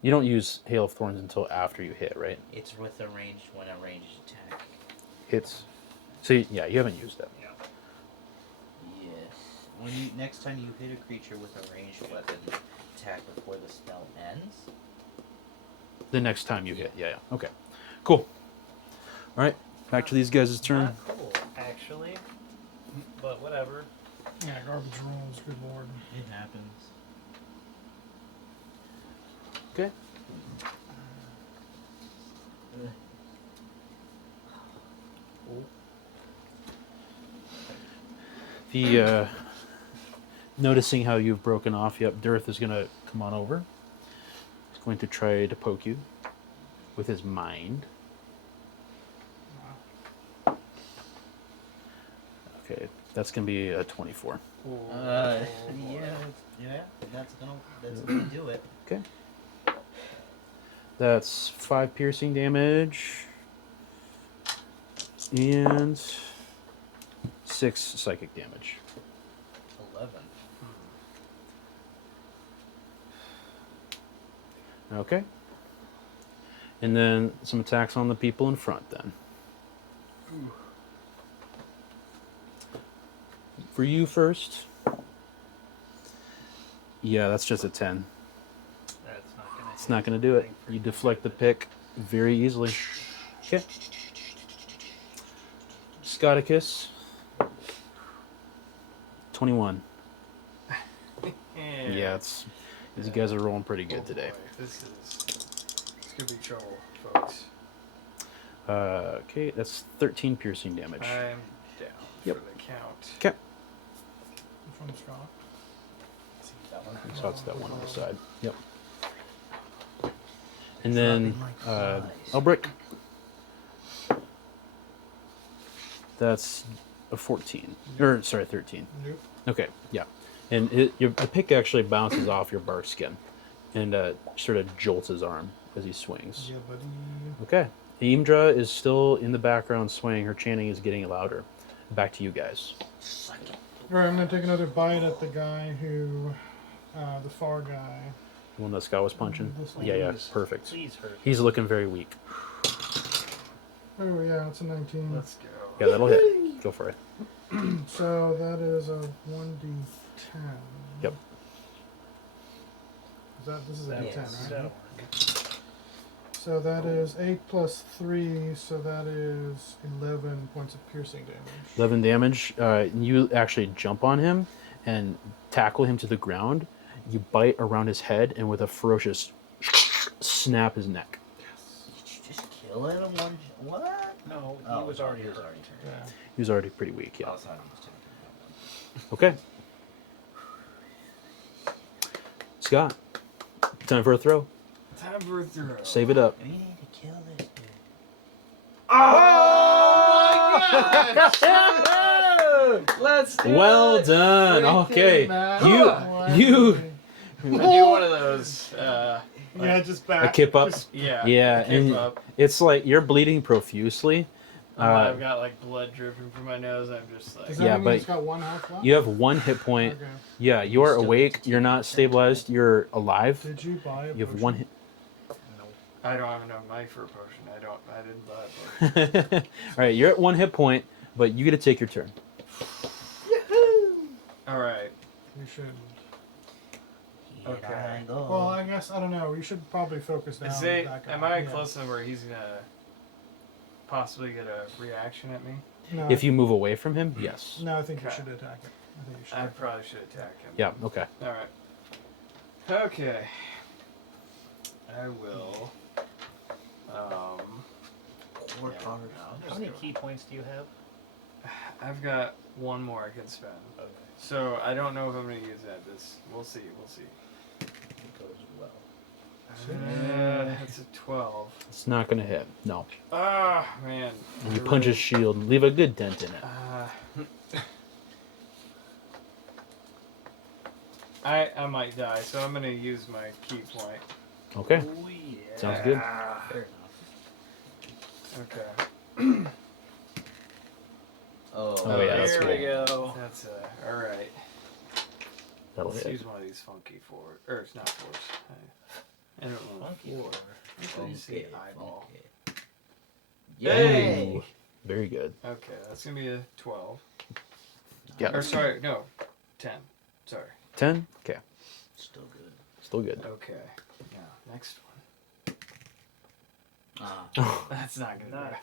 You don't use Hail of Thorns until after you hit, right? It's with a ranged when a ranged attack. Hits. So, yeah, you haven't used that. Yeah. Yes. When you next time you hit a creature with a ranged weapon, attack before the spell ends. The next time you hit. Yeah. Okay. Cool. All right. Back to these guys' turn. Not cool, actually. But whatever. Yeah, garbage rolls. Good lord. It happens. Okay. The noticing how you've broken off, yep, Dirth is gonna come on over. He's going to try to poke you with his mind. Okay, that's gonna be a 24. Yeah, that's gonna do it. Okay. That's 5 piercing damage and 6 psychic damage. 11. Okay. And then some attacks on the people in front then. For you first. Yeah, that's just a 10. That's not gonna. It's not going to do it. You deflect the pick very easily. Okay. Scoticus. 21. Yeah, these guys are rolling pretty good today. Boy, this could be trouble, folks. Okay, that's 13 piercing damage. I'm down Yep. for the count. Okay. Which one's Scott? See that one? So it's that one on the side. Yep. And then Elbrick. That's a 14. Or sorry, 13. Nope. Okay, yeah. And the pick actually bounces off your bark skin and sort of jolts his arm as he swings. Yeah, buddy. Okay. Imdra is still in the background swaying. Her chanting is getting louder. Back to you guys. Alright, I'm gonna take another bite at the guy who, the far guy. The one that Scott was punching? This one. Yeah, perfect. Please hurt. He's looking very weak. Oh yeah, it's a 19. Let's go. Yeah, that'll hit. Go for it. So that is a 1d10. Yep. This is a That'll- d10, right? that'll work. So that is 8 plus 3, so that is 11 points of piercing damage. 11 damage. You actually jump on him and tackle him to the ground. You bite around his head and with a ferocious snap his neck. Did you just kill him in one? What? No, he Oh, was already he was hurt. already turned. Yeah. He was already pretty weak, yeah. Oh, it's not used to it. Okay. Scott, time for a throw. Time for a throw. Save it up. We need to kill this dude. Let's do Well it. done. Freaking Okay. Matt. You I do one of those. Yeah, just back. a kip up. Just- Yeah. Yeah, kip and up. it's like you're bleeding profusely. I've got like blood dripping from my nose. I'm just like. Does that Yeah, mean but he's got 1 health left? You have 1 hit point. Okay. Yeah, you are Still awake. need to You're take not your stabilized. You're alive. Did you buy a You have potion? 1 hit. I don't have enough money for a potion. I didn't buy a potion. All right, you're at 1 hit point, but you get to take your turn. All right. You should. Here Okay. I go. Well, I guess, I don't know. You should probably focus down. Say, that guy. am I Yeah. close enough where he's gonna possibly get a reaction at me? No, If you move away from him, yes. No, I think you Okay. should attack it. I think you should. I probably should attack him. Yeah. Okay. All right. Okay. I will. Work yeah. hard. How many key points do you have? I've got one more I can spend. Okay. So I don't know if I'm gonna use that. We'll see. We'll see. It goes well. That's a 12. It's not going to hit. No. Ah, man. And you punch his shield and leave a good dent in it. I might die, so I'm gonna use my key point. Okay. Oh, yeah. Sounds good. Fair enough. Okay. Oh, yeah, that's there cool. we go. That's all right. That'll Let's hit. use one of these funky fours. Or it's not fours. I don't know. Funky Four. four. You see eyeball. Yay! Ooh, very good. Okay, that's gonna be a 12. Yeah. Or sorry, no, 10. Sorry. 10? Okay. Still good. Still good. Okay. Now next one. Ah. That's not gonna Not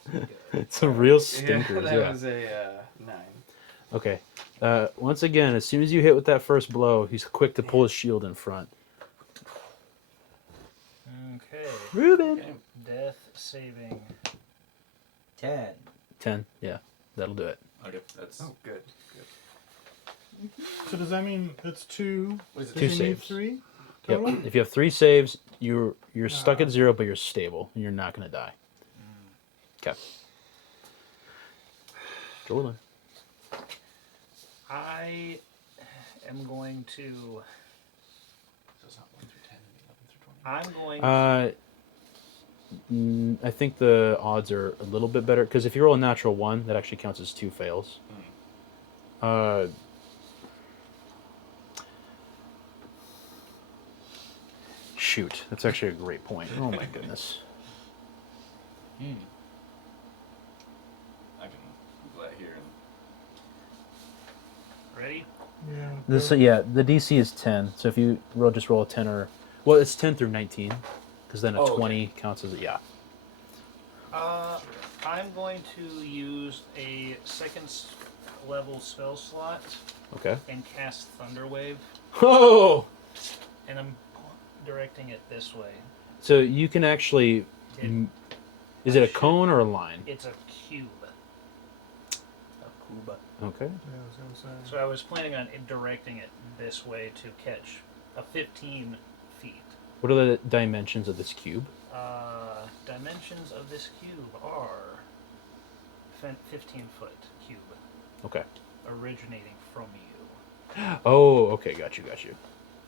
be. It's a real Yeah, stinkers. that Yeah. was a 9. Okay. Once again, as soon as you hit with that first blow, he's quick to pull his shield in front. Okay. Ruben. Okay. Death saving. 10. 10. Yeah. That'll do it. Okay, that's. Oh, good. So does that mean it's 2? What is it? Does 2 he need saves. 3 Yep. total? If you have 3 saves, you're stuck at 0, but you're stable and you're not going to die. Okay. Jordan. I am going to. So it's not 1 through 10, 11 through 20. I'm going. I think the odds are a little bit better because if you roll a natural 1, that actually counts as 2 fails. Uh, shoot, that's actually a great point. Oh my goodness. Hmm. I can Google that here. Ready? Yeah. This go. yeah, the DC is 10. So if you just roll a 10 or well, it's 10 through 19, because then a Oh, okay. 20 counts as I'm going to use a level spell slot Okay. and cast Thunder Wave, Oh. and I'm directing it this way. So you can actually. Is it a cone or a line? It's a cube. A Cuba. Okay. Yeah, I was gonna say. So I was planning on directing it this way to catch a 15 feet. What are the dimensions of this cube? Dimensions of this cube are 15-foot cube, Okay. originating from you. Oh, okay. Got you.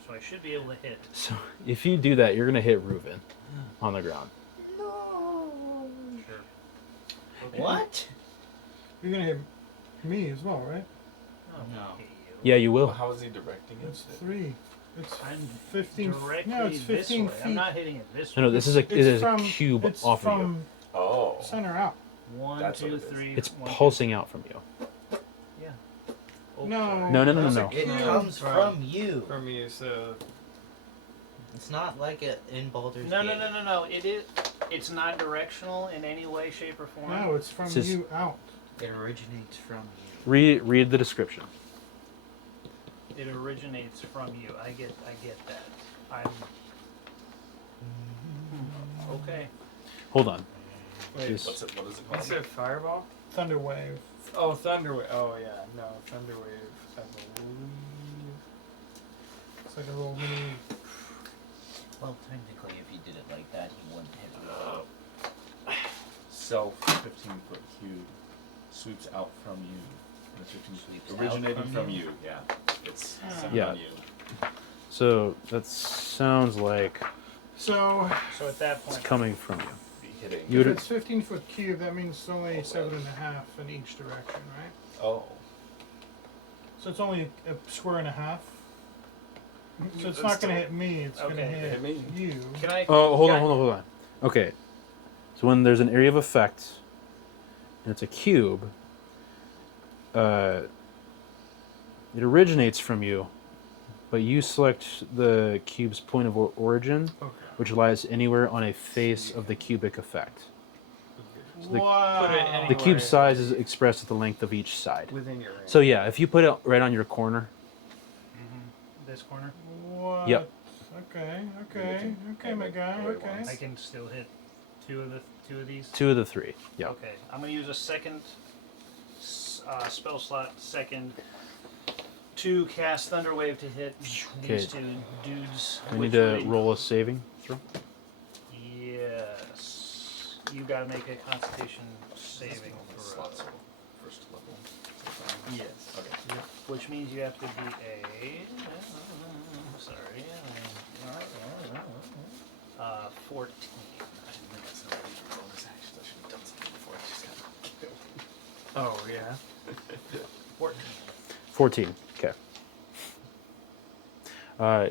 So I should be able to hit. So if you do that, you're gonna hit Reuven on the ground. Sure. What? You're gonna hit me as well, right? Oh, No. hit you. Yeah, you will. Well, how is he directing it? It's 3. It's I'm 15. directly No, it's 15 this way. feet. I'm not hitting it this No, way. this is it is a from, cube it's off of you. from Oh. center out. One, That's what two, it is. three. It's 1, 2, pulsing out from you. Yeah. Oh, No. sorry. No. It Yeah. comes From- from you. From you, so It's not like it in Baldur's No, Gate. no. It is. It's not directional in any way, shape, or form. No, it's from It's just- you out. It originates from you. Read the description. It originates from you. I get that. I'm. Okay. Hold on. wait. Just- What is it You called? said fireball? Thunder wave. Oh, thunder wave. Oh yeah, no, thunder wave. I believe. It's like a little mini. Well, technically, if he did it like that, he wouldn't hit you. Self 15-foot cube sweeps out from you. And the 15 Sweeps out originating from from you? you. Yeah. It's centered Yeah. on you. So that sounds like So So at that it's point, coming from you. Be hitting. You if would it's 15-foot cube, that means it's only 7.5 in each direction, right? Oh. So it's only a square and a half. So it's That's not going to still- hit me. It's going to Okay. hit Hit me. you. can I? Oh, hold can I- on. Okay. So when there's an area of effect and it's a cube, it originates from you, but you select the cube's point of origin, Okay. which lies anywhere on a face of the cubic effect. the- Wow. Put it anywhere. The cube size is expressed at the length of each side. within your range. So yeah, if you put it right on your corner, This corner. What? Yep. Okay, my guy. Go away Okay. once. I can still hit two of these. 2 of the 3. Yeah. Okay, I'm gonna use a second spell slot to cast Thunder Wave to hit Okay. these two dudes. We which need to would- roll a saving throw. Yes. You gotta make a Constitution saving throw, Slots level. First level. Yes. Okay. Which means you have to be a. Sorry. 14. I didn't think I said I needed to roll this action. I should have done something before. I just got Oh yeah. 14. 14. Okay.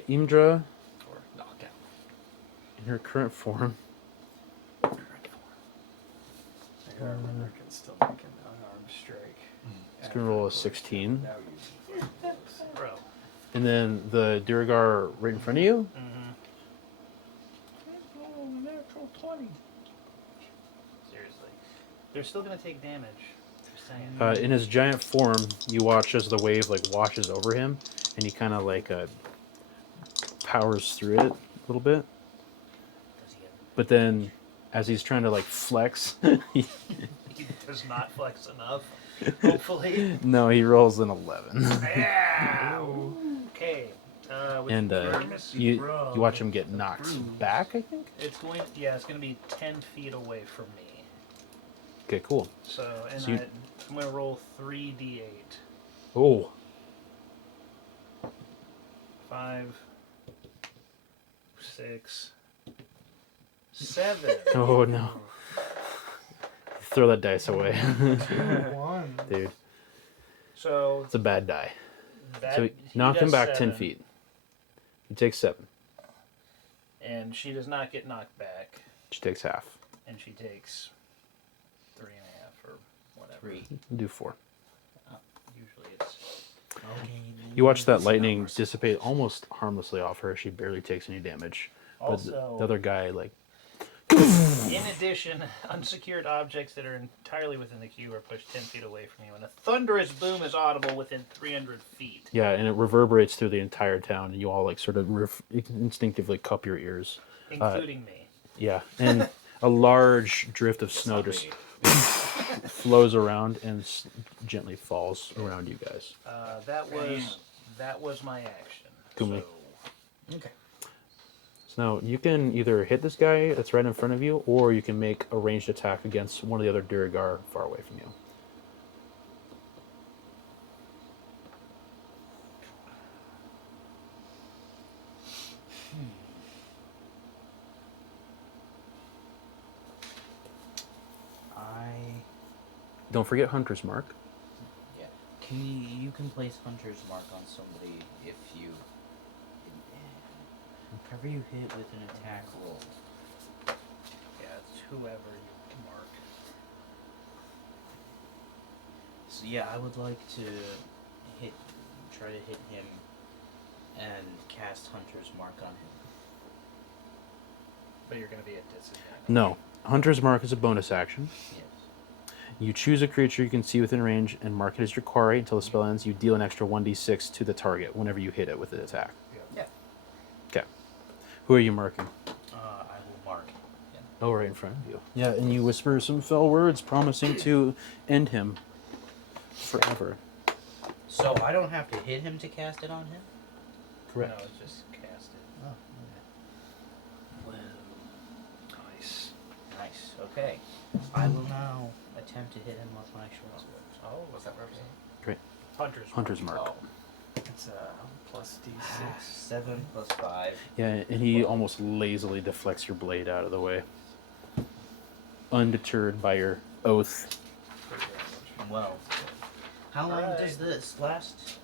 Imdra, or knockout. in her current form, I gotta remember I can still make an unarmed strike. is going to roll a 16. Now you. Bro. And then the Duergar right in front of you. Natural 20. Seriously. They're still gonna take damage. Just saying. In his giant form, you watch as the wave like washes over him, and he kind of like powers through it a little bit. Does he have But then, as he's trying to like flex, He does not flex enough. Hopefully. no, he rolls an 11, Yeah. Okay. Which and brings you watch him get knocked back. I think. It's going. Yeah, it's going to be 10 feet away from me. Okay, cool. So, and So you- I'm going to roll 3d8. Oh, 5, 6, 7. oh no! Throw that dice away, 2, 1. dude. So It's a bad die. that So he knock him does back 10 7, feet. He takes 7. and she does not get knocked back, She takes half. and she takes 3.5 or whatever. 3. Do 4. Usually it's Okay. You watch that lightning dissipate almost harmlessly off her. She barely takes any damage. But also. the other guy, like, In addition, unsecured objects that are entirely within the cube are pushed 10 feet away from you, and a thunderous boom is audible within 300 feet. yeah, and it reverberates through the entire town, and you all, like, sort of instinctively cup your ears. Including me. Yeah, and a large drift of snow just flows around and gently falls around you guys. That was my action. Kumli. So, Okay. So now you can either hit this guy that's right in front of you, or you can make a ranged attack against one of the other Duergar far away from you. Don't forget Hunter's Mark. Yeah. You can place Hunter's Mark on somebody if you. Whenever you hit with an attack roll. yeah, it's whoever you mark. So yeah, I would like to try to hit him, and cast Hunter's Mark on him. But you're going to be at disadvantage. No. Hunter's Mark is a bonus action. Yes. You choose a creature you can see within range and mark it as your quarry until the spell ends. You deal an extra 1d6 to the target whenever you hit it with an attack. Yeah. Okay. Who are you marking? I will mark him. Oh, right in front of you. Yeah, and you whisper some fell words promising to end him forever. So I don't have to hit him to cast it on him? No, it's just cast it. Oh, Nice. okay. Nice. Okay. I will now attempt to hit him with my short sword. Oh, what's that represent? Great. Hunter's Mark. Oh. It's plus D6. 7 plus 5. Yeah, and he almost lazily deflects your blade out of the way. Undeterred by your oath. Well, how long Alright. does this last?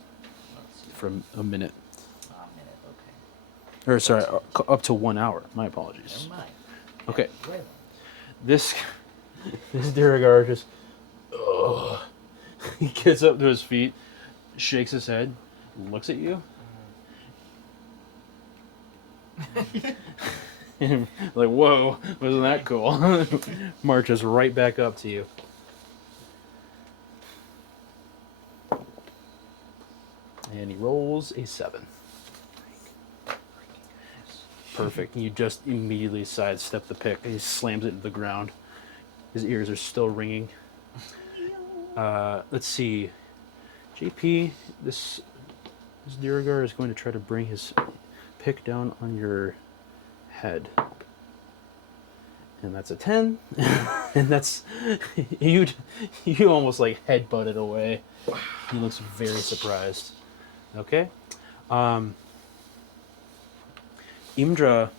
Let's see. For a minute. A minute, okay. Or, sorry, up to 1 hour. My apologies. Never mind. Okay. Well, This Duergar just, ugh. He gets up to his feet, shakes his head, looks at you. Like, whoa, wasn't that cool? Marches right back up to you. And he rolls a 7. Perfect. You just immediately sidestep the pick. He slams it into the ground. His ears are still ringing. Let's see. JP, this Duergar is going to try to bring his pick down on your head. And that's a 10. And that's you almost like headbutt it away. He looks very surprised. Okay. Imdra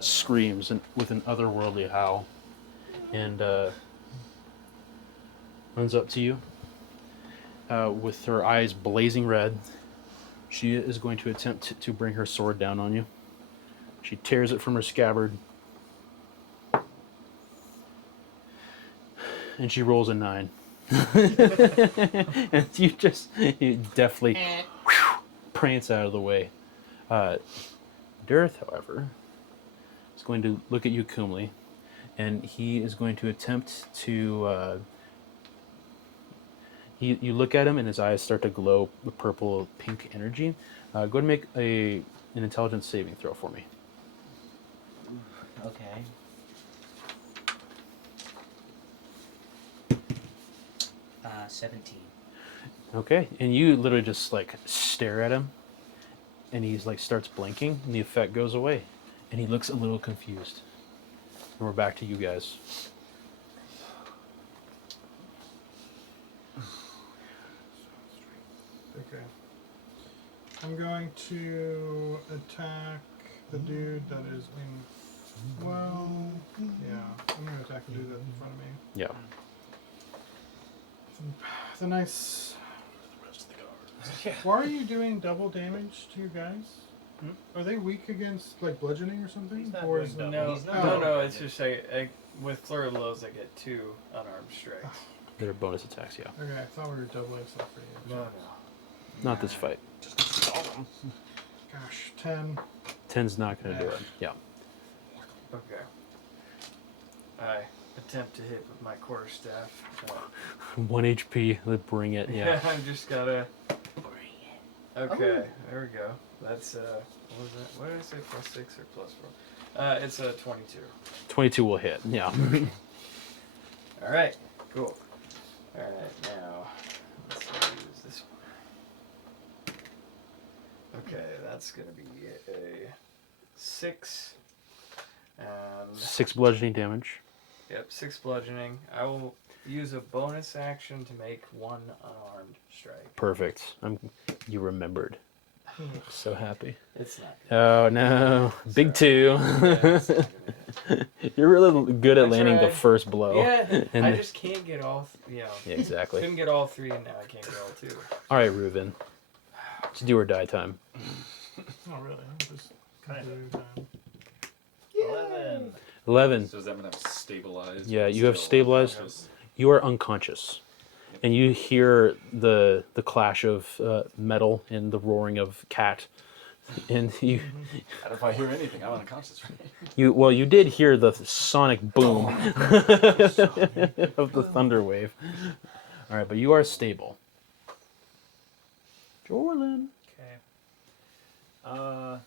screams with an otherworldly howl and runs up to you with her eyes blazing red. She is going to attempt to bring her sword down on you. She tears it from her scabbard. And she rolls a 9. And you deftly prance out of the way. Dareth, however, is going to look at you, Kumli, and he is going to attempt to. You look at him, and his eyes start to glow with purple pink energy. Go ahead and make an intelligence saving throw for me. okay. Uh, 17. Okay, and you literally just like stare at him, and he's like starts blinking, and the effect goes away, and he looks a little confused. And we're back to you guys. Okay. I'm going to attack the dude that is in. Well, yeah. I'm going to attack the dude that's in front of me. Yeah. The nice. Rest of the guards. Why are you doing double damage to your guys? Hmm? Are they weak against like bludgeoning or something? He's not Or doing is double. No, He's not no, doing no. damage. It's just with flurry of blows, I get 2 unarmed strikes. They're bonus attacks, yeah. Okay, I thought we were doubling stuff for you. No, no. Not this fight. Gosh, 10. 10's not going to do it. Yeah. Okay. I attempt to hit with my quarterstaff. 1 HP. Let's bring it. Yeah. I just gotta. Okay, there we go. That's what was that? What did I say? +6 or +4? It's a 22. 22 will hit. Yeah. All right, cool. All right, now let's use this one. Okay, that's gonna be a 6. 6 bludgeoning damage. Yep, 6 bludgeoning. I will use a bonus action to make 1 unarmed strike. Perfect. You remembered. So happy. It's not. Oh no. Big 2. Yeah, it's not gonna hit. You're really good at I landing the tried. first blow. Yeah, And I the- just can't get all. Yeah, exactly. Couldn't get all 3, and now I can't get all 2. All right, Reuven. It's do or die time. Not really. I'm just Kind of. completely 11. 11. So does that mean I'm stabilized? Yeah, you have Still stabilized. unconscious? You are unconscious. And you hear the clash of metal and the roaring of cat. And you How if I hear anything? I'm unconscious. you did hear the sonic boom of the thunder wave. All right, but you are stable. Jorlin. Okay.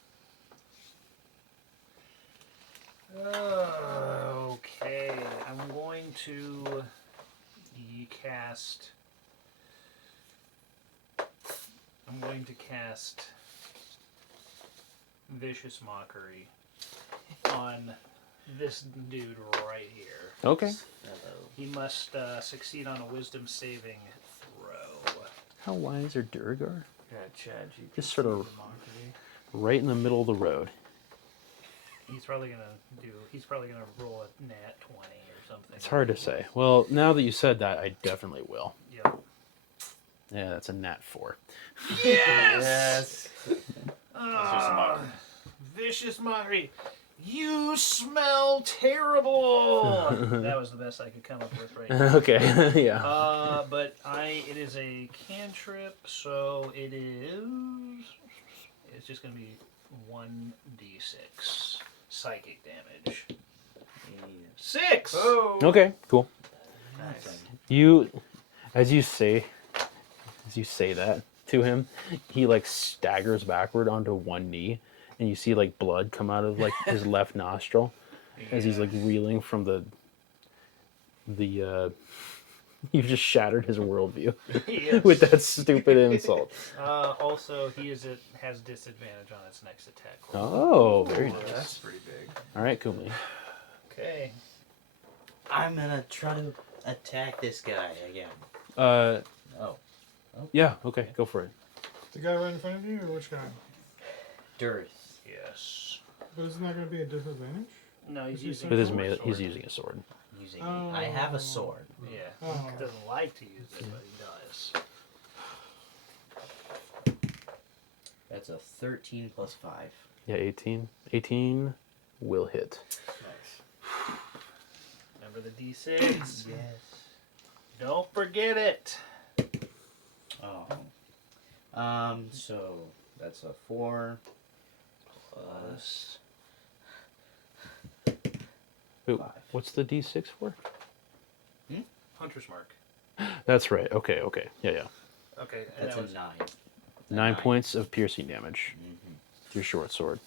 Okay. I'm going to cast. I'm going to cast Vicious Mockery on this dude right here. Okay. He must succeed on a Wisdom saving throw. How wise are Duerger? Yeah, Chad, you Just sort of mockery. right in the middle of the road. He's probably gonna roll a nat 20 or something. It's hard to say. Well, now that you said that, I definitely will. Yep. Yeah, that's a nat 4. Yes. Ah, Vicious Mockery. You smell terrible. That was the best I could come up with right now. Okay, yeah. But it is a cantrip, so it's just gonna be 1d6 psychic damage. 6. Oh. Okay, cool. Nice. As you say that to him, he like staggers backward onto one knee, and you see like blood come out of like his left nostril as he's like reeling from the you've just shattered his worldview Yes. with that stupid insult. Also, has disadvantage on its next attack. Oh, very Ooh, nice. That's pretty big. All right, Kumi. Okay. I'm gonna try to attack this guy again. Oh, Yeah, okay, go for it. The guy right in front of you, or which guy? Durth. Yes. But isn't that going to be a disadvantage? No, he's Is he using With his a melee, sword. he's using a sword. Using I have a sword. Yeah. Oh. He doesn't like to use it, but he does. That's a 13 plus 5. Yeah, 18. 18 will hit. Nice. Remember the D6. Yes. Don't forget it. Oh. So that's a 4 plus Wait, 5. what's the D6 for? Hunter's mark. That's right. Okay. Yeah. Okay. And That's that a was 9. 9 points of piercing damage Mm-hmm. with your short sword,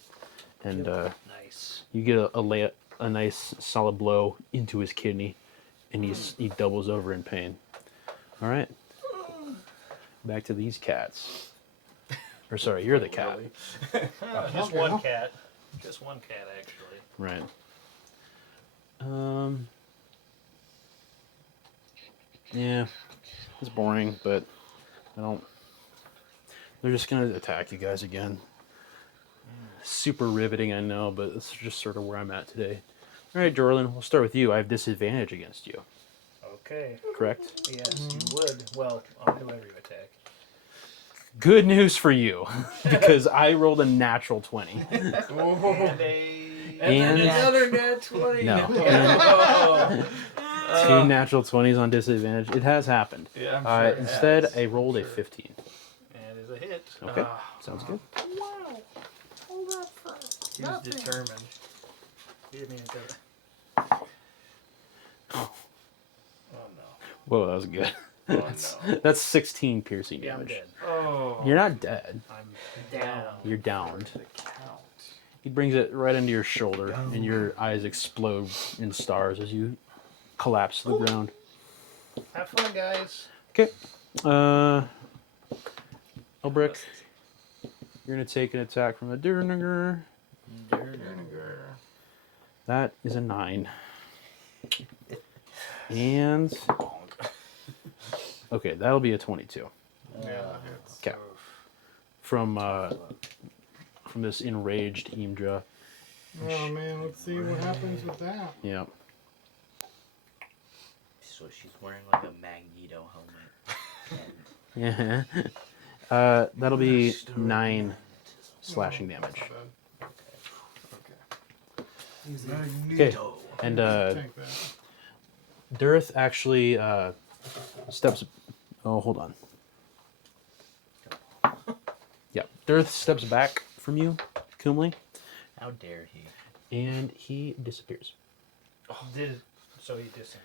and nice. you get a nice solid blow into his kidney, and he doubles over in pain. All right. Back to these cats. Or sorry, you're the cat. Just Okay. one cat. Just one cat, actually. Right. Yeah, it's boring, but I don't. They're just gonna attack you guys again. Super riveting, I know, but it's just sort of where I'm at today. All right, Jorlin, we'll start with you. I have disadvantage against you. Okay. correct? Yes, you would. Well, on whoever you attack. Good news for you, because I rolled a natural 20. And a... And then And- another nat 20. No. No. Two natural 20s on disadvantage. It has happened. Yeah, I'm sure it Instead, has. I rolled a Sure. 15. And is a hit. Okay, Ah. sounds good. Wow. Hold up for He was nothing. determined. You didn't even do it. Oh no. Whoa, that was good. Oh no. That's 16 piercing Yeah, I'm damage. dead. Oh. You're not dead. I'm down. You're downed. The count. He brings it right into your shoulder, and your eyes explode in stars as you collapse to the ground. Have fun, guys. Okay. Elbrick, you're going to take an attack from the Duerger. That is a 9. And... Okay, that'll be a 22. Yeah, it's Okay. From this enraged Imdra. Oh man, let's see what happens with that. Yeah. So she's wearing like a Magneto helmet. Yeah. That'll be 9 slashing damage. Not bad. Easy. Okay. And Take that. Durth actually steps. Oh, hold on. Yeah, Durth steps back from you, Kumli, How dare he? and he disappears. So he disengaged.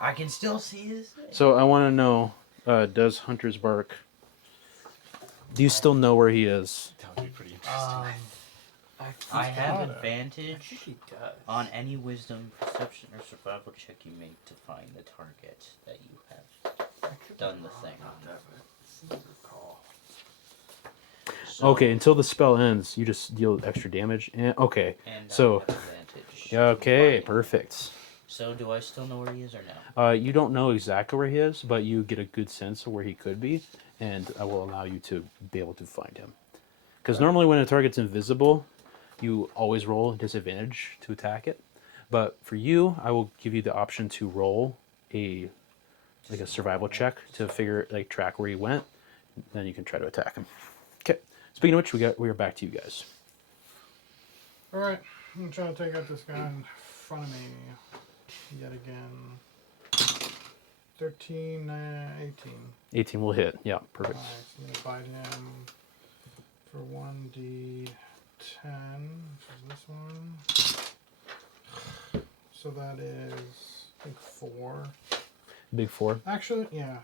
I can still see his. So I want to know, does Hunter's Bark? Do you still know where he is? That would be pretty interesting. I have I advantage think he does. on any wisdom, perception, or survival check you make to find the target that you have I could done be the wrong thing. about that, but I seem to recall. So, Okay, until the spell ends, you just deal extra damage. And, okay, And so- I have advantage. okay, Fine. perfect. So do I still know where he is or no? You don't know exactly where he is, but you get a good sense of where he could be, and I will allow you to be able to find him. Because normally when a target's invisible, you always roll a disadvantage to attack it. But for you, I will give you the option to roll a survival check to track where he went. Then you can try to attack him. Okay. Speaking of which, we are back to you guys. All right, I'm trying to take out this guy in front of me yet again. 13, 18. 18 will hit. Yeah, perfect. Nice. I'm gonna bite him for 1d10, which is this one. So that is, I think, 4. Big 4. Actually, yeah.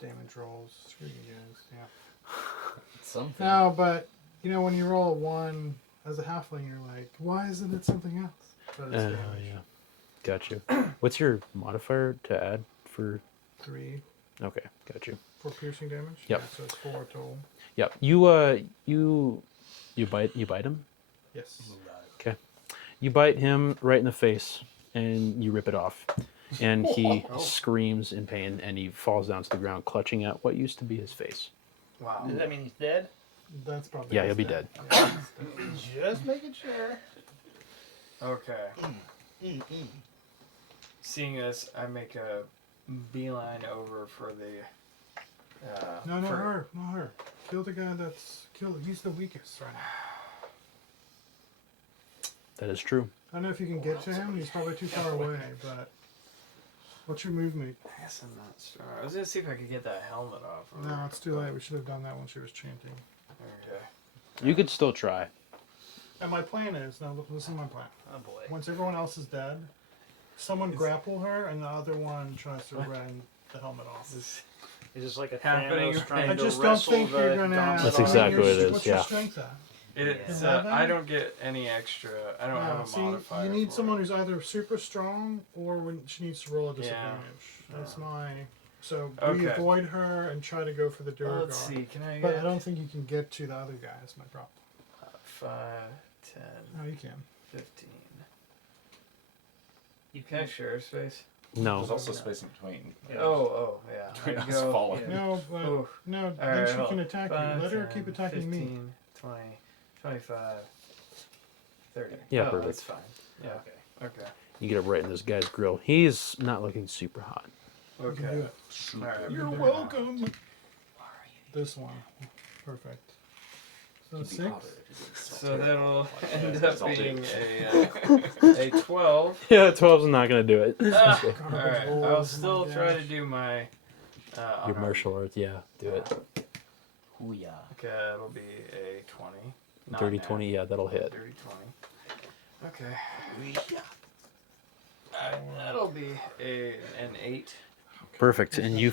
Damage rolls. Screw you guys. Yeah. Something. No, but you know when you roll a 1 as a halfling, you're like, why isn't it something else? But it's damage. Yeah. Got you. What's your modifier to add for... 3 Okay, got you. for piercing damage. Yep. Yeah, so it's 4 total. Yep. You bite him? Yes. Okay. You bite him right in the face and you rip it off. And he screams in pain and he falls down to the ground clutching at what used to be his face. Wow. Does that mean he's dead? That's probably. Yeah, his he'll be death. dead. Yeah. Just making sure. Okay. Seeing this, I make a beeline over for the. No, not for- her. Not her. Kill the guy that's killed. He's the weakest right now. That is true. I don't know if you can get to him. He's probably too far away. But what's your movement? I guess I'm not sure. I was gonna see if I could get that helmet off. of No, her. it's too late. We should have done that when she was chanting. Okay. You could still try. And my plan is now. Listen to my plan. Oh boy. Once everyone else is dead, someone grapple her, and the other one tries to rend the helmet off. Is this like a Happening Thanos right- trying I to just don't wrestle think the you're gonna. dominant That's arm? exactly what it is, What's yeah. your strength at? It's Yeah. I don't get any extra. I don't have a See, modifier. you need for someone it. who's either super strong or when she needs to roll a Yeah. disadvantage. That's my. So we Okay. avoid her and try to go for the Duergar. Let's see. Can I But get I don't think you can get to the other guy. That's my problem. 5, 10, No, you can. 15? You Can I can. share space? No. There's also space in between. Yeah. Oh, yeah. Between I'd us go- falling. yeah. No, but Oh. no. All Then right, she hold can on. attack 5, you. Let her 10, keep attacking 15, me. 20, 25, 30. Yeah, Oh, perfect. That's fine. Yeah. Okay. Okay. You get it right in this guy's grill. He's not looking super hot. You can do Okay. it. All right. You're welcome. This one. Perfect. So 6. So that'll end That's up all being dude. a 12. Yeah, 12's not gonna do it. Ah, Okay. all right. I'll still try to do my. Your martial arts, yeah, do it. Hooyah. Okay, it'll be a 20. Not Dirty nat. 20, yeah, that'll hit. Dirty 20. Okay. That'll be an 8. Perfect. And you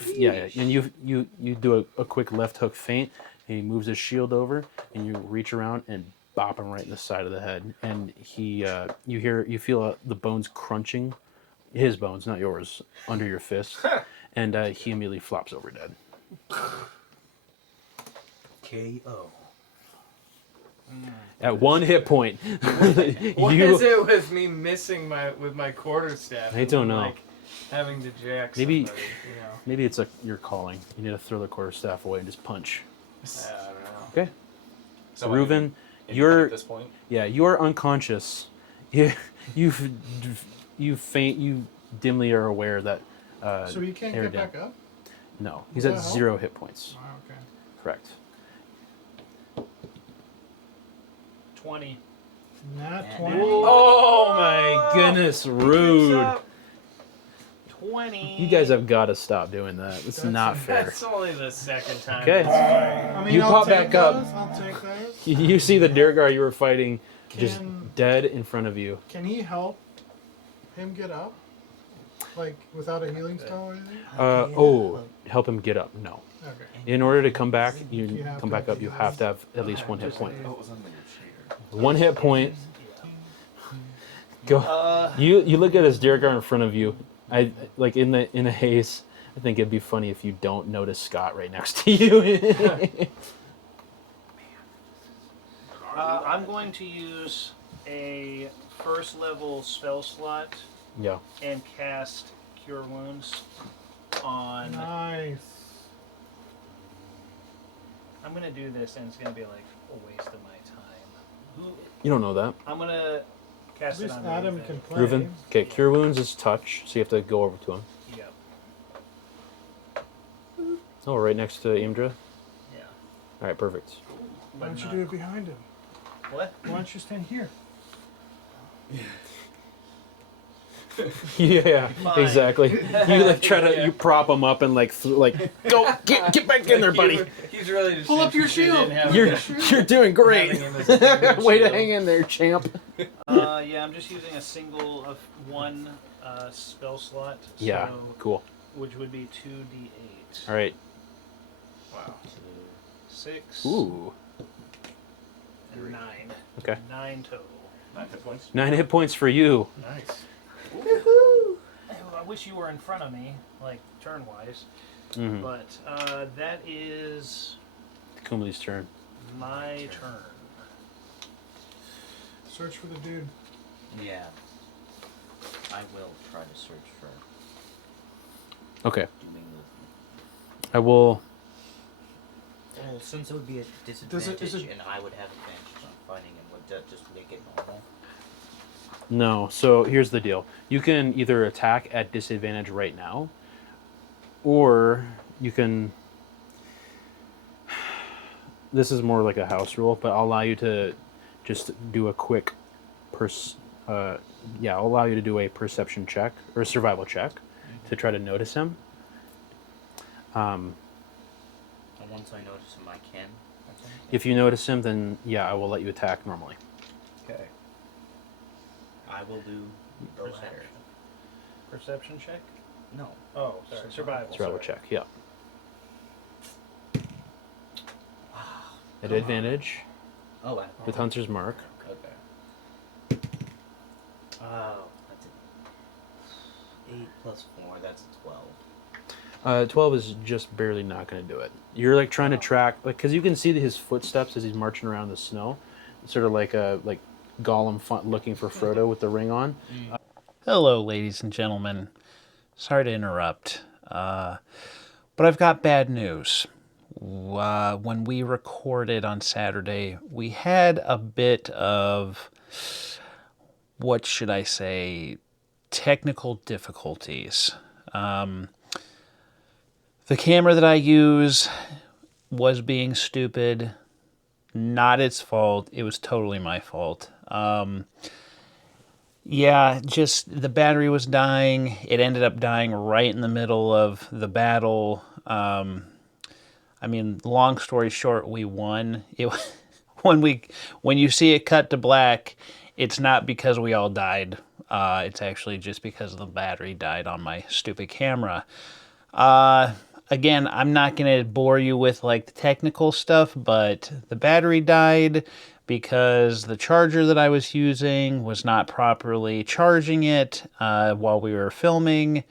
do a quick left hook feint, and he moves his shield over, and you reach around and bop him right in the side of the head. And he, you feel the bones crunching, his bones, not yours, under your fist, and he immediately flops over dead. KO. At 1 hit point. What is it with me missing my quarterstaff? I don't know. Like having to jack Maybe- somebody, Maybe it's your calling. You need to throw the quarterstaff away and just punch. I don't know. Okay. So Reuven, at you're this point. yeah, you are unconscious. You faint. You dimly are aware that. So he can't Air get down. back up? No, he's Does at that help? 0 hit points. Oh, okay. Correct. 20. Nat And- 20. Oh my goodness, rude! 20. You guys have got to stop doing that. It's That's- not fair. That's only the second time. Okay. it's fine. I mean, You I'll pop take back up. those, I'll take those. You see the Duerger you were fighting just Can- dead in front of you. Can he help him get up? Like, without a healing spell or anything? Help him get up. No. Okay. In order to come back, You you have come to back up. You have to have at least 1 hit point. Oh, it was under your chair. 1 hit point. Go. You look at this Duergar in front of you. I like in a haze. I think it'd be funny if you don't notice Scott right next to you. I'm going to use a first level spell slot Yeah. and cast Cure Wounds on. Nice. I'm going to do this, and it's going to be like a waste of my time. Who? You don't know that. I'm going to At cast it least on Adam Reuven. can play. Reuven. Okay. Cure wounds is touch, so you have to go over to him. Yep. Oh, right next to Imdra. Yeah. All right. Perfect. Why don't you not- do it behind him? What? Why don't you stand here? Yeah. Fine. Exactly. You like try to you prop him up and like go get back in there, buddy. He's really just Pull up your interested shield. in having You're a- you're doing great. having him as a good Way to shield. hang in there, champ. Yeah, I'm just using a single of one spell slot. Yeah. So, Cool. which would be 2d8. All right. Wow. 6 Ooh. and 9. Okay. 9 total. 9 hit points. 9 hit points for you. Nice. I wish you were in front of me, like turn-wise, Mm-hmm. but that is Kumli's turn. my turn. Search for the dude. Yeah. I will try to search for Okay. doing I will. Well, since it would be a Does disadvantage it- and I would have advantage on fighting him, would that just make it normal? No. So here's the deal. You can either attack at disadvantage right now, or you can. This is more like a house rule, but I'll allow you to just do a quick I'll allow you to do a perception check or a survival check to try to notice him. And once I notice him, I can. That's all? If you notice him, then yeah, I will let you attack normally. Okay. I will do the latter. Perception check? No. Oh, sorry. Survival. Survival sorry. check, yeah. At advantage Oh, wow. with Hunter's Mark. Okay. Oh, that's it. 8 plus 4, that's a 12. 12 is just barely not going to do it. You're like trying to track, like, because you can see his footsteps as he's marching around the snow, sort of like Gollum looking for Frodo with the ring on. Hello, ladies and gentlemen. Sorry to interrupt, but I've got bad news. When we recorded on Saturday, we had a bit of, what should I say, technical difficulties. The camera that I use was being stupid. Not its fault. It was totally my fault. Yeah, just the battery was dying. It ended up dying right in the middle of the battle. I mean, long story short, we won. When you see it cut to black, it's not because we all died. It's actually just because the battery died on my stupid camera. Again, I'm not going to bore you with like the technical stuff, but the battery died because the charger that I was using was not properly charging it while we were filming,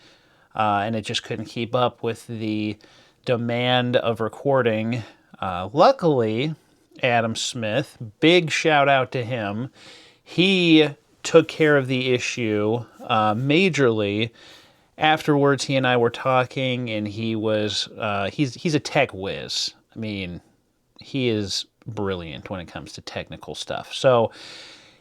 and it just couldn't keep up with the demand of recording. Luckily, Adam Smith, big shout out to him, he took care of the issue majorly. Afterwards, he and I were talking, and he was, he's a tech whiz. I mean, he is brilliant when it comes to technical stuff. So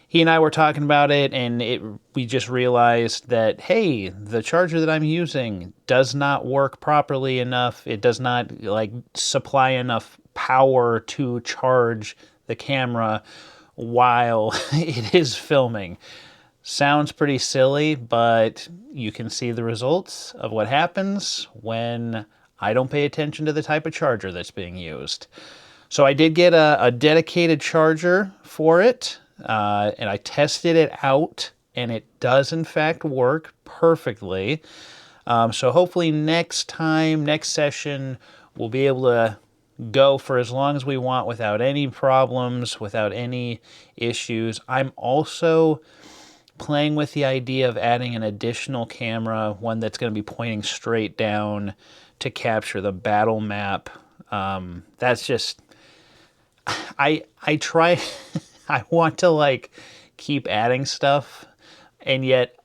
he and I were talking about it, and we just realized that, hey, the charger that I'm using does not work properly enough. It does not, like, supply enough power to charge the camera while it is filming. Sounds pretty silly, but you can see the results of what happens when I don't pay attention to the type of charger that's being used. So I did get a dedicated charger for it, and I tested it out, and it does in fact work perfectly. So hopefully next session, we'll be able to go for as long as we want without any problems, without any issues. I'm also playing with the idea of adding an additional camera, one that's going to be pointing straight down to capture the battle map. That's just, I try, I want to like keep adding stuff, and yet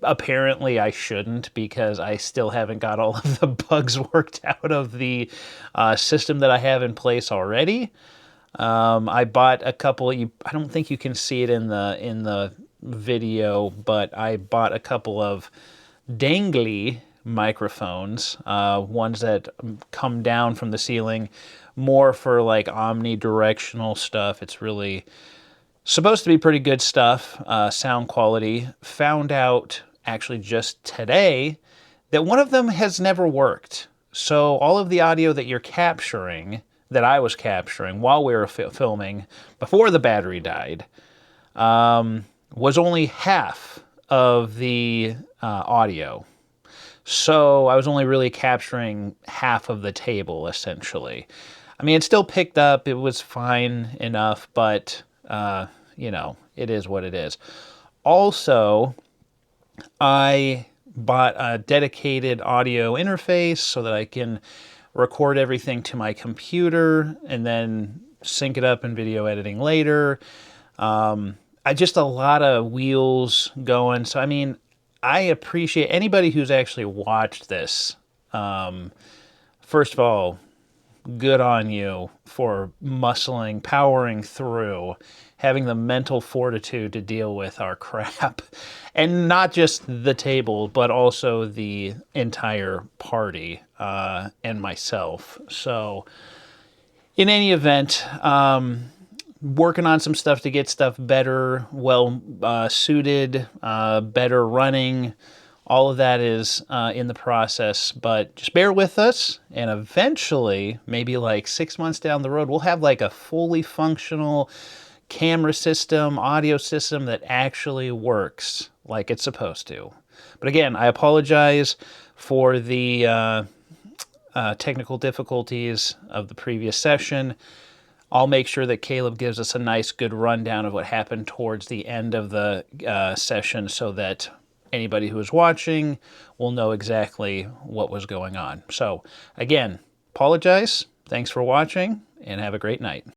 apparently I shouldn't, because I still haven't got all of the bugs worked out of the system that I have in place already. I bought a couple, I don't think you can see it in the video, but I bought a couple of dangly microphones, ones that come down from the ceiling, more for like omnidirectional stuff. It's really supposed to be pretty good stuff, sound quality. Found out actually just today that one of them has never worked. So all of the audio that you're capturing, that I was capturing while we were filming before the battery died, was only half of the audio. So I was only really capturing half of the table, essentially. I mean, it still picked up. It was fine enough, but, you know, it is what it is. Also, I bought a dedicated audio interface so that I can record everything to my computer and then sync it up in video editing later. Just a lot of wheels going. So, I mean, I appreciate anybody who's actually watched this. First of all, good on you for powering through, having the mental fortitude to deal with our crap. And not just the table, but also the entire party and myself. So, in any event, working on some stuff to get stuff better, suited, better running. All of that is in the process, but just bear with us, and eventually, maybe like 6 months down the road, we'll have like a fully functional camera system, audio system that actually works like it's supposed to. But again, I apologize for the technical difficulties of the previous session. I'll make sure that Caleb gives us a nice, good rundown of what happened towards the end of the session so that anybody who is watching will know exactly what was going on. So, again, apologize. Thanks for watching, and have a great night.